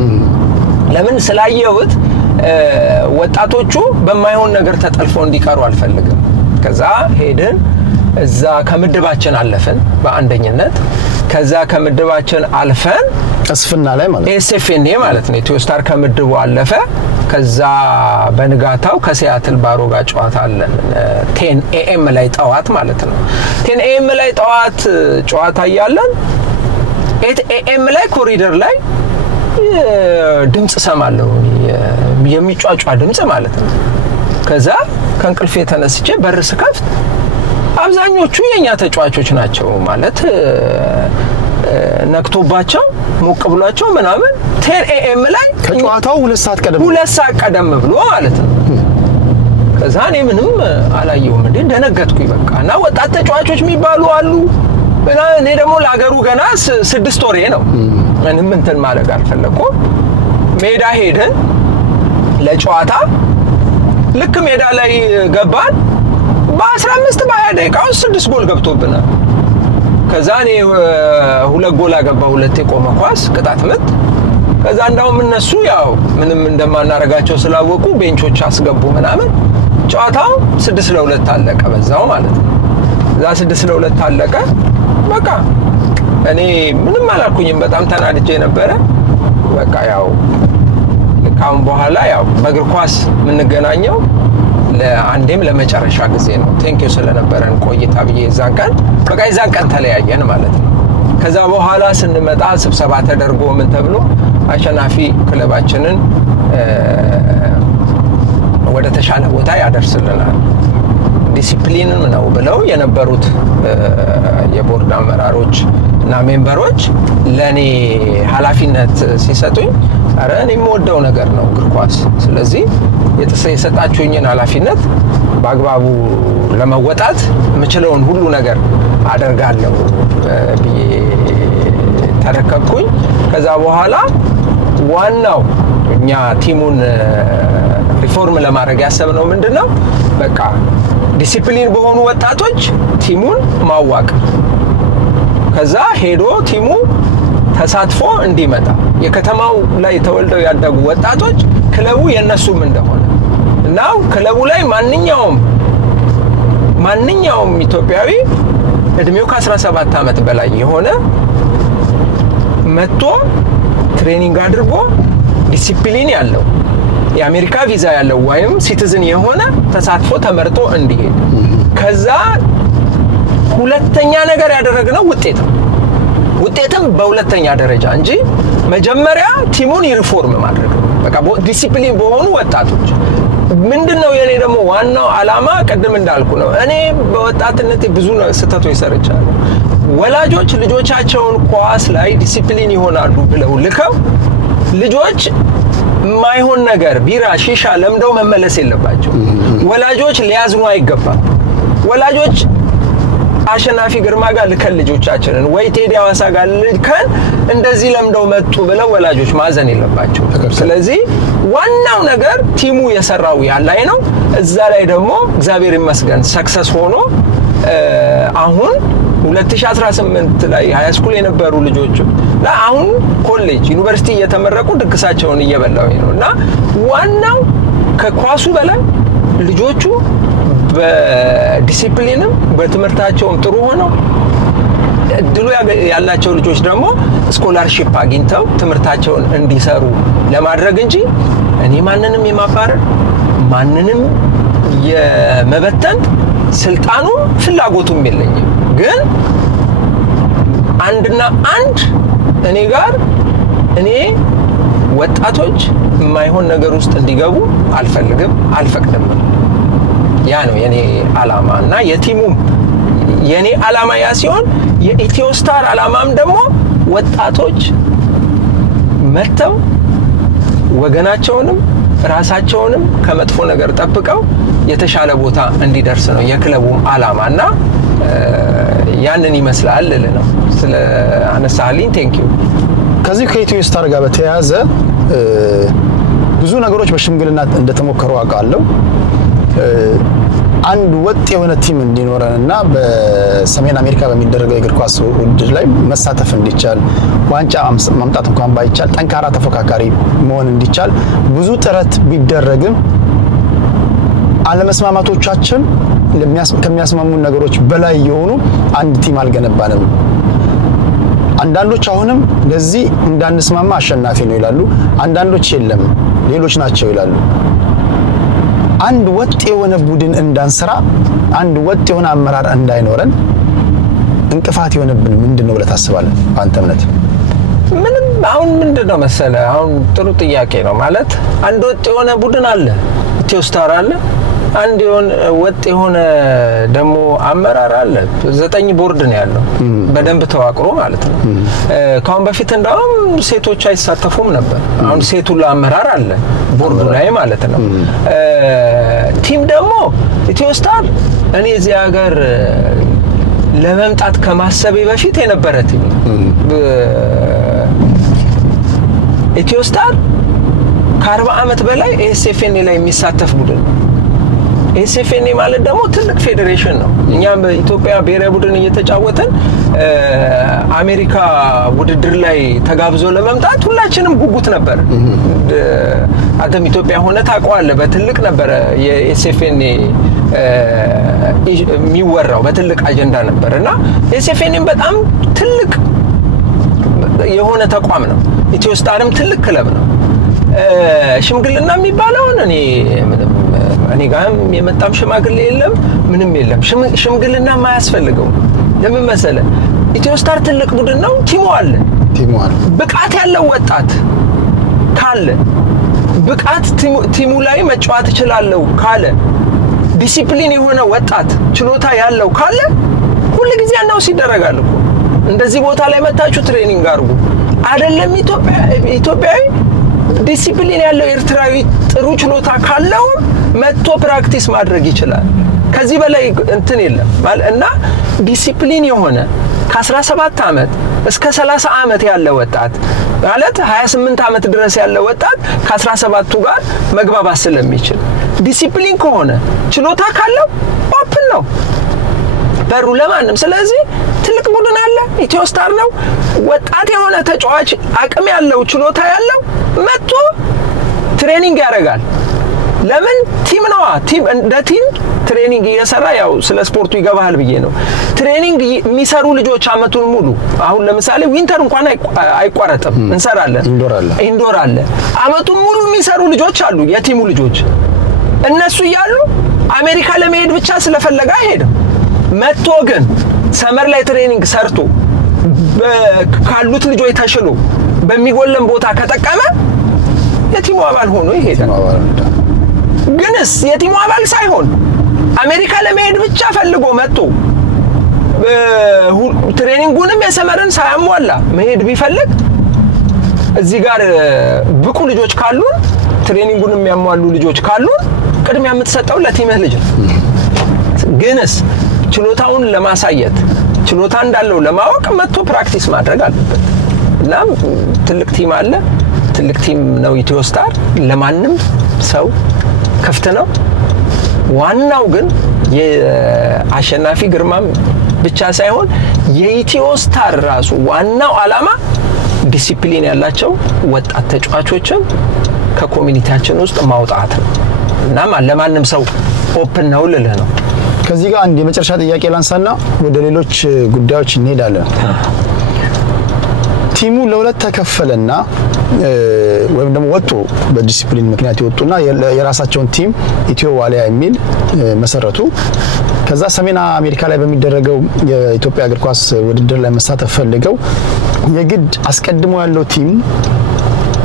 ለምን ስላየሁት ወጣቶቹ በማይሆን ነገር ተጠልፈው እንዲቀሩ አልፈልግም። ከዛ ሄድን እዛ ከምድባችን አለፈን በአንደኝነት። ከዛ ከምድባችን አልፈን እስፍና ላይ ማለት ኤስኤፍኤን ማለት ነው ኢትዮ ስታር ከምድቡ አለፈ። ከዛ በንጋታው ከሲያትል ባሮ ጋር ጨዋታ አለን 10 AM ላይ ጠዋት ማለት ነው። 10 AM ላይ ጠዋት ጨዋታ እያለን 8 AM ላይ ኮሪደር ላይ ድምጽ ሰማለሁ፣ የሚጫጫ ድምጽ ማለት ነው። ከዛ ከእንቅልፌ ተነስቼ በር ስከፍት አብዛኞቹ የኛ ተጫዋቾች ናቸው ማለት ነክቶባቸው ሞቅ ብሏቸው ምናምን 10 AM ላይ ከጨዋታው 2 ሰዓት ቀደም ብሎ ማለት ነው። ከዛ እኔ ምንም አላየሁም እንዴ ደነገጥኩኝ በቃ። እና ወጣት ተጫዋቾች የሚባሉ አሉ እና እኔ ደግሞ ለሀገሩ ገና 6 ወሬ ነው። ምንም እንትን ማድረግ አልፈለኩም። ሜዳ ሄደን ለጨዋታ ልክ ሜዳ ላይ ገባን። በ15 በ20 ደቂቃ ውስጥ 6 ጎል ገብቶብናል። ከዛ እኔ 2 ጎል አገባ፣ 2 የቆመ ኳስ ቅጣት ምት። ከዛ እንዳውም እነሱ ያው ምንም እንደማናረጋቸው ስላወቁ ቤንቾች አስገቡ ምናምን። ጨዋታው 6-2 አለቀ በዛው ማለት ነው። እዛ 6-2 አለቀ። በቃ እኔ ምንም አላልኩኝም፣ በጣም ተናድጄ ነበረ። በቃ ያው ካሁን በኋላ ያው በእግር ኳስ የምንገናኘው ለአንዴም ለመጨረሻ ጊዜ ነው። ቴንኪው ስለነበረን ቆይታ ብዬ የዛን ቀን በቃ የዛን ቀን ተለያየን ማለት ነው። ከዛ በኋላ ስንመጣ ስብሰባ ተደርጎ ምን ተብሎ አሸናፊ ክለባችንን ወደ ተሻለ ቦታ ያደርስልናል ዲሲፕሊንም ነው ብለው የነበሩት የቦርድ አመራሮች እና ሜምበሮች ለኔ ኃላፊነት ሲሰጡኝ አረ እኔ የምወደው ነገር ነው እግር ኳስ፣ ስለዚህ የሰጣችሁኝን ኃላፊነት በአግባቡ ለመወጣት የምችለውን ሁሉ ነገር አደርጋለሁ ብዬ ተረከብኩኝ። ከዛ በኋላ ዋናው እኛ ቲሙን ሪፎርም ለማድረግ ያሰብነው ምንድነው በቃ ዲሲፕሊን በሆኑ ወጣቶች ቲሙን ማዋቀር፣ ከዛ ሄዶ ቲሙ ተሳትፎ እንዲመጣ የከተማው ላይ ተወልደው ያደጉ ወጣቶች ክለቡ የነሱም እንደሆነ እና ክለቡ ላይ ማንኛውም ኢትዮጵያዊ እድሜው ከ17 ዓመት በላይ የሆነ መጥቶ ትሬኒንግ አድርጎ ዲሲፕሊን ያለው የአሜሪካ ቪዛ ያለው ወይም ሲቲዝን የሆነ ተሳትፎ ተመርጦ እንዲሄድ። ከዛ ሁለተኛ ነገር ያደረግነው ውጤትም በሁለተኛ ደረጃ እንጂ መጀመሪያ ቲሙን ሪፎርም ማድረግ በቃ ዲሲፕሊን በሆኑ ወጣቶች። ምንድነው የኔ ደግሞ ዋናው አላማ ቅድም እንዳልኩ ነው። እኔ በወጣትነት ብዙ ስህተቶች ሰርቻለሁ። ወላጆች ልጆቻቸውን ኳስ ላይ ዲሲፕሊን ይሆናሉ ብለው ልከው ልጆች ማይሆን ነገር ቢራ ሺሻ ለምደው መመለስ የለባቸው። ወላጆች ሊያዝኑ አይገባም። ወላጆች አሸናፊ ግርማ ጋር ልከን ልጆቻችንን ወይ ቴዲ አዋሳ ጋር ልከን እንደዚህ ለምደው መጡ ብለው ወላጆች ማዘን የለባቸው። ስለዚህ ዋናው ነገር ቲሙ የሰራው ያላይ ነው። እዛ ላይ ደግሞ እግዚአብሔር ይመስገን ሰክሰስ ሆኖ አሁን 2018 ላይ ሃይ ስኩል የነበሩ ልጆች አሁን ኮሌጅ ዩኒቨርሲቲ እየተመረቁ ድግሳቸውን እየበላው ነውና ዋናው ከኳሱ በላይ ልጆቹ በዲሲፕሊንም በትምህርታቸውም ጥሩ ሆነው እድሉ ያላቸው ልጆች ደግሞ ስኮላርሺፕ አግኝተው ትምህርታቸውን እንዲሰሩ ለማድረግ እንጂ እኔ ማንንም የማባረር ማንንም የመበተን ስልጣኑ ፍላጎቱም የለኝም። ግን አንድና አንድ እኔ ወጣቶች የማይሆን ነገር ውስጥ እንዲገቡ አልፈልግም፣ አልፈቅድም። ያ ነው የኔ አላማ እና የቲሙም የኔ አላማ ያ ሲሆን የኢትዮ ስታር አላማም ደግሞ ወጣቶች መተው ወገናቸውንም ራሳቸውንም ከመጥፎ ነገር ጠብቀው የተሻለ ቦታ እንዲደርስ ነው የክለቡም አላማና ያንን ይመስላል ነው። ስለ አነሳልኝ ቴንኪው። ከዚህ ከኢትዮ ስታር ጋር በተያያዘ ብዙ ነገሮች በሽምግልና እንደተሞከሩ አውቃለሁ። አንድ ወጥ የሆነ ቲም እንዲኖረንና በሰሜን አሜሪካ በሚደረገው የእግር ኳስ ውድድር ላይ መሳተፍ እንዲቻል ዋንጫ ማምጣት እንኳን ባይቻል ጠንካራ ተፎካካሪ መሆን እንዲቻል ብዙ ጥረት ቢደረግም አለመስማማቶቻችን ከሚያስማሙን ነገሮች በላይ የሆኑ አንድ ቲም አልገነባንም። አንዳንዶች አሁንም ለዚህ እንዳንስማማ አሸናፊ ነው ይላሉ፣ አንዳንዶች የለም ሌሎች ናቸው ይላሉ። አንድ ወጥ የሆነ ቡድን እንዳንሰራ፣ አንድ ወጥ የሆነ አመራር እንዳይኖረን እንቅፋት የሆነብን ምንድነው ብለህ ታስባለህ በአንተ እምነት? ምንም አሁን ምንድነው መሰለ፣ አሁን ጥሩ ጥያቄ ነው። ማለት አንድ ወጥ የሆነ ቡድን አለ፣ ኢትዮስታር አለ። አንድ ወጥ የሆነ ደግሞ አመራር አለ። 9 ቦርድ ነው ያለው በደንብ ተዋቅሮ ማለት ነው። ካሁን በፊት እንደውም ሴቶች አይሳተፉም ነበር። አሁን ሴቱ ለአመራር አለ ቦርዱ ላይ ማለት ነው። ቲም ደግሞ ኢትዮስታር እኔ እዚህ ሀገር ለመምጣት ከማሰቤ በፊት የነበረ ቲም ኢትዮስታር ከ40 ዓመት በላይ ኤስኤፍኤን ላይ የሚሳተፍ ቡድን። ኤስኤፍኤን ማለት ደግሞ ትልቅ ፌዴሬሽን ነው። እኛም በኢትዮጵያ ብሔራዊ ቡድን እየተጫወተን አሜሪካ ውድድር ላይ ተጋብዞ ለመምጣት ሁላችንም ጉጉት ነበር። አንተም ኢትዮጵያ ሆነ ታውቀዋለህ። በትልቅ ነበረ የኤስኤፍኤን የሚወራው በትልቅ አጀንዳ ነበር እና ኤስኤፍኤን በጣም ትልቅ የሆነ ተቋም ነው። ኢትዮስታርም ትልቅ ክለብ ነው። ሽምግልና የሚባለውን እኔ ጋርም የመጣም ሽማግሌ የለም፣ ምንም የለም። ሽምግልና የማያስፈልገው ለምን መሰለ? ኢትዮስታር ትልቅ ቡድን ነው። ቲሙ አለ። ብቃት ያለው ወጣት ካለ፣ ብቃት ቲሙ ላይ መጫወት እችላለሁ ካለ፣ ዲሲፕሊን የሆነ ወጣት ችሎታ ያለው ካለ ሁሉ ጊዜ አናውስ ይደረጋል እኮ። እንደዚህ ቦታ ላይ መታችሁ ትሬኒንግ አድርጉ አይደለም። ኢትዮጵያዊ ዲሲፕሊን ያለው ኤርትራዊ ጥሩ ችሎታ ካለው መጥቶ ፕራክቲስ ማድረግ ይችላል። ከዚህ በላይ እንትን የለም እና ዲሲፕሊን የሆነ ከ17 ዓመት እስከ 30 ዓመት ያለ ወጣት ማለት 28 ዓመት ድረስ ያለ ወጣት ከ17ቱ ጋር መግባባት ስለሚችል ዲሲፕሊን ከሆነ ችሎታ ካለው ኦፕን ነው በሩ ለማንም። ስለዚህ ትልቅ ቡድን አለ። ኢትዮስታር ነው። ወጣት የሆነ ተጫዋች አቅም ያለው ችሎታ ያለው መጥቶ ትሬኒንግ ያደርጋል። ለምን? ቲም ነው። ቲም እንደ ቲም ትሬኒንግ እየሰራ ያው ስለ ስፖርቱ ይገባሃል ብዬ ነው። ትሬኒንግ የሚሰሩ ልጆች አመቱን ሙሉ አሁን ለምሳሌ ዊንተር እንኳን አይቋረጥም፣ እንሰራለን። ኢንዶር አለ። አመቱን ሙሉ የሚሰሩ ልጆች አሉ፣ የቲሙ ልጆች። እነሱ እያሉ አሜሪካ ለመሄድ ብቻ ስለፈለገ አይሄድም። መጥቶ ግን ሰመር ላይ ትሬኒንግ ሰርቶ ካሉት ልጆች ተሽሎ በሚጎለን ቦታ ከጠቀመ የቲሙ አባል ሆኖ ይሄዳል። ግንስ የቲሙ አባል ሳይሆን አሜሪካ ለመሄድ ብቻ ፈልጎ መጥቶ ትሬኒንጉንም የሰመርን ሳያሟላ መሄድ ቢፈልግ እዚህ ጋር ብቁ ልጆች ካሉን፣ ትሬኒንጉንም የሚያሟሉ ልጆች ካሉን ቅድሚያ የምትሰጠው ለቲምህ ልጅ ነው። ግንስ ችሎታውን ለማሳየት ችሎታ እንዳለው ለማወቅ መጥቶ ፕራክቲስ ማድረግ አለበት እና ትልቅ ቲም አለ። ትልቅ ቲም ነው ኢትዮስታር። ለማንም ሰው ክፍት ነው። ዋናው ግን የአሸናፊ ግርማም ብቻ ሳይሆን የኢትዮስታር ራሱ ዋናው ዓላማ ዲሲፕሊን ያላቸው ወጣት ተጫዋቾችን ከኮሚኒቲያችን ውስጥ ማውጣት ነው እና ለማንም ሰው ኦፕን ነው ልልህ ነው። ከዚህ ጋር አንድ የመጨረሻ ጥያቄ ላንሳና ወደ ሌሎች ጉዳዮች እንሄዳለን። ቲሙ ለሁለት ተከፈለና ወይም ደግሞ ወጡ በዲሲፕሊን ምክንያት ይወጡና የራሳቸውን ቲም ኢትዮ ዋሊያ የሚል መሰረቱ። ከዛ ሰሜን አሜሪካ ላይ በሚደረገው የኢትዮጵያ እግር ኳስ ውድድር ላይ መሳተፍ ፈልገው የግድ አስቀድሞ ያለው ቲም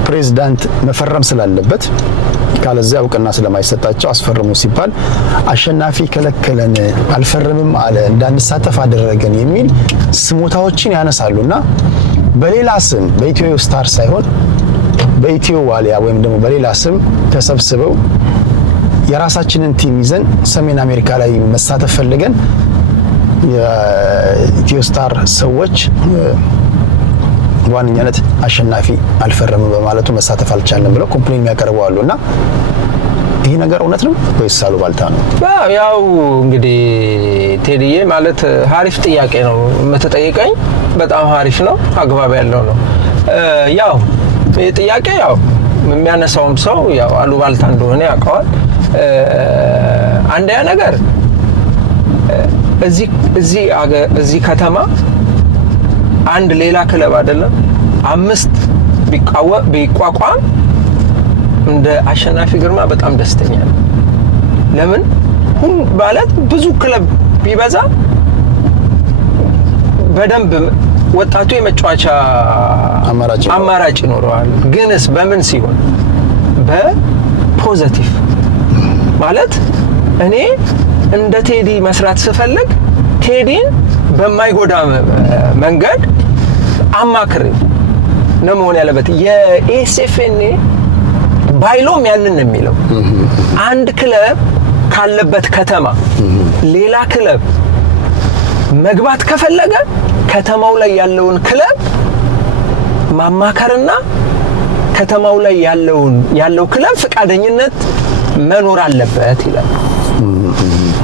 ፕሬዝዳንት መፈረም ስላለበት ካለዚያ እውቅና ስለማይሰጣቸው አስፈርሙ ሲባል አሸናፊ ከለከለን፣ አልፈርምም አለ፣ እንዳንሳተፍ አደረገን የሚል ስሞታዎችን ያነሳሉና በሌላ ስም በኢትዮ ስታር ሳይሆን በኢትዮ ዋሊያ ወይም ደግሞ በሌላ ስም ተሰብስበው የራሳችንን ቲም ይዘን ሰሜን አሜሪካ ላይ መሳተፍ ፈልገን የኢትዮ ስታር ሰዎች ዋንኛነት አሸናፊ አልፈረምም በማለቱ መሳተፍ አልቻለም ብለው ኮምፕሌን የሚያቀርቡ አሉና ይሄ ነገር እውነት ነው ወይስ አሉባልታ ነው? ያው እንግዲህ ቴዲዬ ማለት ሀሪፍ ጥያቄ ነው የምትጠይቀኝ። በጣም ሀሪፍ ነው፣ አግባብ ያለው ነው። ያው ይሄ ጥያቄ ያው የሚያነሳውም ሰው ያው አሉባልታ እንደሆነ ያውቀዋል። አንደኛ ነገር እዚህ ከተማ አንድ ሌላ ክለብ አይደለም 5 ቢቋቋም እንደ አሸናፊ ግርማ በጣም ደስተኛ ነው። ለምን ሁሉ ማለት ብዙ ክለብ ቢበዛ በደንብ ወጣቱ የመጫወቻ አማራጭ ይኖረዋል። ግንስ በምን ሲሆን በፖዚቲቭ ማለት እኔ እንደ ቴዲ መስራት ስፈልግ ቴዲን በማይጎዳ መንገድ አማክር ነው መሆን ያለበት። የኤስኤፍኤን ባይሎም ያንን ነው የሚለው። አንድ ክለብ ካለበት ከተማ ሌላ ክለብ መግባት ከፈለገ ከተማው ላይ ያለውን ክለብ ማማከርና ከተማው ላይ ያለው ክለብ ፈቃደኝነት መኖር አለበት ይላል።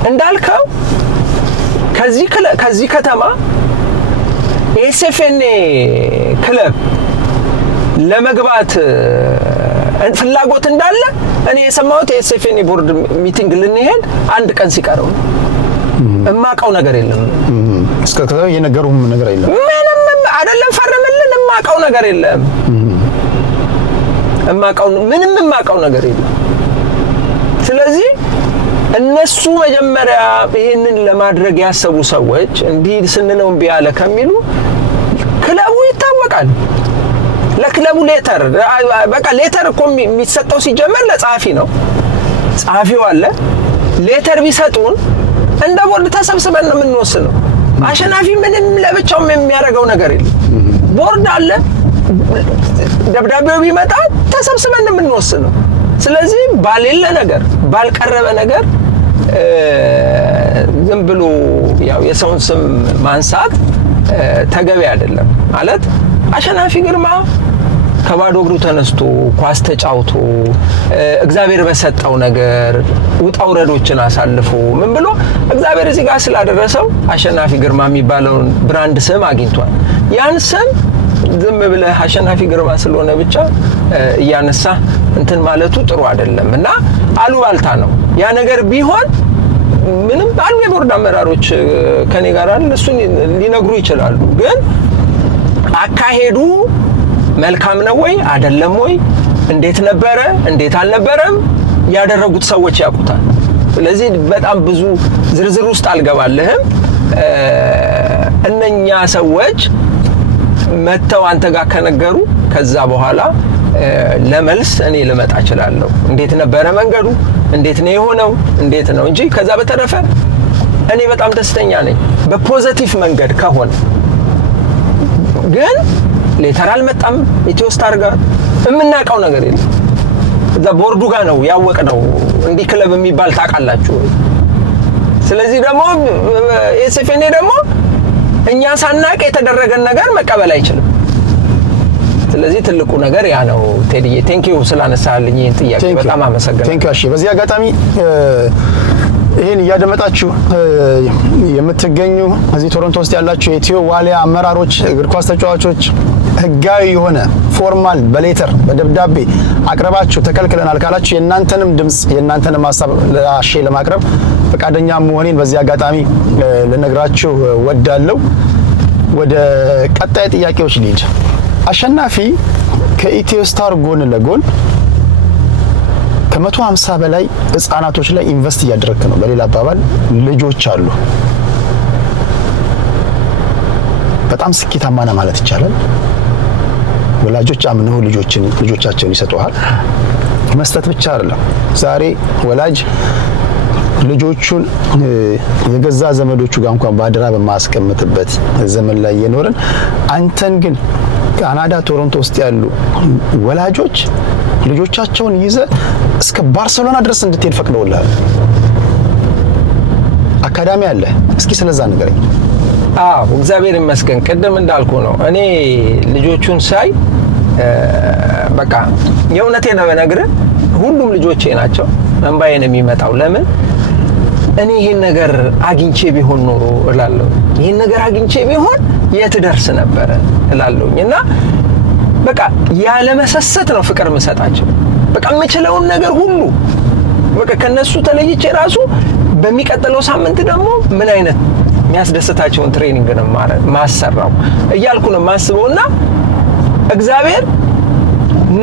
እንዳልከው ከዚህ ከተማ ኤስኤፍኤን ክለብ ለመግባት ፍላጎት እንዳለ እኔ የሰማሁት የኤስኤፍኤን ቦርድ ሚቲንግ ልንሄድ አንድ ቀን ሲቀረው እማቀው ነገር የለም። እስከዛው የነገሩም ነገር የለም። ምንም አይደለም። ፈርምልን እማቀው ነገር የለም። ምንም እማቀው ነገር የለም። ስለዚህ እነሱ መጀመሪያ ይሄንን ለማድረግ ያሰቡ ሰዎች እንዲህ ስንነው እምቢ አለ ከሚሉ ክለቡ ይታወቃል። ለክለቡ ሌተር እኮ የሚሰጠው ሲጀመር ለጸሐፊ ነው። ጸሐፊው አለ። ሌተር ቢሰጡን እንደ ቦርድ ተሰብስበን ነው የምንወስነው። አሸናፊ ምንም ለብቻው የሚያደርገው ነገር የለም። ቦርድ አለ። ደብዳቤው ቢመጣ ተሰብስበን ነው የምንወስነው። ስለዚህ ባልሌለ ነገር ባልቀረበ ነገር ዝም ብሎ ያው የሰውን ስም ማንሳት ተገቢ አይደለም። ማለት አሸናፊ ግርማ ከባዶ እግሩ ተነስቶ ኳስ ተጫውቶ እግዚአብሔር በሰጠው ነገር ውጣ ውረዶችን አሳልፎ ምን ብሎ እግዚአብሔር እዚህ ጋር ስላደረሰው አሸናፊ ግርማ የሚባለውን ብራንድ ስም አግኝቷል። ያን ስም ዝም ብለህ አሸናፊ ግርማ ስለሆነ ብቻ እያነሳ እንትን ማለቱ ጥሩ አይደለም እና አሉባልታ ነው። ያ ነገር ቢሆን ምንም አሉ የቦርድ አመራሮች ከኔ ጋር እሱን ሊነግሩ ይችላሉ። ግን አካሄዱ መልካም ነው ወይ አይደለም ወይ፣ እንዴት ነበረ እንዴት አልነበረም ያደረጉት ሰዎች ያውቁታል። ስለዚህ በጣም ብዙ ዝርዝር ውስጥ አልገባልህም። እነኛ ሰዎች መተው አንተ ጋር ከነገሩ ከዛ በኋላ ለመልስ እኔ ልመጣ እችላለሁ። እንዴት ነበረ መንገዱ፣ እንዴት ነው የሆነው፣ እንዴት ነው እንጂ ከዛ በተረፈ እኔ በጣም ደስተኛ ነኝ በፖዚቲቭ መንገድ ከሆነ። ግን ሌተር አልመጣም። ኢትዮ ስታር ጋር የምናውቀው ነገር የለም። እዛ ቦርዱ ጋር ነው ያወቅነው እንዲህ ክለብ የሚባል ታውቃላችሁ። ስለዚህ ደግሞ ኤስኤፍኤን ደግሞ እኛ ሳናቅ የተደረገን ነገር መቀበል አይችልም። ስለዚህ ትልቁ ነገር ያ ነው። ቴዲዬ ቴንኪው ስላነሳልኝ ይሄን ጥያቄ በጣም አመሰግናለሁ። ቴንኪው። እሺ፣ በዚህ አጋጣሚ ይሄን እያደመጣችሁ የምትገኙ እዚህ ቶሮንቶ ውስጥ ያላችሁ የኢትዮ ዋሊያ አመራሮች፣ እግር ኳስ ተጫዋቾች ህጋዊ የሆነ ፎርማል በሌተር በደብዳቤ አቅርባችሁ ተከልክለናል ካላችሁ የእናንተንም ድምጽ የእናንተንም ሐሳብ ለአሼ ለማቅረብ ፈቃደኛ መሆኔን በዚህ አጋጣሚ ልነግራችሁ ወዳለሁ። ወደ ቀጣይ ጥያቄዎች ልሂድ። አሸናፊ ከኢትዮ ስታር ጎን ለጎን ከ150 በላይ ህፃናቶች ላይ ኢንቨስት እያደረክ ነው። በሌላ አባባል ልጆች አሉ። በጣም ስኬታማ ነህ ማለት ይቻላል። ወላጆች አምነው ልጆቻቸውን ይሰጡሃል። መስጠት ብቻ አይደለም። ዛሬ ወላጅ ልጆቹን የገዛ ዘመዶቹ ጋር እንኳን ባድራ በማስቀምጥበት ዘመን ላይ የኖርን አንተን ግን ካናዳ ቶሮንቶ ውስጥ ያሉ ወላጆች ልጆቻቸውን ይዘ እስከ ባርሴሎና ድረስ እንድትሄድ ፈቅደውልሃል። አካዳሚ አለ። እስኪ ስለዛ ንገረኝ። አዎ እግዚአብሔር ይመስገን። ቅድም እንዳልኩ ነው እኔ ልጆቹን ሳይ በቃ የእውነቴን ነው በነግርህ ሁሉም ልጆቼ ናቸው። እንባዬ ነው የሚመጣው። ለምን እኔ ይሄን ነገር አግኝቼ ቢሆን ኖሮ እላለሁ። ይሄን ነገር አግኝቼ ቢሆን የት ደርስ ነበር እላለሁኝ። እና በቃ ያለ መሰሰት ነው ፍቅር መሰጣቸው። በቃ የምችለውን ነገር ሁሉ በቃ ከነሱ ተለይቼ ራሱ በሚቀጥለው ሳምንት ደግሞ ምን አይነት የሚያስደስታቸውን ትሬኒንግ ነው ማሰራው እያልኩ ነው ማስበውና እግዚአብሔር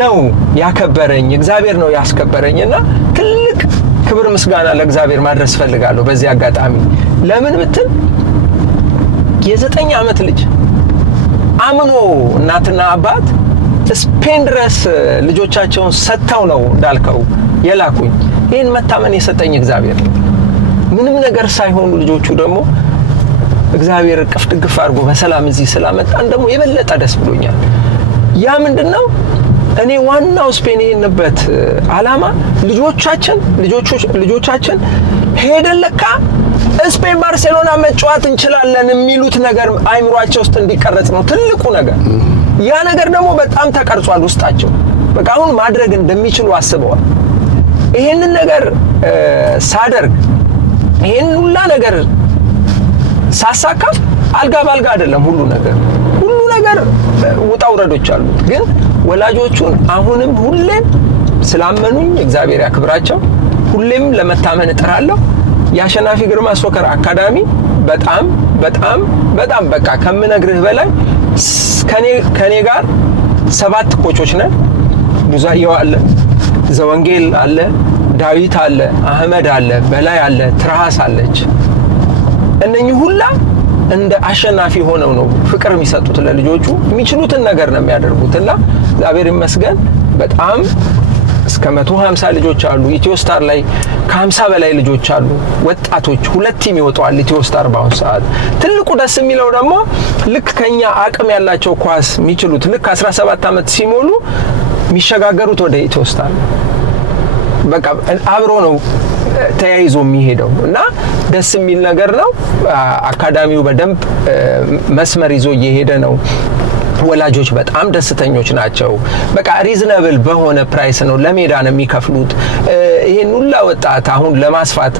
ነው ያከበረኝ፣ እግዚአብሔር ነው ያስከበረኝና ትልቅ ክብር ምስጋና ለእግዚአብሔር ማድረስ ፈልጋለሁ በዚህ አጋጣሚ። ለምን ብትል የ9 ዓመት ልጅ አምኖ እናትና አባት ስፔን ድረስ ልጆቻቸውን ሰጥተው ነው እንዳልከው የላኩኝ። ይህን መታመን የሰጠኝ እግዚአብሔር ነው። ምንም ነገር ሳይሆኑ ልጆቹ ደግሞ እግዚአብሔር እቅፍ ድግፍ አድርጎ በሰላም እዚህ ስላመጣን ደግሞ የበለጠ ደስ ብሎኛል። ያ ምንድነው እኔ ዋናው ስፔን የሄድንበት ዓላማ ልጆቻችን ሄደን ለካ ስፔን ባርሴሎና መጫወት እንችላለን የሚሉት ነገር አይምሯቸው ውስጥ እንዲቀረጽ ነው ትልቁ ነገር። ያ ነገር ደግሞ በጣም ተቀርጿል ውስጣቸው። በቃ አሁን ማድረግ እንደሚችሉ አስበዋል። ይሄንን ነገር ሳደርግ ይሄን ሁላ ነገር ሳሳካ አልጋ ባልጋ አይደለም ሁሉ ነገር ውጣ ውረዶች አሉት። ግን ወላጆቹን አሁንም ሁሌም ስላመኑኝ እግዚአብሔር ያክብራቸው፣ ሁሌም ለመታመን እጥራለሁ። የአሸናፊ ግርማ ሶከር አካዳሚ በጣም በቃ ከምነግርህ በላይ ከኔ ጋር 7 ኮቾች ነን። ብዙአየሁ አለ፣ ዘወንጌል አለ፣ ዳዊት አለ፣ አህመድ አለ፣ በላይ አለ፣ ትራሃስ አለች። እነኚህ ሁላ እንደ አሸናፊ ሆነው ነው ፍቅር የሚሰጡት ለልጆቹ። የሚችሉትን ነገር ነው የሚያደርጉትና እግዚአብሔር ይመስገን በጣም እስከ 150 ልጆች አሉ። ኢትዮስታር ላይ ከ50 በላይ ልጆች አሉ ወጣቶች። 2 ቲም ይወጣዋል ኢትዮስታር በአሁኑ ሰዓት። ትልቁ ደስ የሚለው ደግሞ ልክ ከኛ አቅም ያላቸው ኳስ የሚችሉት ልክ 17 ዓመት ሲሞሉ የሚሸጋገሩት ወደ ኢትዮስታር በቃ አብሮ ነው ተያይዞ የሚሄደው እና ደስ የሚል ነገር ነው። አካዳሚው በደንብ መስመር ይዞ እየሄደ ነው። ወላጆች በጣም ደስተኞች ናቸው። በቃ ሪዝነብል በሆነ ፕራይስ ነው ለሜዳ ነው የሚከፍሉት። ይሄን ሁላ ወጣት አሁን ለማስፋት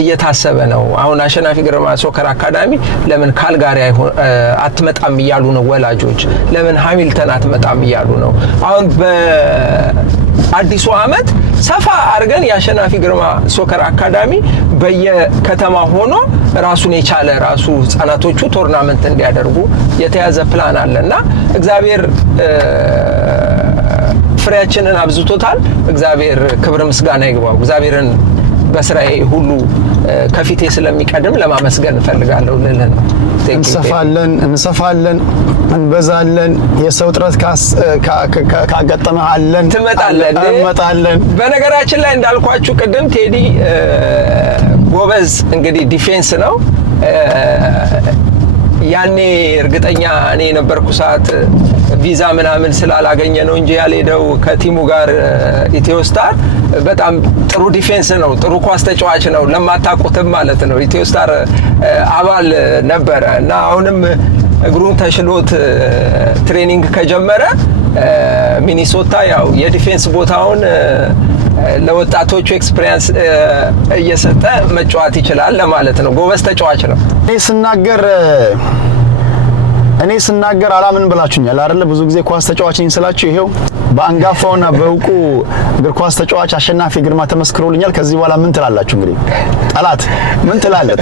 እየታሰበ ነው። አሁን አሸናፊ ግርማ ሶከር አካዳሚ ለምን ካልጋሪ አትመጣም እያሉ ነው ወላጆች። ለምን ሃሚልተን አትመጣም እያሉ ነው። አሁን በአዲሱ ዓመት ሰፋ አድርገን የአሸናፊ ግርማ ሶከር አካዳሚ በየከተማ ሆኖ ራሱን የቻለ ራሱ ህጻናቶቹ ቶርናመንት እንዲያደርጉ የተያዘ ፕላን አለና እግዚአብሔር ፍሬያችንን አብዝቶታል። እግዚአብሔር ክብር ምስጋና ይግባው። እግዚአብሔርን በስራዬ ሁሉ ከፊቴ ስለሚቀድም ለማመስገን እፈልጋለሁ ልልህ ነው። እንሰፋለን፣ እንበዛለን። የሰው ጥረት ካጋጠመህ አለን ትመጣለን። በነገራችን ላይ እንዳልኳችሁ ቅድም ቴዲ ጎበዝ እንግዲህ ዲፌንስ ነው። ያኔ እርግጠኛ እኔ የነበርኩ ሰዓት ቪዛ ምናምን ስላላገኘ ነው እንጂ ያልሄደው ከቲሙ ጋር ኢትዮስታር በጣም ጥሩ ዲፌንስ ነው። ጥሩ ኳስ ተጫዋች ነው። ለማታውቁትም ማለት ነው ኢትዮስታር አባል ነበረ እና አሁንም እግሩን ተሽሎት ትሬኒንግ ከጀመረ ሚኒሶታ ያው የዲፌንስ ቦታውን ለወጣቶቹ ኤክስፒሪየንስ እየሰጠ መጫወት ይችላል ለማለት ነው። ጎበዝ ተጫዋች ነው። እኔ ስናገር አላምን ብላችሁኛል አይደለ? ብዙ ጊዜ ኳስ ተጫዋች ነኝ ስላችሁ ይሄው በአንጋፋውና በእውቁ እግር ኳስ ተጫዋች አሸናፊ ግርማ ተመስክሮልኛል። ከዚህ በኋላ ምን ትላላችሁ? እንግዲህ ጠላት ምን ትላለህ?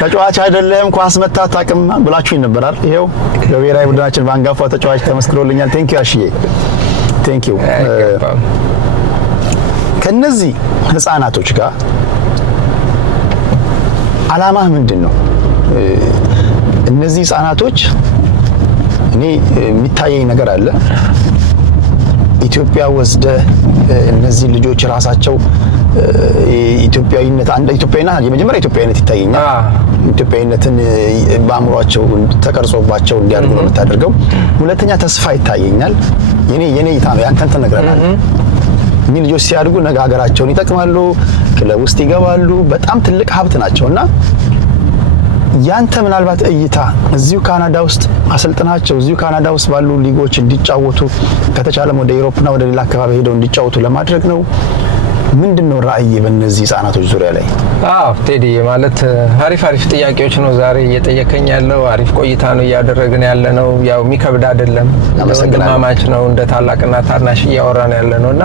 ተጫዋች አይደለም ኳስ መታት አቅም ብላችሁኝ ነበር አይደል? ይሄው በብሔራዊ ቡድናችን በአንጋፋው ተጫዋች ተመስክሮልኛል። ቴንኪው አሽዬ ቴንኪው። ከነዚህ ህፃናቶች ጋር አላማህ ምንድን ነው? እነዚህ ህፃናቶች እኔ የሚታየኝ ነገር አለ። ኢትዮጵያ ወስደ እነዚህ ልጆች ራሳቸው ኢትዮጵያዊነት የመጀመሪያ ኢትዮጵያዊነት ይታየኛል። ኢትዮጵያዊነትን በአእምሯቸው ተቀርጾባቸው እንዲያድጉ ነው የምታደርገው። ሁለተኛ ተስፋ ይታየኛል። የኔ እይታ ነው። ያንተን ተነግረናል። እኚህ ልጆች ሲያድጉ ነገ ሀገራቸውን ይጠቅማሉ፣ ክለብ ውስጥ ይገባሉ፣ በጣም ትልቅ ሀብት ናቸውና ያንተ ምናልባት እይታ እዚሁ ካናዳ ውስጥ አሰልጥናቸው እዚሁ ካናዳ ውስጥ ባሉ ሊጎች እንዲጫወቱ ከተቻለም ወደ ኢሮፕና ወደ ሌላ አካባቢ ሄደው እንዲጫወቱ ለማድረግ ነው? ምንድነው ራዕይ በእነዚህ ህፃናቶች ዙሪያ ላይ? ቴዲ ማለት አሪፍ ጥያቄዎች ነው ዛሬ እየጠየቀኝ ያለው። አሪፍ ቆይታ ነው እያደረግን ያለ ነው። ያው የሚከብድ አይደለም። ወንድማማች ነው። እንደ ታላቅና ታናሽ እያወራን ያለ ነውና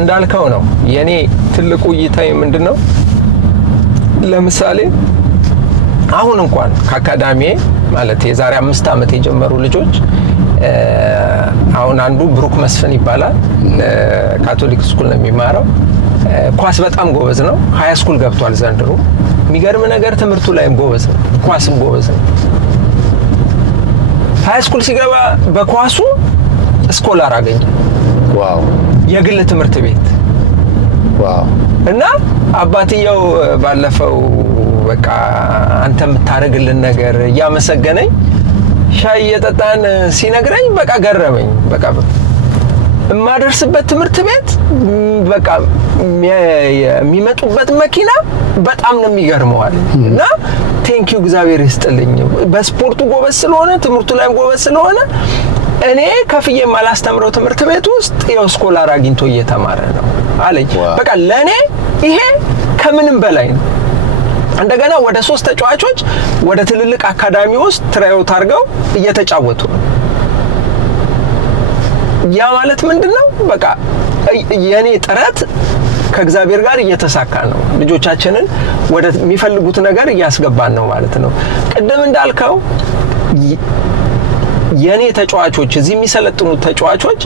እንዳልከው ነው። የኔ ትልቁ እይታዬ ምንድነው ለምሳሌ አሁን እንኳን ከአካዳሚ ማለት የዛሬ 5 ዓመት የጀመሩ ልጆች አሁን አንዱ ብሩክ መስፍን ይባላል ካቶሊክ ስኩል ነው የሚማረው ኳስ በጣም ጎበዝ ነው ሃይ ስኩል ገብቷል ዘንድሮ የሚገርም ነገር ትምህርቱ ላይም ጎበዝ ነው ኳስም ጎበዝ ነው ሃይ ስኩል ሲገባ በኳሱ ስኮላር አገኘ ዋው የግል ትምህርት ቤት ዋው እና አባትየው ባለፈው በቃ አንተ የምታረግልን ነገር ያመሰገነኝ ሻይ የጠጣን ሲነግረኝ በቃ ገረመኝ በቃ የማደርስበት ትምህርት ቤት በቃ የሚመጡበት መኪና በጣም ነው የሚገርመዋል እና ቴንኪው እግዚአብሔር ይስጥልኝ በስፖርቱ ጎበዝ ስለሆነ ትምህርቱ ላይ ጎበዝ ስለሆነ እኔ ከፍዬ ማላስተምረው ትምህርት ቤት ውስጥ ያው ስኮላር አግኝቶ እየተማረ ነው አለኝ በቃ ለኔ ይሄ ከምንም በላይ ነው እንደገና ወደ 3 ተጫዋቾች ወደ ትልልቅ አካዳሚ ውስጥ ትራይአውት አድርገው እየተጫወቱ ያ ማለት ምንድነው በቃ የኔ ጥረት ከእግዚአብሔር ጋር እየተሳካ ነው ልጆቻችንን ወደ የሚፈልጉት ነገር እያስገባን ነው ማለት ነው ቀደም እንዳልከው የኔ ተጫዋቾች እዚህ የሚሰለጥኑት ተጫዋቾች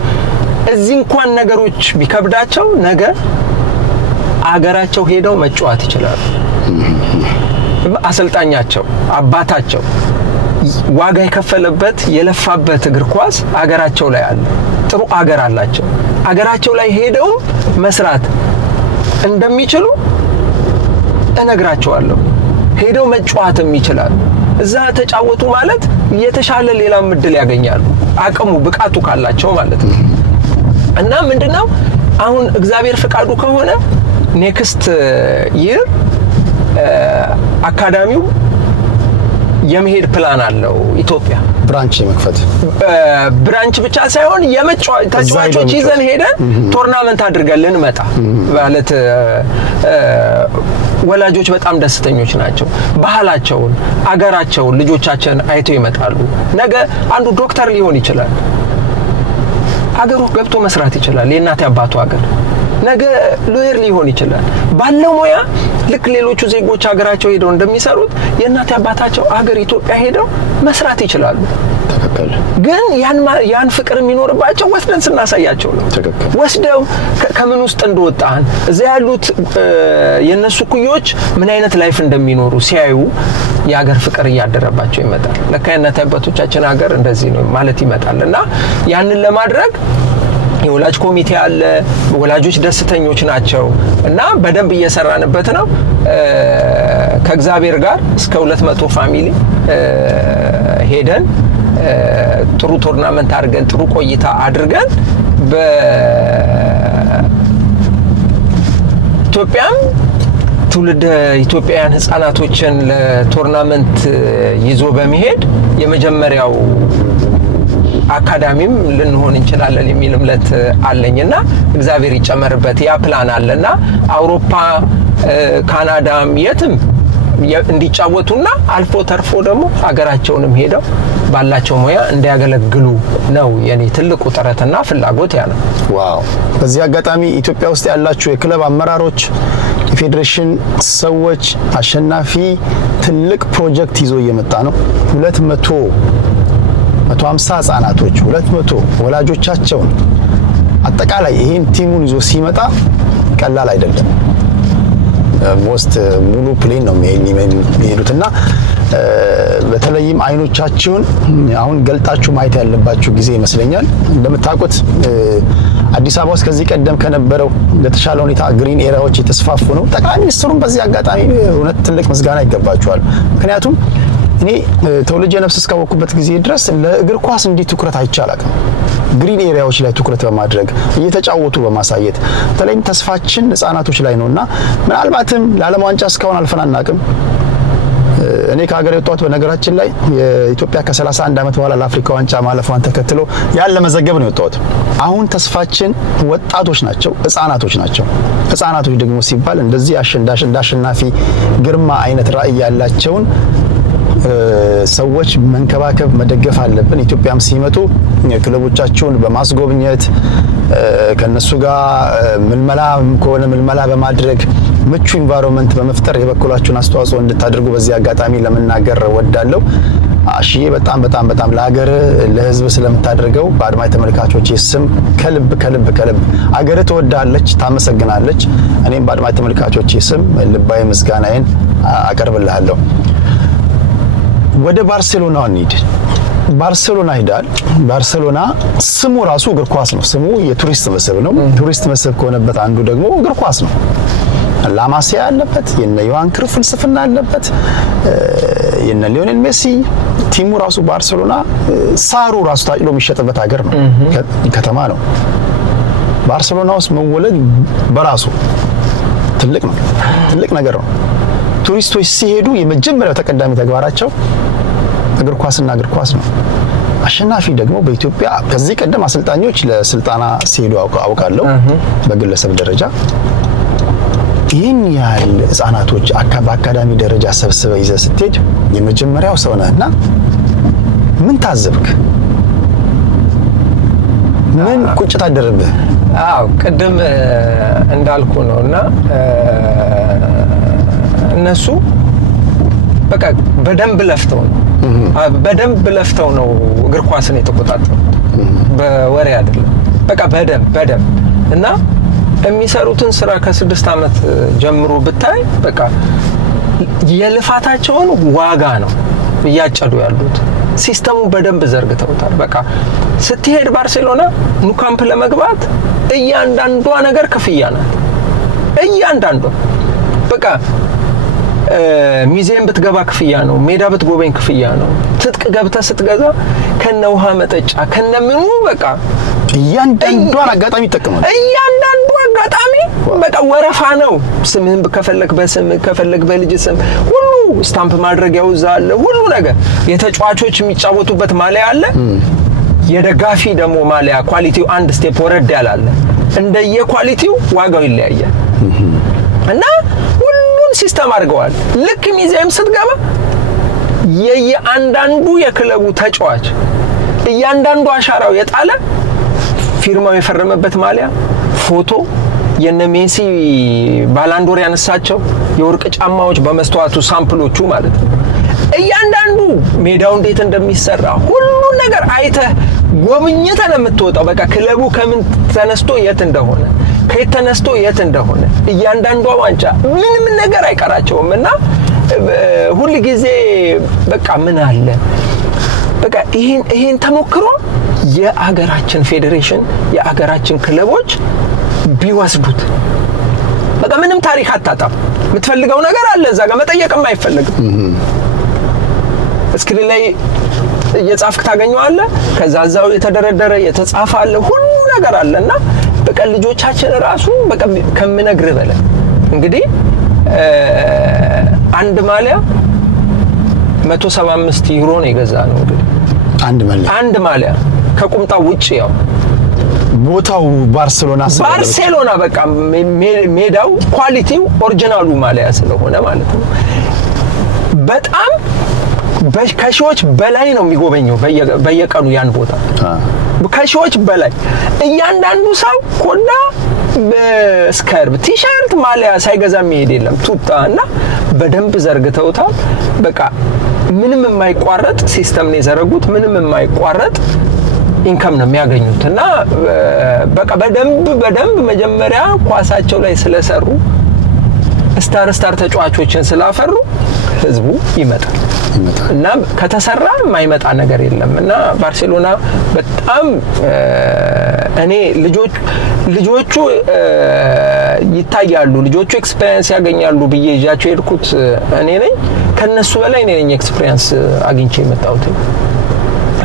እዚህ እንኳን ነገሮች ቢከብዳቸው ነገ አገራቸው ሄደው መጫወት ይችላሉ አሰልጣኛቸው አባታቸው ዋጋ የከፈለበት የለፋበት እግር ኳስ አገራቸው ላይ አለ ጥሩ አገር አላቸው አገራቸው ላይ ሄደው መስራት እንደሚችሉ እነግራቸዋለሁ ሄደው መጫወትም ይችላሉ እዛ ተጫወቱ ማለት የተሻለ ሌላ ምድል ያገኛሉ አቅሙ ብቃቱ ካላቸው ማለት ነው እና ምንድነው አሁን እግዚአብሔር ፍቃዱ ከሆነ ኔክስት ይር አካዳሚው የመሄድ ፕላን አለው ኢትዮጵያ ብራንች የመክፈት ብራንች ብቻ ሳይሆን ተጫዋቾች ይዘን ሄደን ቶርናመንት አድርገን ልንመጣ ማለት ወላጆች በጣም ደስተኞች ናቸው ባህላቸውን አገራቸውን ልጆቻችን አይተው ይመጣሉ ነገ አንዱ ዶክተር ሊሆን ይችላል ሀገሩ ገብቶ መስራት ይችላል የእናት አባቱ ሀገር ነገ ሎየር ሊሆን ይችላል ባለው ሙያ ልክ ሌሎቹ ዜጎች ሀገራቸው ሄደው እንደሚሰሩት የእናት አባታቸው ሀገር ኢትዮጵያ ሄደው መስራት ይችላሉ ተከከለ ግን ያን ፍቅር የሚኖርባቸው ወስደን ስናሳያቸው ነው ተከከለ ወስደው ከምን ውስጥ እንደወጣን እዛ ያሉት የነሱ ኩዮች ምን አይነት ላይፍ እንደሚኖሩ ሲያዩ የሀገር ፍቅር እያደረባቸው ይመጣል ለካ የእናት አባቶቻችን ሀገር እንደዚህ ነው ማለት ይመጣልና ያንን ለማድረግ የወላጅ ኮሚቴ አለ ወላጆች ደስተኞች ናቸው እና በደንብ እየሰራንበት ነው ከእግዚአብሔር ጋር እስከ 200 ፋሚሊ ሄደን ጥሩ ቶርናመንት አድርገን ጥሩ ቆይታ አድርገን በኢትዮጵያም ትውልድ ኢትዮጵያውያን ህፃናቶችን ለቶርናመንት ይዞ በመሄድ የመጀመሪያው አካዳሚም ልንሆን እንችላለን የሚል እምነት አለኝና እግዚአብሔር ይጨመርበት ያ ፕላን አለና አውሮፓ ካናዳም የትም እንዲጫወቱና አልፎ ተርፎ ደግሞ ሀገራቸውንም ሄደው ባላቸው ሙያ እንዲያገለግሉ ነው የኔ ትልቁ ጥረትና ፍላጎት ያ ነው ዋው በዚህ አጋጣሚ ኢትዮጵያ ውስጥ ያላችሁ የክለብ አመራሮች የፌዴሬሽን ሰዎች አሸናፊ ትልቅ ፕሮጀክት ይዞ እየመጣ ነው 150 ህጻናቶች 200 ወላጆቻቸውን አጠቃላይ ይሄን ቲሙን ይዞ ሲመጣ ቀላል አይደለም ሞስት ሙሉ ፕሌን ነው የሚሄዱትና በተለይም አይኖቻችሁን አሁን ገልጣችሁ ማየት ያለባችሁ ጊዜ ይመስለኛል እንደምታውቁት አዲስ አበባ ውስጥ ከዚህ ቀደም ከነበረው ለተሻለ ሁኔታ ግሪን ኤሪያዎች የተስፋፉ ነው ጠቅላይ ሚኒስትሩን በዚህ አጋጣሚ እውነት ትልቅ ምስጋና ይገባቸዋል ምክንያቱም እኔ ተወልጄ ነፍስ እስካወቅኩበት ጊዜ ድረስ ለእግር ኳስ እንዲህ ትኩረት አይቻላልም ግሪን ኤሪያዎች ላይ ትኩረት በማድረግ እየተጫወቱ በማሳየት በተለይም ተስፋችን ህፃናቶች ላይ ነውና ምናልባትም ለዓለም ዋንጫ እስካሁን አልፈን አናውቅም እኔ ከሀገር የወጣሁት በነገራችን ላይ የኢትዮጵያ ከ31 ዓመት በኋላ ለአፍሪካ ዋንጫ ማለፏን ተከትሎ ያለ መዘገብ ነው የወጣሁት አሁን ተስፋችን ወጣቶች ናቸው ህፃናቶች ናቸው ህፃናቶች ደግሞ ሲባል እንደዚህ አሸናፊ ግርማ አይነት ራዕይ ያላቸውን ሰዎች መንከባከብ መደገፍ አለብን ኢትዮጵያም ሲመጡ ክለቦቻቸውን በማስጎብኘት ከነሱ ጋር ምልመላ በማድረግ ምቹ ኢንቫይሮንመንት በመፍጠር የበኩላችሁን አስተዋጽኦ እንድታደርጉ በዚህ አጋጣሚ ለመናገር ወዳለሁ። አሽዬ በጣም በጣም በጣም ለሀገር ለህዝብ ስለምታደርገው በአድማጭ ተመልካቾች ስም ከልብ ከልብ ከልብ አገር ትወዳለች፣ ታመሰግናለች። እኔም በአድማጭ ተመልካቾች ስም ልባዊ ምስጋናዬን አቀርብልሃለሁ። ወደ ባርሴሎና እንሂድ። ባርሴሎና ሄዳል። ባርሴሎና ስሙ ራሱ እግር ኳስ ነው። ስሙ የቱሪስት መስህብ ነው። ቱሪስት መስህብ ከሆነበት አንዱ ደግሞ እግር ኳስ ነው። ላማሲያ አለበት፣ የነ ዮሐን ክሩፍ ፍልስፍና አለበት፣ የነ ሊዮኔል ሜሲ ቲሙ ራሱ ባርሴሎና ሳሩ ራሱ ታጭሎ የሚሸጥበት ሀገር ነው፣ ከተማ ነው። ባርሴሎና ውስጥ መወለድ በራሱ ትልቅ ነው፣ ትልቅ ነገር ነው። ቱሪስቶች ሲሄዱ የመጀመሪያው ተቀዳሚ ተግባራቸው እግር ኳስና እግር ኳስ ነው። አሸናፊ ደግሞ በኢትዮጵያ ከዚህ ቀደም አሰልጣኞች ለስልጣና ሲሄዱ አውቃለሁ በግለሰብ ደረጃ። ይህን ያህል ህጻናቶች በአካዳሚ ደረጃ ሰብስበ ይዘህ ስትሄድ የመጀመሪያው ሰው ነህና ምን ታዘብክ? ምን ቁጭት አደረብህ? አዎ ቅድም እንዳልኩ ነውና እነሱ በቃ በደንብ ለፍተው ነው እግር ኳስን የተቆጣጠሩት። በወሬ አይደለም፣ በቃ በደንብ እና የሚሰሩትን ስራ ከ6 ዓመት ጀምሮ ብታይ በቃ የልፋታቸውን ዋጋ ነው እያጨዱ ያሉት። ሲስተሙ በደንብ ዘርግተውታል። በቃ ስትሄድ ባርሴሎና ኑ ካምፕ ለመግባት እያንዳንዷ ነገር ክፍያ ናት። እያንዳንዷ በቃ ሙዚየም ብትገባ ክፍያ ነው፣ ሜዳ ብትጎበኝ ክፍያ ነው። ትጥቅ ገብተህ ስትገዛ ከነ ውሃ መጠጫ ከነ ምኑ በቃ እያንዳንዷን አጋጣሚ ይጠቀማል። እያንዳንዱ አጋጣሚ በቃ ወረፋ ነው። ስምህን ከፈለክ በስም ከፈለክ በልጅ ስም ሁሉ ስታምፕ ማድረጊያው እዛ አለ። ሁሉ ነገር የተጫዋቾች የሚጫወቱበት ማሊያ አለ። የደጋፊ ደግሞ ማሊያ ኳሊቲው አንድ ስቴፕ ወረድ ያላለ እንደየ ኳሊቲው ዋጋው ይለያያል እና ሁሉን ሲስተም አድርገዋል። ልክ ሙዚየም ስትገባ የየአንዳንዱ የክለቡ ተጫዋች እያንዳንዱ አሻራው የጣለ ፊርማው የፈረመበት ማሊያ ፎቶ የነ ሜሲ ባላንዶር ያነሳቸው የወርቅ ጫማዎች በመስተዋቱ ሳምፕሎቹ ማለት ነው። እያንዳንዱ ሜዳው እንዴት እንደሚሰራ ሁሉ ነገር አይተህ ጎብኝተህ ነው የምትወጣው። በቃ ክለቡ ከምን ተነስቶ የት እንደሆነ ከየት ተነስቶ የት እንደሆነ እያንዳንዷ ዋንጫ ምንም ነገር አይቀራቸውም እና ሁሉ ጊዜ በቃ ምን አለ በቃ ይሄን ተሞክሮ የአገራችን ፌዴሬሽን የአገራችን ክለቦች ቢወስዱት በቃ ምንም ታሪክ አታጣም። የምትፈልገው ነገር አለ እዛ ጋር መጠየቅም አይፈልግም። እስክሪን ላይ እየጻፍክ ታገኘዋለህ። ከዛ እዛው የተደረደረ የተጻፈ አለ፣ ሁሉ ነገር አለና በቃ ልጆቻችን ራሱ በቃ ከምነግርህ በላይ እንግዲህ አንድ ማሊያ 175 ዩሮ ነው የገዛ ነው እንግዲህ አንድ ማሊያ ከቁምጣው ውጪ ያው ቦታው ባርሴሎና በቃ ሜዳው ኳሊቲው ኦሪጂናሉ ማሊያ ስለሆነ ማለት ነው። በጣም ከሺዎች በላይ ነው የሚጎበኘው በየቀኑ ያን ቦታ ከሺዎች በላይ እያንዳንዱ ሰው ኮዳ በስከርብ ቲሸርት ማሊያ ሳይገዛ የሚሄድ የለም። ቱታ እና በደንብ ዘርግተውታል። በቃ ምንም የማይቋረጥ ሲስተም ነው የዘረጉት። ምንም የማይቋረጥ ኢንካም ነው የሚያገኙት እና በቃ በደንብ መጀመሪያ ኳሳቸው ላይ ስለሰሩ ስታር ተጫዋቾችን ስላፈሩ ህዝቡ ይመጣል እና ከተሰራ የማይመጣ ነገር የለም እና ባርሴሎና በጣም እኔ ልጆቹ ይታያሉ፣ ልጆቹ ኤክስፒሪየንስ ያገኛሉ ብዬ ይዣቸው ሄድኩት እኔ ነኝ። ከነሱ በላይ እኔ ነኝ ኤክስፒሪየንስ አግኝቼ የመጣሁት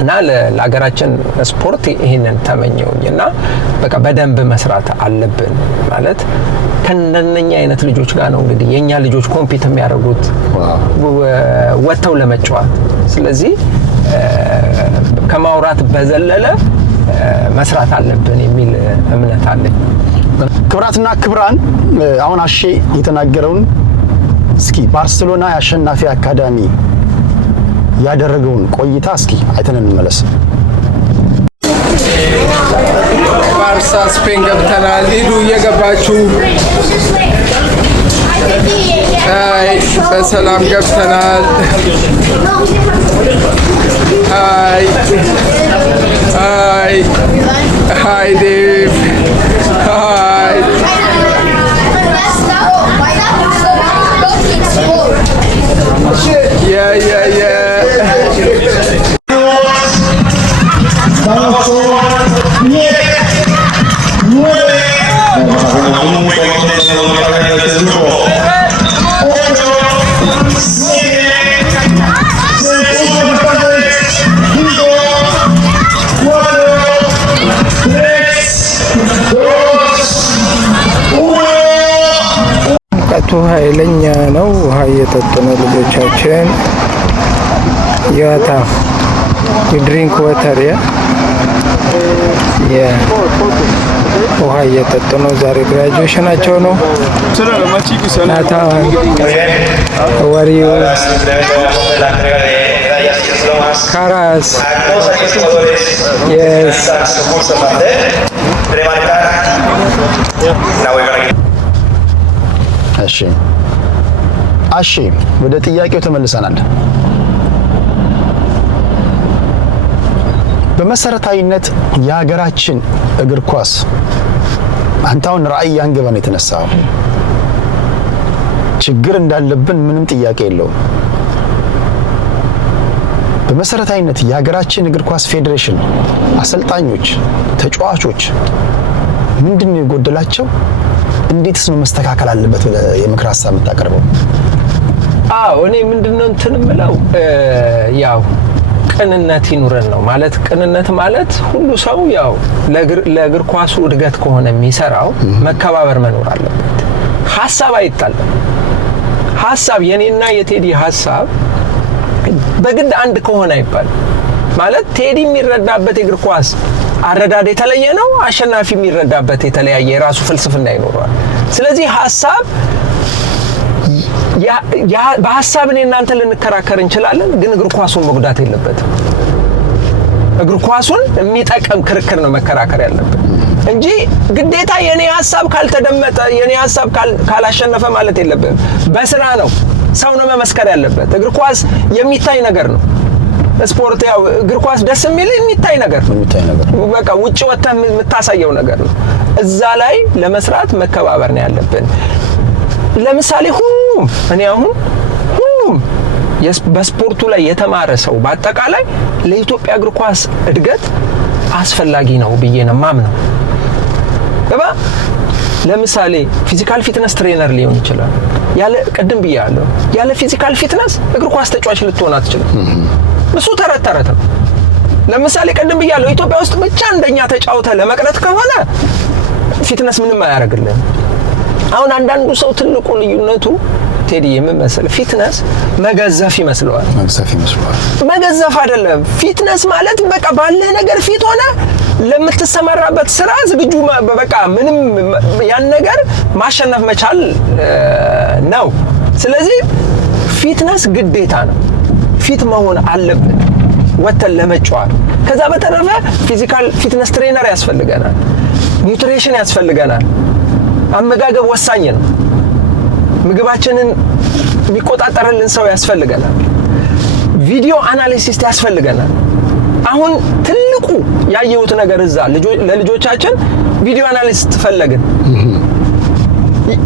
እና ለሀገራችን ስፖርት ይሄንን ተመኘውኝና በቃ በደንብ መስራት አለብን ማለት ከነኛ አይነት ልጆች ጋር ነው እንግዲህ የኛ ልጆች ኮምፒት የሚያደርጉት ወጥተው ለመጫወት። ስለዚህ ከማውራት በዘለለ መስራት አለብን የሚል እምነት አለኝ። ክብራትና ክብራን አሁን አሼ የተናገረውን እስኪ ባርሴሎና የአሸናፊ አካዳሚ ያደረገውን ቆይታ እስኪ አይተን እንመለስ። ባርሳ ስፔን ገብተናል። ሂዱ እየገባችሁ አይ በሰላም ገብተናል። አይ አይ አይ ዴቭ አይ yeah ኃይለኛ ነው። ውሃ እየጠጡ ነው ልጆቻችን። ያታ ድሪንክ ወተር ውሃ እየጠጡ ነው። ዛሬ ግራጁዌሽናቸው ነው። ናታ ወሪዮ ካራስ የስ እሺ ወደ ጥያቄው ተመልሰናል። በመሰረታዊነት የሀገራችን እግር ኳስ አንታውን ራዕይ አንገበን የተነሳው ችግር እንዳለብን ምንም ጥያቄ የለውም። በመሰረታዊነት የሀገራችን እግር ኳስ ፌዴሬሽን አሰልጣኞች፣ ተጫዋቾች ምንድነው የጎደላቸው? እንዴትስ ነው መስተካከል አለበት የምክር ሀሳብ የምታቀርበው? እኔ ምንድነው እንትን ምለው ያው ቅንነት ይኑረን ነው ማለት። ቅንነት ማለት ሁሉ ሰው ያው ለእግር ኳሱ እድገት ከሆነ የሚሰራው መከባበር መኖር አለበት። ሀሳብ አይጣልም። ሀሳብ የኔና የቴዲ ሀሳብ በግድ አንድ ከሆነ አይባል ማለት ቴዲ የሚረዳበት የእግር ኳስ አረዳድ የተለየ ነው። አሸናፊ የሚረዳበት የተለያየ የራሱ ፍልስፍና ይኖራል። ስለዚህ ሀሳብ በሀሳብ እኔ እናንተ ልንከራከር እንችላለን፣ ግን እግር ኳሱን መጉዳት የለበትም። እግር ኳሱን የሚጠቅም ክርክር ነው መከራከር ያለበት እንጂ ግዴታ የኔ ሀሳብ ካልተደመጠ የኔ ሀሳብ ካላሸነፈ ማለት የለበትም። በስራ ነው ሰው ነው መመስከር ያለበት። እግር ኳስ የሚታይ ነገር ነው። ስፖርት ያው እግር ኳስ ደስ የሚል የሚታይ ነገር ነው። በቃ ውጪ ወጥተህ የምታሳየው ነገር ነው። እዛ ላይ ለመስራት መከባበር ነው ያለብን። ለምሳሌ ሁሉም በስፖርቱ ላይ የተማረ ሰው በአጠቃላይ ለኢትዮጵያ እግር ኳስ እድገት አስፈላጊ ነው ብዬ ነው ማምነው። ለምሳሌ ፊዚካል ፊትነስ ትሬነር ሊሆን ይችላል። ቅድም ብያለሁ፣ ያለ ፊዚካል ፊትነስ እግር ኳስ ተጫዋች ልትሆን አትችልም። እሱ ተረት ነው። ለምሳሌ ቅድም ብያለሁ፣ ኢትዮጵያ ውስጥ ብቻ እንደኛ ተጫውተ ለመቅረት ከሆነ ፊትነስ ምንም አያደርግልህም። አሁን አንዳንዱ ሰው ትልቁ ልዩነቱ ቴዲ የምመስል ፊትነስ መገዘፍ ይመስለዋል። መገዘፍ አይደለም። ፊትነስ ማለት በቃ ባለ ነገር ፊት ሆነ ለምትሰማራበት ስራ ዝግጁ በቃ ምንም ያን ነገር ማሸነፍ መቻል ነው። ስለዚህ ፊትነስ ግዴታ ነው። ፊት መሆን አለብን ወተን ለመጫወት። ከዛ በተረፈ ፊዚካል ፊትነስ ትሬነር ያስፈልገናል። ኒውትሪሽን ያስፈልገናል። አመጋገብ ወሳኝ ነው። ምግባችንን የሚቆጣጠርልን ሰው ያስፈልገናል። ቪዲዮ አናሊሲስ ያስፈልገናል። አሁን ትልቁ ያየሁት ነገር እዛ ለልጆቻችን ቪዲዮ አናሊሲስ ፈለግን።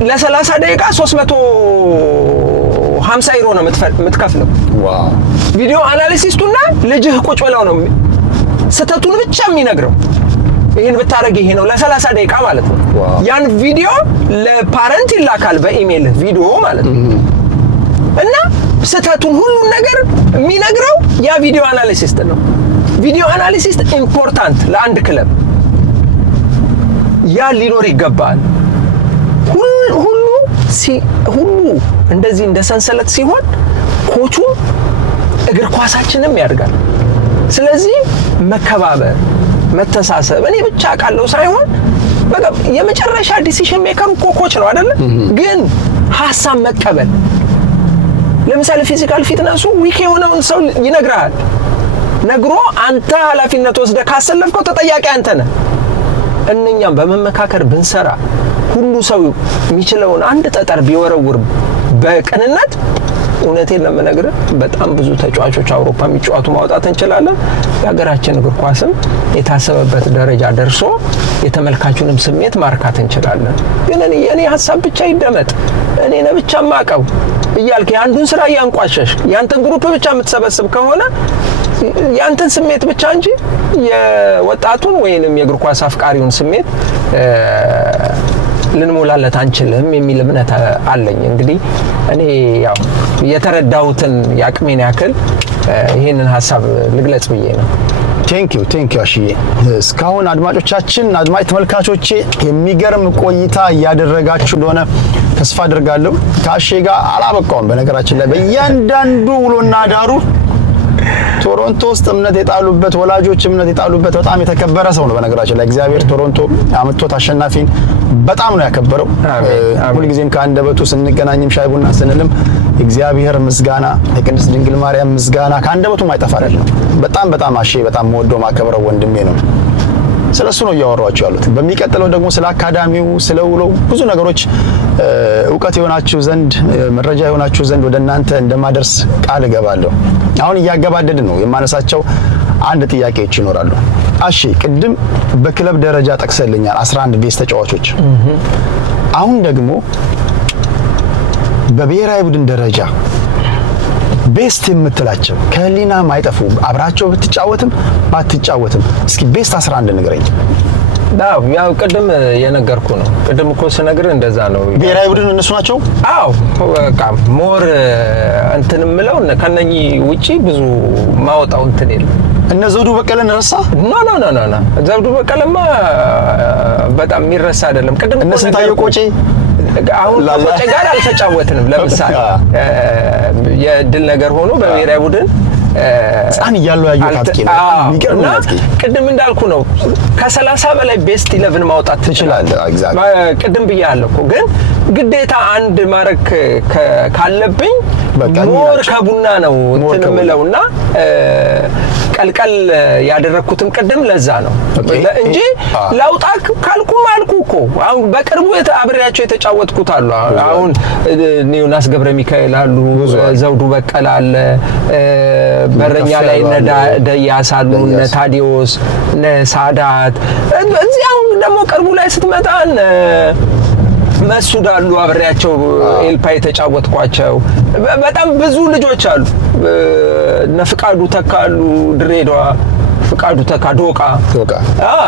ለ30 ደቂቃ 350 ዩሮ ነው የምትከፍለው። ዋው! ቪዲዮ አናሊሲስቱና ልጅህ ቁጭ ብለው ነው ስተቱን ብቻ የሚነግረው። ይሄን ብታረግ ይሄ ነው ለ30 ደቂቃ ማለት ነው። ያን ቪዲዮ ለፓረንት ይላካል በኢሜል ቪዲዮ ማለት ነው። እና ስተቱን ሁሉ ነገር የሚነግረው ያ ቪዲዮ አናሊሲስት ነው። ቪዲዮ አናሊሲስት ኢምፖርታንት ለአንድ ክለብ ያ ሊኖር ይገባል። ሁሉ እንደዚህ እንደ ሰንሰለት ሲሆን ኮቹ እግር ኳሳችንም ያድጋል። ስለዚህ መከባበር፣ መተሳሰብ እኔ ብቻ ቃለው ሳይሆን በቃ የመጨረሻ ዲሲሽን ሜከሩ ኮች ነው አይደል? ግን ሐሳብ መቀበል። ለምሳሌ ፊዚካል ፊትነሱ ዊክ የሆነውን ሰው ይነግራል። ነግሮ አንተ ኃላፊነት ወስደህ ካሰለፍከው ተጠያቂ አንተ ነህ። እኛም በመመካከር ብንሰራ ሁሉ ሰው የሚችለውን አንድ ጠጠር ቢወረውር በቅንነት እውነቴን ነው የምነግርህ በጣም ብዙ ተጫዋቾች አውሮፓ የሚጫወቱ ማውጣት እንችላለን። የሀገራችን እግር ኳስም የታሰበበት ደረጃ ደርሶ የተመልካቹንም ስሜት ማርካት እንችላለን። ግን የኔ ሀሳብ ብቻ ይደመጥ እኔ ነኝ ብቻ ማቀው እያልክ ያንዱን ስራ ያንቋሸሽ ያንተን ግሩፕ ብቻ የምትሰበስብ ከሆነ ያንተን ስሜት ብቻ እንጂ የወጣቱን ወይንም የእግር ኳስ አፍቃሪውን ስሜት ልንሞላለት አንችልም የሚል እምነት አለኝ። እንግዲህ እኔ ያው የተረዳሁትን ያቅሜን ያክል ይሄንን ሀሳብ ልግለጽ ብዬ ነው። ቴንክ ዩ አሽዬ። እስካሁን አድማጮቻችን አድማጭ ተመልካቾቼ የሚገርም ቆይታ እያደረጋችሁ እንደሆነ ተስፋ አድርጋለሁ። ከአሼ ጋር አላበቃውም። በነገራችን ላይ በእያንዳንዱ ውሎና ዳሩ ቶሮንቶ ውስጥ እምነት የጣሉበት ወላጆች እምነት የጣሉበት በጣም የተከበረ ሰው ነው። በነገራችን ላይ እግዚአብሔር ቶሮንቶ አመጥቶት አሸናፊን በጣም ነው ያከበረው። ሁልጊዜም ከአንደበቱ ስንገናኝም ሻይ ቡና ስንልም እግዚአብሔር ምስጋና የቅድስት ድንግል ማርያም ምስጋና ከአንደበቱ ማይጠፋ አይደለም። በጣም አሼ በጣም ወዶ ማከብረው ወንድሜ ነው። ስለሱ ነው እያወራኋችሁ ያሉት። በሚቀጥለው ደግሞ ስለ አካዳሚው ስለ ውለው ብዙ ነገሮች እውቀት የሆናችሁ ዘንድ መረጃ የሆናችሁ ዘንድ ወደ እናንተ እንደማደርስ ቃል እገባለሁ። አሁን እያገባደድን ነው። የማነሳቸው አንድ ጥያቄዎች ይኖራሉ። አሺ ቅድም በክለብ ደረጃ ጠቅሰልኛል 11 ቤስ ተጫዋቾች። አሁን ደግሞ በብሔራዊ ቡድን ደረጃ ቤስት የምትላቸው ከህሊና ማይጠፉ አብራቸው ብትጫወትም ባትጫወትም እስኪ ቤስት 11 ንገረኝ። ያው ቅድም የነገርኩ ነው። ቅድም እኮ ስነግርህ እንደዛ ነው። ብሔራዊ ቡድን እነሱ ናቸው። አዎ በቃ ሞር እንትን ምለው ከነኚህ ውጪ ብዙ ማውጣው እንትን የለም። እነ ዘውዱ በቀለን ረሳ? ኖ ዘውዱ በቀለማ በጣም የሚረሳ አይደለም። ቅድም እነ ስንታየው ቆጬ አሁን ከቆጬ ጋር አልተጫወትንም። ለምሳሌ የድል ነገር ሆኖ በብሔራዊ ቡድን ህፃን እያሉ ያዩት አጥቂ ነው። የሚገርም አጥቂ። ቅድም እንዳልኩ ነው ከ30 በላይ ቤስት 11 ማውጣት ትችላለህ። ቅድም ብያለሁ እኮ ግን ግዴታ አንድ ማረክ ካለብኝ ሞር ከቡና ነው እንትን ምለውና ቀልቀል ያደረኩትም ቅድም ለዛ ነው እንጂ ላውጣክ ካልኩም አልኩ እኮ። አሁን በቅርቡ አብሬያቸው የተጫወትኩት አሉ። አሁን ኒዮናስ ገብረ ሚካኤል አሉ፣ ዘውዱ በቀለ አለ፣ በረኛ ላይ ደያስ አሉ፣ ታዲዮስ፣ ሳዳት። እዚህ አሁን ደግሞ ቅርቡ ላይ ስትመጣ መስዑድ አሉ፣ አብሬያቸው ኤልፓ የተጫወትኳቸው በጣም ብዙ ልጆች አሉ። ፍቃዱ ተካሉ ድሬዳዋ ፍቃዱ ተካ ዶቃ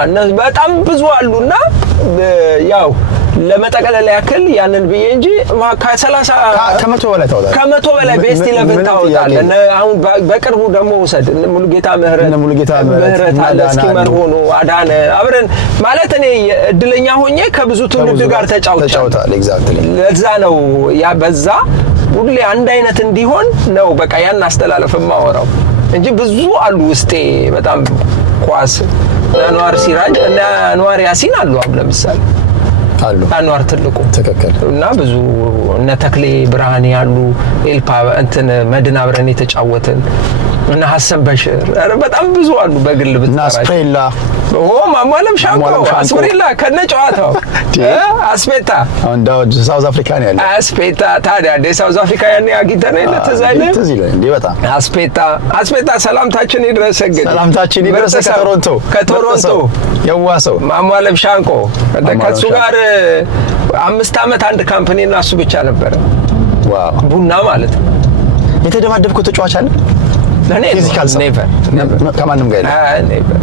እነዚህ በጣም ብዙ አሉና ያው ለመጠቀለል ያክል ያንን ብዬ እንጂ ከመቶ በላይ ቤስት 11 ታወጣለህ። አሁን በቅርቡ ደግሞ ወሰድ ሙሉጌታ ምህረት አለ፣ እስኪመር ሆኖ አዳነ አብረን ማለት እኔ እድለኛ ሆኜ ከብዙ ትውልድ ጋር ተጫውተናል። ኤግዛክትሊ ለዛ ነው ያ በዛ ሁሌ አንድ አይነት እንዲሆን ነው በቃ ያን አስተላለፍ ማወራው እንጂ ብዙ አሉ ውስጤ በጣም ኳስ አንዋር ሲራጅ እና አንዋር ያሲን አሉ። አሁን ለምሳሌ አሉ አንዋር ትልቁ ተከከለ እና ብዙ እነ ተክሌ ብርሃኔ ያሉ ኤልፓ እንትን መድና አብረን የተጫወትን እና ሐሰን በሽር በጣም ብዙ አሉ። በግል ብትጠራቸው አስፕሬላ ማማለም ሻንቆ አስፕሬላ ከነ ጨዋታው አስፔታ አንዳው ሳውዝ አፍሪካ ነው ያለው። አስፔታ ታዲያ ሳውዝ አፍሪካ ያኔ አግኝተን ለተዛለ እንዴ በጣም አስፔታ ሰላምታችን ይድረስ። እንግዲህ ሰላምታችን ይድረስ ከቶሮንቶ የዋሰው ማማለም ሻንቆ ከሱ ጋር 5 ዓመት አንድ ካምፓኒና እሱ ብቻ ነበር። ዋው ቡና ማለት ነው። የተደባደብከው ተጫዋች አለ? ለኔ ኔቨር ከማንም ጋር ኔቨር።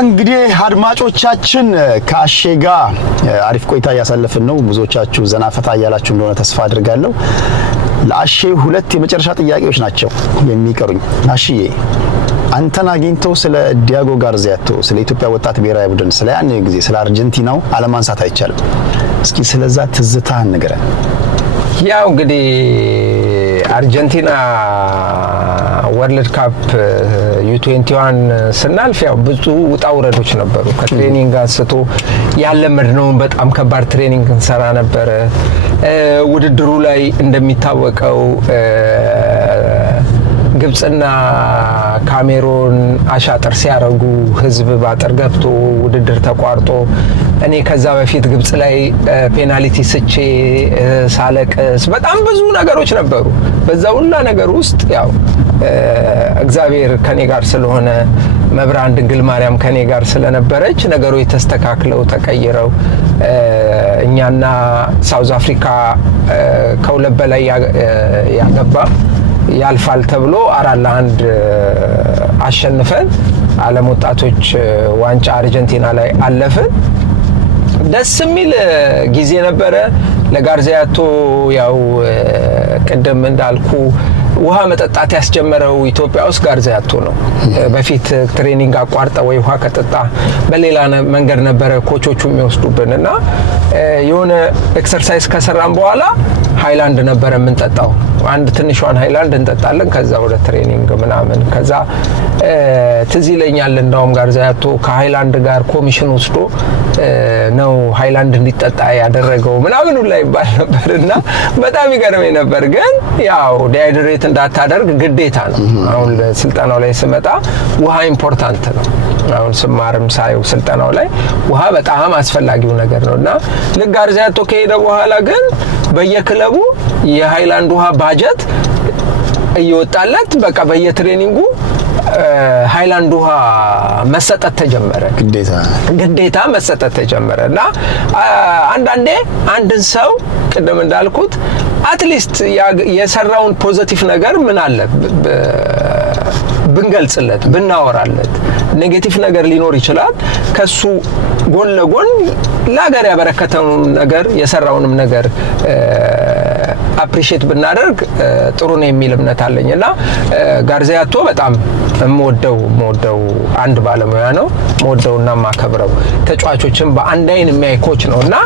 እንግዲህ አድማጮቻችን ከአሼ ጋር አሪፍ ቆይታ እያሳለፍን ነው። ብዙዎቻችሁ ዘና ፈታ እያላችሁ እንደሆነ ተስፋ አድርጋለሁ። ለአሼ 2 የመጨረሻ ጥያቄዎች ናቸው የሚቀሩኝ። አሽዬ አንተን አግኝተው ስለ ዲያጎ ጋርዚያቶ ስለ ኢትዮጵያ ወጣት ብሔራዊ ቡድን ስለ ያን ጊዜ ስለ አርጀንቲናው አለማንሳት አይቻልም። እስኪ ስለዛ ትዝታ ንገረን። ያው እንግዲህ አርጀንቲና ወርልድ ካፕ ዩ21 ስናልፍ ያው ብዙ ውጣ ውረዶች ነበሩ። ከትሬኒንግ አንስቶ ያለመድነውን በጣም ከባድ ትሬኒንግ እንሰራ ነበረ። ውድድሩ ላይ እንደሚታወቀው ግብጽና ካሜሮን አሻጥር ሲያረጉ ህዝብ ባጥር ገብቶ ውድድር ተቋርጦ እኔ ከዛ በፊት ግብጽ ላይ ፔናልቲ ስቼ ሳለቅስ በጣም ብዙ ነገሮች ነበሩ። በዛ ሁሉ ነገር ውስጥ ያው እግዚአብሔር ከኔ ጋር ስለሆነ መብራን ድንግል ማርያም ከኔ ጋር ስለነበረች ነገሮች ተስተካክለው ተቀይረው እኛና ሳውዝ አፍሪካ ከሁለት በላይ ያገባ ያልፋል ተብሎ 4-1 አሸንፈን ዓለም ወጣቶች ዋንጫ አርጀንቲና ላይ አለፍን። ደስ የሚል ጊዜ ነበረ። ለጋርዚያቶ ያው ቅድም እንዳልኩ ውሃ መጠጣት ያስጀመረው ኢትዮጵያ ውስጥ ጋርዚያቶ ነው። በፊት ትሬኒንግ አቋርጠ ወይ ውሃ ከጠጣ በሌላ መንገድ ነበረ ኮቾቹ የሚወስዱብንና የሆነ ኤክሰርሳይዝ ከሰራን በኋላ ሃይላንድ ነበረ የምንጠጣው። አንድ ትንሿን ሃይላንድ እንጠጣለን ከዛ ወደ ትሬኒንግ ምናምን። ከዛ ትዝ ይለኛል እንደውም ጋርዚያቶ ከሃይላንድ ጋር ኮሚሽን ወስዶ ነው ሃይላንድ እንዲጠጣ ያደረገው ምናምን ላይ ይባል ነበርና በጣም ይገርመኝ ነበር። ግን ያው ዲሃይድሬት እንዳታደርግ ግዴታ ነው። አሁን ስልጠናው ላይ ስመጣ ውሃ ኢምፖርታንት ነው። አሁን ስማርም ሳየው ስልጠናው ላይ ውሃ በጣም አስፈላጊው ነገር ነውና ለጋርዚያቶ ከሄደ በኋላ ግን በየክለቡ የሃይላንድ ውሃ ባጀት እየወጣለት በቃ በየትሬኒንጉ ሃይላንድ ውሃ መሰጠት ተጀመረ። ግዴታ መሰጠት ተጀመረና አንዳንዴ አንድን ሰው ቅድም እንዳልኩት አትሊስት የሰራውን ፖዚቲቭ ነገር ምን አለ ብንገልጽለት ብናወራለት። ኔጌቲቭ ነገር ሊኖር ይችላል። ከሱ ጎን ለጎን ለሀገር ያበረከተውን ነገር የሰራውንም ነገር አፕሪሺየት ብናደርግ ጥሩ ነው የሚል እምነት አለኝና ጋርዚያቶ በጣም የምወደው አንድ ባለሙያ ነው። የምወደውና ማከብረው ተጫዋቾችን በአንድ አይን የሚያይ ኮች ነውና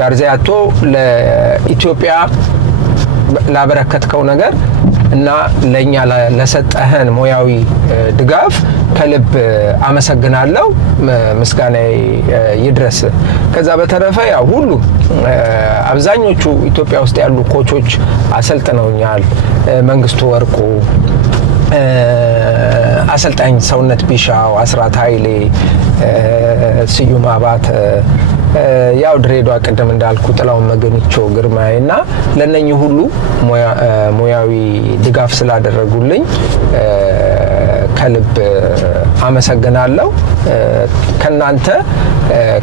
ጋርዚያቶ ለኢትዮጵያ ላበረከትከው ነገር እና ለኛ ለሰጠህን ሙያዊ ድጋፍ ከልብ አመሰግናለሁ። ምስጋናዬ ይድረስ። ከዛ በተረፈ ያው ሁሉ አብዛኞቹ ኢትዮጵያ ውስጥ ያሉ ኮቾች አሰልጥነውኛል። መንግስቱ ወርቁ፣ አሰልጣኝ ሰውነት ቢሻው፣ አስራት ኃይሌ፣ ስዩም አባተ፣ ያው ድሬዳዋ ቅድም እንዳልኩ ጥላውን መገንቾ ግርማይና ለነኚህ ሁሉ ሙያዊ ድጋፍ ስላደረጉልኝ ከልብ አመሰግናለሁ። ከናንተ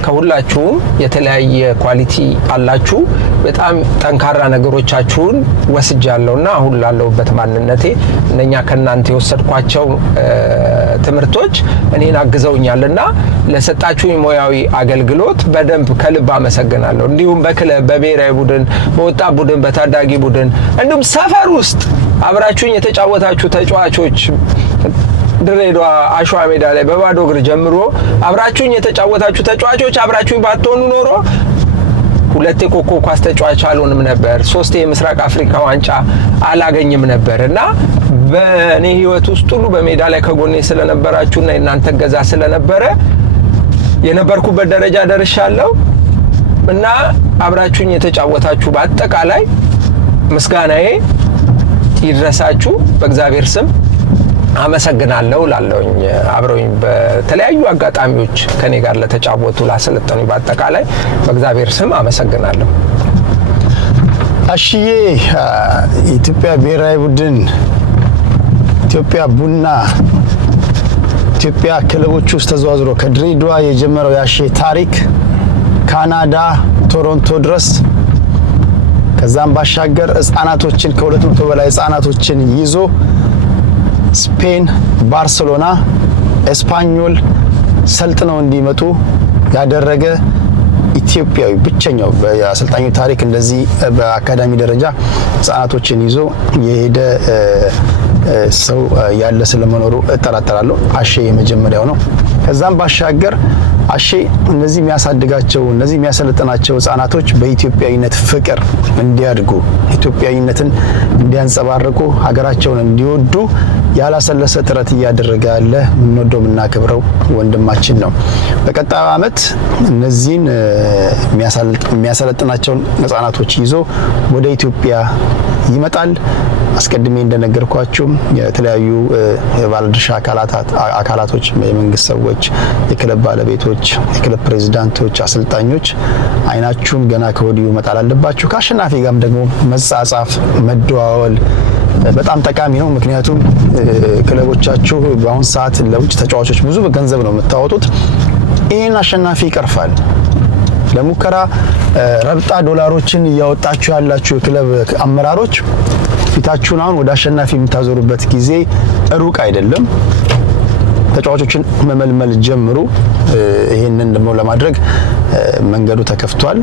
ከሁላችሁም የተለያየ ኳሊቲ አላችሁ። በጣም ጠንካራ ነገሮቻችሁን ወስጃለሁና አሁን ላለሁበት ማንነቴ እነኛ ከናንተ የወሰድኳቸው ትምህርቶች እኔን አግዘውኛልና ለሰጣችሁኝ ሙያዊ አገልግሎት በደንብ ከልብ አመሰግናለሁ። እንዲሁም በክለብ በብሔራዊ ቡድን በወጣት ቡድን በታዳጊ ቡድን እንዲሁም ሰፈር ውስጥ አብራችሁኝ የተጫወታችሁ ተጫዋቾች ድሬዳዋ አሸዋ ሜዳ ላይ በባዶ እግር ጀምሮ አብራችሁኝ የተጫወታችሁ ተጫዋቾች አብራችሁኝ ባትሆኑ ኖሮ 2 ኮከብ ኳስ ተጫዋች አልሆንም ነበር። 3 የምስራቅ አፍሪካ ዋንጫ አላገኝም ነበርና በእኔ ህይወት ውስጥ ሁሉ በሜዳ ላይ ከጎኔ ስለነበራችሁና እናንተ ገዛ ስለነበረ የነበርኩበት ደረጃ ደርሻለሁ እና አብራችሁኝ የተጫወታችሁ በአጠቃላይ ምስጋናዬ ይድረሳችሁ። በእግዚአብሔር ስም አመሰግናለሁ ላለውኝ አብረውኝ በተለያዩ አጋጣሚዎች ከኔ ጋር ለተጫወቱ ላሰለጠኑኝ በአጠቃላይ በእግዚአብሔር ስም አመሰግናለሁ። አሽዬ ኢትዮጵያ ብሔራዊ ቡድን፣ ኢትዮጵያ ቡና፣ ኢትዮጵያ ክለቦች ውስጥ ተዘዋዝሮ ከድሬዳዋ የጀመረው ያሼ ታሪክ ካናዳ ቶሮንቶ ድረስ ከዛም ባሻገር ህጻናቶችን ከ200 በላይ ህጻናቶችን ይዞ ስፔን፣ ባርሴሎና፣ ኤስፓኞል ሰልጥነው እንዲመጡ ያደረገ ኢትዮጵያዊ ብቸኛው በአሰልጣኙ ታሪክ እንደዚህ በአካዳሚ ደረጃ ህጻናቶችን ይዞ የሄደ ሰው ያለ ስለመኖሩ እጠራጠራለሁ። አሼ የመጀመሪያው ነው። ከዛም ባሻገር አሼ እነዚህ የሚያሳድጋቸው እነዚህ የሚያሰለጥናቸው ህጻናቶች በኢትዮጵያዊነት ፍቅር እንዲያድጉ ኢትዮጵያዊነትን እንዲያንጸባርቁ ሀገራቸውን እንዲወዱ ያላሰለሰ ጥረት እያደረገ ያለ የምንወደው የምናከብረው ወንድማችን ነው። በቀጣዩ ዓመት እነዚህን የሚያሰለጥናቸውን ህጻናቶች ይዞ ወደ ኢትዮጵያ ይመጣል። አስቀድሜ እንደነገርኳችሁ የተለያዩ ባለድርሻ አካላቶች፣ የመንግስት ሰዎች፣ የክለብ ባለቤቶች፣ የክለብ ፕሬዝዳንቶች፣ አሰልጣኞች አይናችሁን ገና ከወዲሁ መጣል አለባችሁ። ከአሸናፊ ጋርም ደግሞ መጻጻፍ፣ መደዋወል በጣም ጠቃሚ ነው። ምክንያቱም ክለቦቻችሁ በአሁን ሰዓት ለውጭ ተጫዋቾች ብዙ ገንዘብ ነው የምታወጡት። ይህን አሸናፊ ይቀርፋል። ለሙከራ ረብጣ ዶላሮችን እያወጣችሁ ያላችሁ የክለብ አመራሮች ፊታችሁን አሁን ወደ አሸናፊ የምታዞሩበት ጊዜ ሩቅ አይደለም። ተጫዋቾችን መመልመል ጀምሩ። ይሄንን ደግሞ ለማድረግ መንገዱ ተከፍቷል።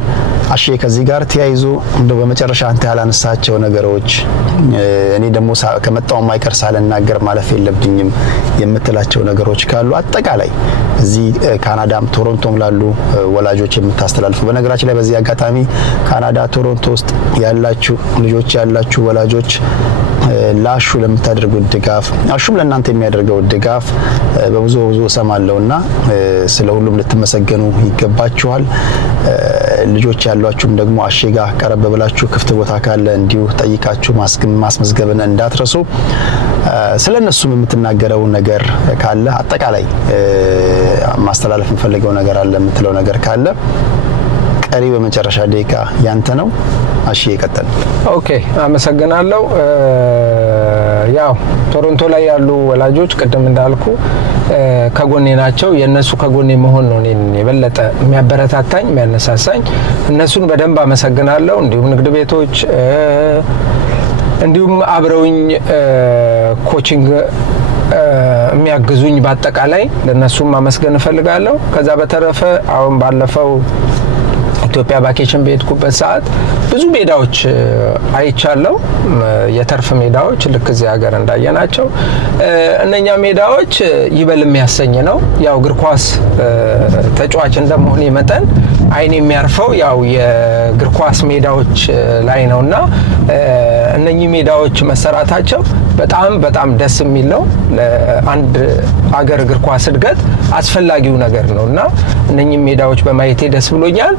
አሼ ከዚህ ጋር ተያይዞ እንደው በመጨረሻ አንተ ያላነሳቸው ነገሮች እኔ ደግሞ ከመጣው ማይከር ሳልናገር ማለፍ የለብኝም የምትላቸው ነገሮች ካሉ አጠቃላይ እዚህ ካናዳም ቶሮንቶም ላሉ ወላጆች የምታስተላልፉ። በነገራችን ላይ በዚህ አጋጣሚ ካናዳ ቶሮንቶ ውስጥ ያላችሁ ልጆች ያላችሁ ወላጆች ላሹ ለምታደርጉት ድጋፍ አሹም ለእናንተ የሚያደርገው ድጋፍ በብዙ ሰማለውና ስለ ሁሉም ልትመሰገኑ ይገባችኋል። ልጆች ያሏችሁም ደግሞ አሼጋ ቀረብ ብላችሁ ክፍት ቦታ ካለ እንዲሁ ጠይቃችሁ ማስመዝገብን እንዳትረሱ። ስለነሱም የምትናገረው ነገር ካለ አጠቃላይ ማስተላለፍ የምፈልገው ነገር አለ የምትለው ነገር ካለ ቀሪ በመጨረሻ ደቂቃ ያንተ ነው። አሺ ይቀጥል። ኦኬ፣ አመሰግናለሁ። ያው ቶሮንቶ ላይ ያሉ ወላጆች ቅድም እንዳልኩ ከጎኔ ናቸው። የነሱ ከጎኔ መሆን ነው እኔን የበለጠ የሚያበረታታኝ የሚያነሳሳኝ። እነሱን በደንብ አመሰግናለሁ። እንዲሁም ንግድ ቤቶች እንዲሁም አብረውኝ ኮቺንግ የሚያግዙኝ በአጠቃላይ ለነሱም ማመስገን እፈልጋለሁ። ከዛ በተረፈ አሁን ባለፈው ኢትዮጵያ ቫኬሽን በሄድኩበት ሰዓት ብዙ ሜዳዎች አይቻለሁ። የተርፍ ሜዳዎች ልክ እዚህ ሀገር እንዳየናቸው እነኛ ሜዳዎች ይበል የሚያሰኝ ነው። ያው እግር ኳስ ተጫዋች እንደመሆኔ መጠን አይኔ የሚያርፈው ያው የእግር ኳስ ሜዳዎች ላይ ነውና እነኚህ ሜዳዎች መሰራታቸው በጣም ደስ የሚል ነው። ለአንድ ሀገር እግር ኳስ እድገት አስፈላጊው ነገር ነውና እነኚህ ሜዳዎች በማየቴ ደስ ብሎኛል።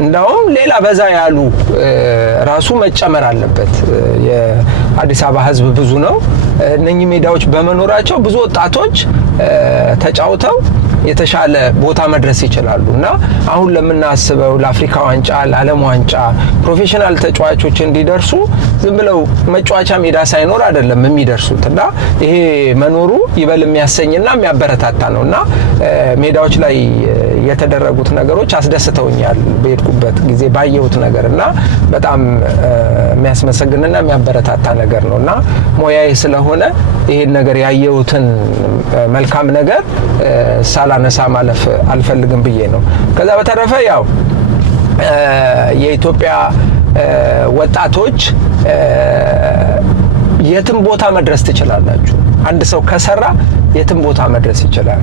እንዳውም ሌላ በዛ ያሉ ራሱ መጨመር አለበት። የአዲስ አበባ ሕዝብ ብዙ ነው። እነኚህ ሜዳዎች በመኖራቸው ብዙ ወጣቶች ተጫውተው የተሻለ ቦታ መድረስ ይችላሉ እና አሁን ለምናስበው ለአፍሪካ ዋንጫ፣ ለዓለም ዋንጫ ፕሮፌሽናል ተጫዋቾች እንዲደርሱ ዝም ብለው መጫወቻ ሜዳ ሳይኖር አይደለም የሚደርሱት እና ይሄ መኖሩ ይበል የሚያሰኝና የሚያበረታታ ነውና ሜዳዎች ላይ የተደረጉት ነገሮች አስደስተውኛል። በሄድኩበት ጊዜ ባየሁት ነገርና በጣም የሚያስመሰግንና የሚያበረታታ ነገር ነውና ሞያዬ ስለሆነ ይሄን ነገር ያየሁትን መልካም ነገር ሳላነሳ ማለፍ አልፈልግም ብዬ ነው። ከዛ በተረፈ ያው የኢትዮጵያ ወጣቶች የትም ቦታ መድረስ ትችላላችሁ። አንድ ሰው ከሰራ የትም ቦታ መድረስ ይችላል።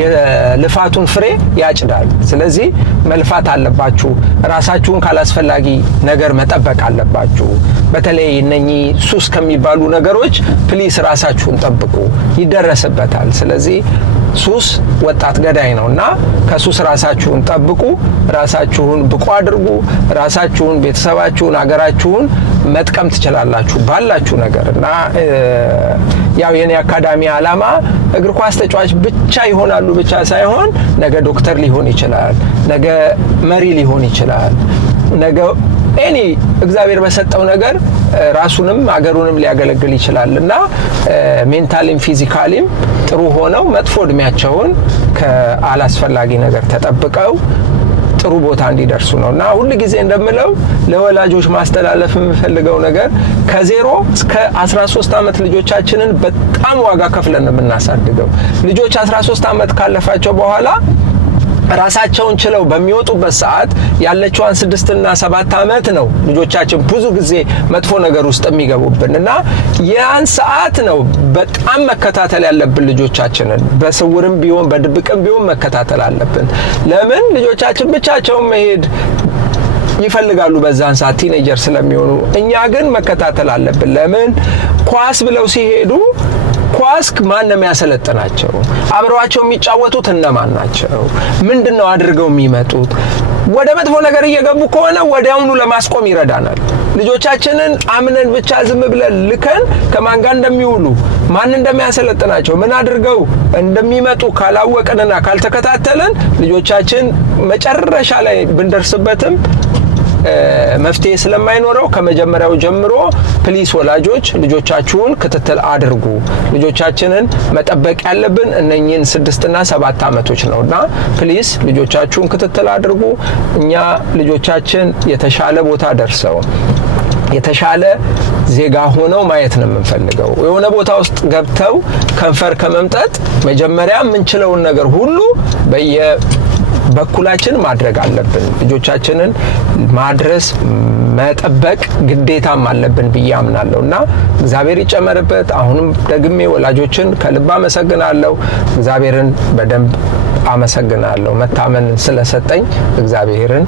የልፋቱን ፍሬ ያጭዳል። ስለዚህ መልፋት አለባችሁ። ራሳችሁን ካላስፈላጊ ነገር መጠበቅ አለባችሁ። በተለይ እነኚህ ሱስ ከሚባሉ ነገሮች ፕሊስ ራሳችሁን ጠብቁ፣ ይደረስበታል። ስለዚህ ሱስ ወጣት ገዳይ ነውና ከሱስ ራሳችሁን ጠብቁ፣ ራሳችሁን ብቁ አድርጉ። ራሳችሁን፣ ቤተሰባችሁን፣ ሀገራችሁን መጥቀም ትችላላችሁ ባላችሁ ነገር እና ያው የኔ አካዳሚ ዓላማ እግር ኳስ ተጫዋች ብቻ ይሆናሉ ብቻ ሳይሆን ነገ ዶክተር ሊሆን ይችላል፣ ነገ መሪ ሊሆን ይችላል፣ ነገ እኔ እግዚአብሔር በሰጠው ነገር ራሱንም አገሩንም ሊያገለግል ይችላልና ሜንታሊም ፊዚካሊም ጥሩ ሆነው መጥፎ እድሜያቸውን ከአላስፈላጊ ነገር ተጠብቀው ጥሩ ቦታ እንዲደርሱ ነውና ሁሉ ጊዜ እንደምለው ለወላጆች ማስተላለፍ የምፈልገው ነገር ከ0 እስከ 13 አመት ልጆቻችንን በጣም ዋጋ ከፍለን የምናሳድገው ልጆች 13 አመት ካለፋቸው በኋላ ራሳቸውን ችለው በሚወጡበት ሰዓት ያለችዋን 6 እና 7 አመት ነው ልጆቻችን ብዙ ጊዜ መጥፎ ነገር ውስጥ የሚገቡብንና ያን ሰዓት ነው በጣም መከታተል ያለብን። ልጆቻችንን በስውርም ቢሆን በድብቅም ቢሆን መከታተል አለብን። ለምን ልጆቻችን ብቻቸውን መሄድ ይፈልጋሉ በዛን ሰዓት ቲኔጀር ስለሚሆኑ። እኛ ግን መከታተል አለብን። ለምን ኳስ ብለው ሲሄዱ ኳስ ማን ነው የሚያሰለጥናቸው? አብረዋቸው የሚጫወቱት እነማን ናቸው? ምንድነው አድርገው የሚመጡት? ወደ መጥፎ ነገር እየገቡ ከሆነ ወዲያውኑ ለማስቆም ይረዳናል። ልጆቻችንን አምነን ብቻ ዝም ብለን ልከን ከማን ጋር እንደሚውሉ ማን እንደሚያሰለጥናቸው ምን አድርገው እንደሚመጡ ካላወቅንና ካልተከታተልን ልጆቻችን መጨረሻ ላይ ብንደርስበትም መፍትሄ ስለማይኖረው ከመጀመሪያው ጀምሮ ፕሊስ ወላጆች ልጆቻችሁን ክትትል አድርጉ። ልጆቻችንን መጠበቅ ያለብን እነኚህን 6 እና 7 ዓመቶች ነውና ፕሊስ ልጆቻችሁን ክትትል አድርጉ። እኛ ልጆቻችን የተሻለ ቦታ ደርሰው የተሻለ ዜጋ ሆነው ማየት ነው የምንፈልገው። የሆነ ቦታ ውስጥ ገብተው ከንፈር ከመምጠጥ መጀመሪያ የምንችለውን ነገር ሁሉ በኩላችን ማድረግ አለብን። ልጆቻችንን ማድረስ መጠበቅ ግዴታም አለብን ብዬ አምናለሁና እግዚአብሔር ይጨመርበት። አሁንም ደግሜ ወላጆችን ከልብ አመሰግናለሁ። እግዚአብሔርን በደንብ አመሰግናለሁ። መታመን ስለሰጠኝ እግዚአብሔርን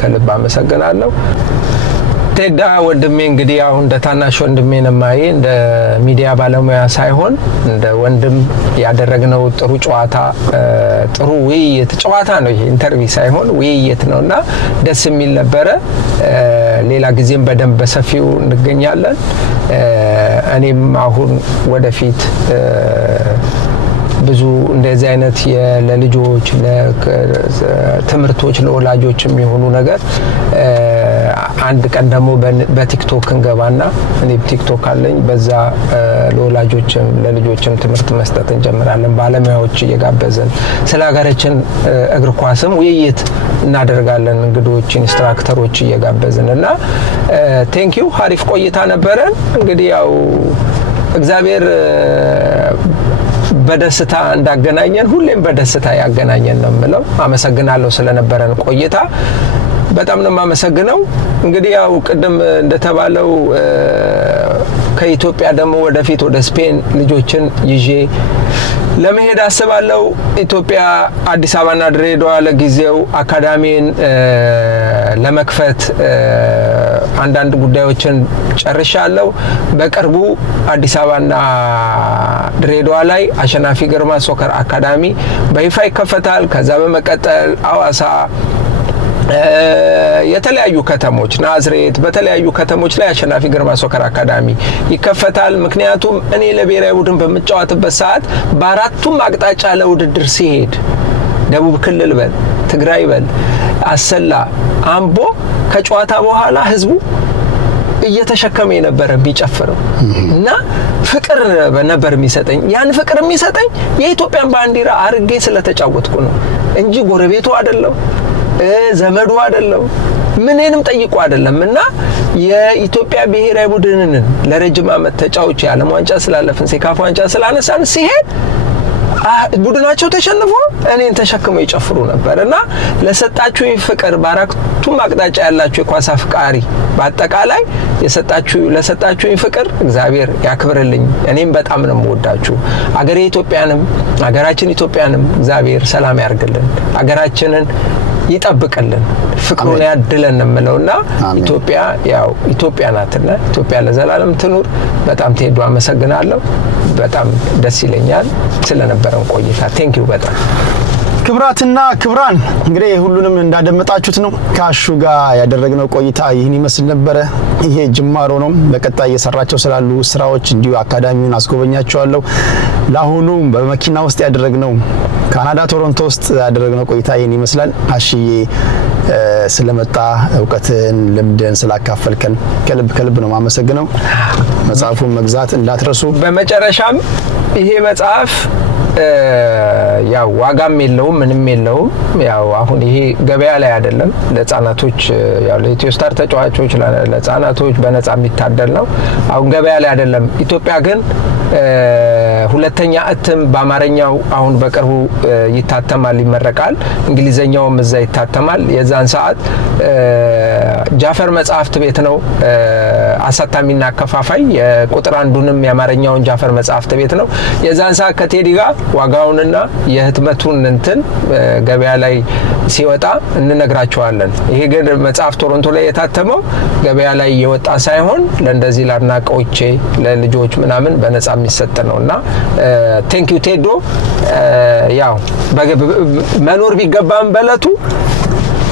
ከልብ አመሰግናለሁ። ቴዳ ወንድሜ እንግዲህ አሁን እንደ ታናሽ ወንድሜ ነማዬ እንደ ሚዲያ ባለሙያ ሳይሆን እንደ ወንድም ያደረግነው ጥሩ ጨዋታ ጥሩ ውይይት ጨዋታ ነው። ይሄ ኢንተርቪው ሳይሆን ውይይት ነውና ደስ የሚል ነበረ። ሌላ ጊዜም በደንብ በሰፊው እንገኛለን። እኔም አሁን ወደፊት ብዙ እንደዚህ አይነት ለልጆች ለትምህርቶች ለወላጆች የሚሆኑ ነገር አንድ ቀን ደግሞ በቲክቶክ እንገባና እኔ ቲክቶክ አለኝ በዛ ለወላጆችም ለልጆችም ትምህርት መስጠት እንጀምራለን። ባለሙያዎች እየጋበዝን ስለ ሀገራችን እግር ኳስም ውይይት እናደርጋለን። እንግዶች ኢንስትራክተሮች እየጋበዝን እና ቴንኪው አሪፍ ቆይታ ነበረን። እንግዲህ ያው እግዚአብሔር በደስታ እንዳገናኘን ሁሌም በደስታ ያገናኘን ነው የምለው። አመሰግናለሁ ስለነበረን ቆይታ በጣም ነው የማመሰግነው። እንግዲህ ያው ቅድም እንደተባለው ከኢትዮጵያ ደግሞ ወደፊት ወደ ስፔን ልጆችን ይዤ ለመሄድ አስባለሁ። ኢትዮጵያ አዲስ አበባና ድሬዳዋ ለጊዜው አካዳሚን ለመክፈት አንዳንድ ጉዳዮችን ጨርሻለሁ። በቅርቡ አዲስ አበባና ድሬዳዋ ላይ አሸናፊ ግርማ ሶከር አካዳሚ በይፋ ይከፈታል። ከዛ በመቀጠል አዋሳ የተለያዩ ከተሞች ናዝሬት በተለያዩ ከተሞች ላይ አሸናፊ ግርማ ሶከር አካዳሚ ይከፈታል። ምክንያቱም እኔ ለብሔራዊ ቡድን በመጫወትበት ሰዓት በአራቱም አቅጣጫ ለውድድር ሲሄድ ደቡብ ክልል በል ትግራይ በል አሰላ አምቦ ከጨዋታ በኋላ ህዝቡ እየተሸከመ የነበረ ቢጨፍረው እና ፍቅር ነበር የሚሰጠኝ። ያን ፍቅር የሚሰጠኝ የኢትዮጵያን ባንዲራ አርጌ ስለተጫወትኩ ነው እንጂ ጎረቤቱ አይደለም ዘመዱ አይደለም ምንንም ጠይቁ አይደለም። እና የኢትዮጵያ ብሔራዊ ቡድንን ለረጅም ዓመት ተጫውቼ የዓለም ዋንጫ ስላለፍን ሴካፋ ዋንጫ ስላነሳን ሲሄድ ቡድናቸው ተሸንፎ እኔን ተሸክመው ይጨፍሩ ነበር። እና ለሰጣችሁ ፍቅር በአራቱም አቅጣጫ ያላችሁ የኳስ አፍቃሪ በአጠቃላይ ለሰጣችሁ ፍቅር እግዚአብሔር ያክብርልኝ። እኔም በጣም ነው የምወዳችሁ። አገሬ ኢትዮጵያንም አገራችን ኢትዮጵያንም እግዚአብሔር ሰላም ያርግልን፣ አገራችንን ይጠብቅልን፣ ፍቅሩን ያድለን እምለውና ኢትዮጵያ ያው ኢትዮጵያ ናትና ኢትዮጵያ ለዘላለም ትኑር። በጣም ቴዶ አመሰግናለሁ። በጣም ደስ ይለኛል ስለነበረን ቆይታ። ቴንኪው በጣም ክብራትና ክብራን እንግዲህ ሁሉንም እንዳደመጣችሁት ነው። ከአሹ ጋር ያደረግነው ቆይታ ይህን ይመስል ነበረ። ይሄ ጅማሮ ነው። በቀጣይ እየሰራቸው ስላሉ ስራዎች እንዲሁ አካዳሚውን አስጎበኛቸዋለሁ። ለአሁኑ በመኪና ውስጥ ያደረግነው ካናዳ ቶሮንቶ ውስጥ ያደረግነው ቆይታ ይህን ይመስላል። አሽዬ ስለመጣ እውቀትን ልምድን ስላካፈልከን ከልብ ነው ማመሰግነው። መጽሐፉን መግዛት እንዳትረሱ። በመጨረሻም ይሄ መጽሐፍ ያው ዋጋም የለውም ምንም የለውም። ያው አሁን ይሄ ገበያ ላይ አይደለም። ለህፃናቶች ያው ለኢትዮ ስታር ተጫዋቾች ለህፃናቶች በነፃ የሚታደል ነው። አሁን ገበያ ላይ አይደለም። ኢትዮጵያ ግን ሁለተኛ እትም በአማርኛው አሁን በቅርቡ ይታተማል፣ ይመረቃል። እንግሊዘኛውም እዛ ይታተማል። የዛን ሰዓት ጃፈር መጽሐፍት ቤት ነው አሳታሚና አከፋፋይ። የቁጥር አንዱንም የአማርኛውን ጃፈር መጽሐፍት ቤት ነው። የዛን ሰዓት ከቴዲ ጋር ዋጋውንና የህትመቱን እንትን ገበያ ላይ ሲወጣ እንነግራቸዋለን። ይሄ ግን መጽሐፍ ቶሮንቶ ላይ የታተመው ገበያ ላይ የወጣ ሳይሆን ለእንደዚህ ለአድናቂዎቼ ለልጆች ምናምን በነጻ የሚሰጥ ነውና ቴንክ ዩ ቴዶ። ያው መኖር ቢገባም በለቱ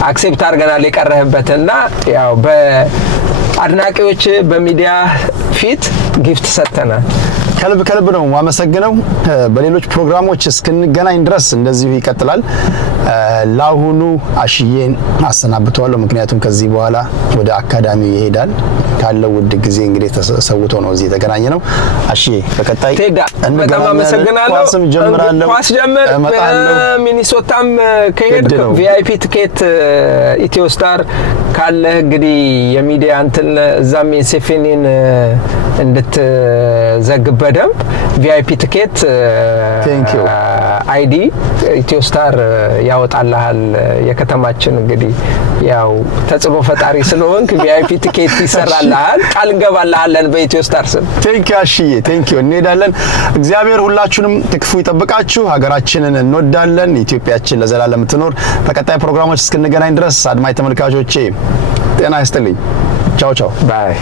አክሴፕት አድርገናል የቀረህበትና ያው በአድናቂዎች በሚዲያ ፊት ጊፍት ሰጥተናል። ከልብ ነው ማመሰግነው። በሌሎች ፕሮግራሞች እስክንገናኝ ድረስ እንደዚሁ ይቀጥላል። ለአሁኑ አሽዬን አሰናብተዋለሁ፣ ምክንያቱም ከዚህ በኋላ ወደ አካዳሚ ይሄዳል። ካለው ውድ ጊዜ እንግዲህ ተሰውቶ ነው እዚህ የተገናኘ ነው። አሽዬ በቀጣይ በጣም አመሰግናለሁ። ኳስም ጀምራለሁ፣ ኳስ ጀምር። ሚኒሶታም ከሄድ ቪአይፒ ቲኬት ኢትዮ ስታር ካለ እንግዲህ የሚዲያ እንትን እዛም ሴፌኔን እንድትዘግብ በደንብ ቪአይፒ ቲኬት አይዲ ኢትዮ ስታር ያወጣልሃል። የከተማችን እንግዲህ ያው ተጽዕኖ ፈጣሪ ስለሆንክ ቪአይፒ ቲኬት ይሰራልሃል። ቃል እንገባልሃለን በኢትዮ ስታር ስም። ቴንኪው አሽዬ ቴንኪው። እንሄዳለን። እግዚአብሔር ሁላችሁንም ትክፉ ይጠብቃችሁ። ሀገራችንን እንወዳለን። ኢትዮጵያችን ለዘላለም ትኖር። በቀጣይ ፕሮግራሞች እስክንገናኝ ድረስ አድማጭ ተመልካቾቼ ጤና ይስጥልኝ። ቻው ቻው ባይ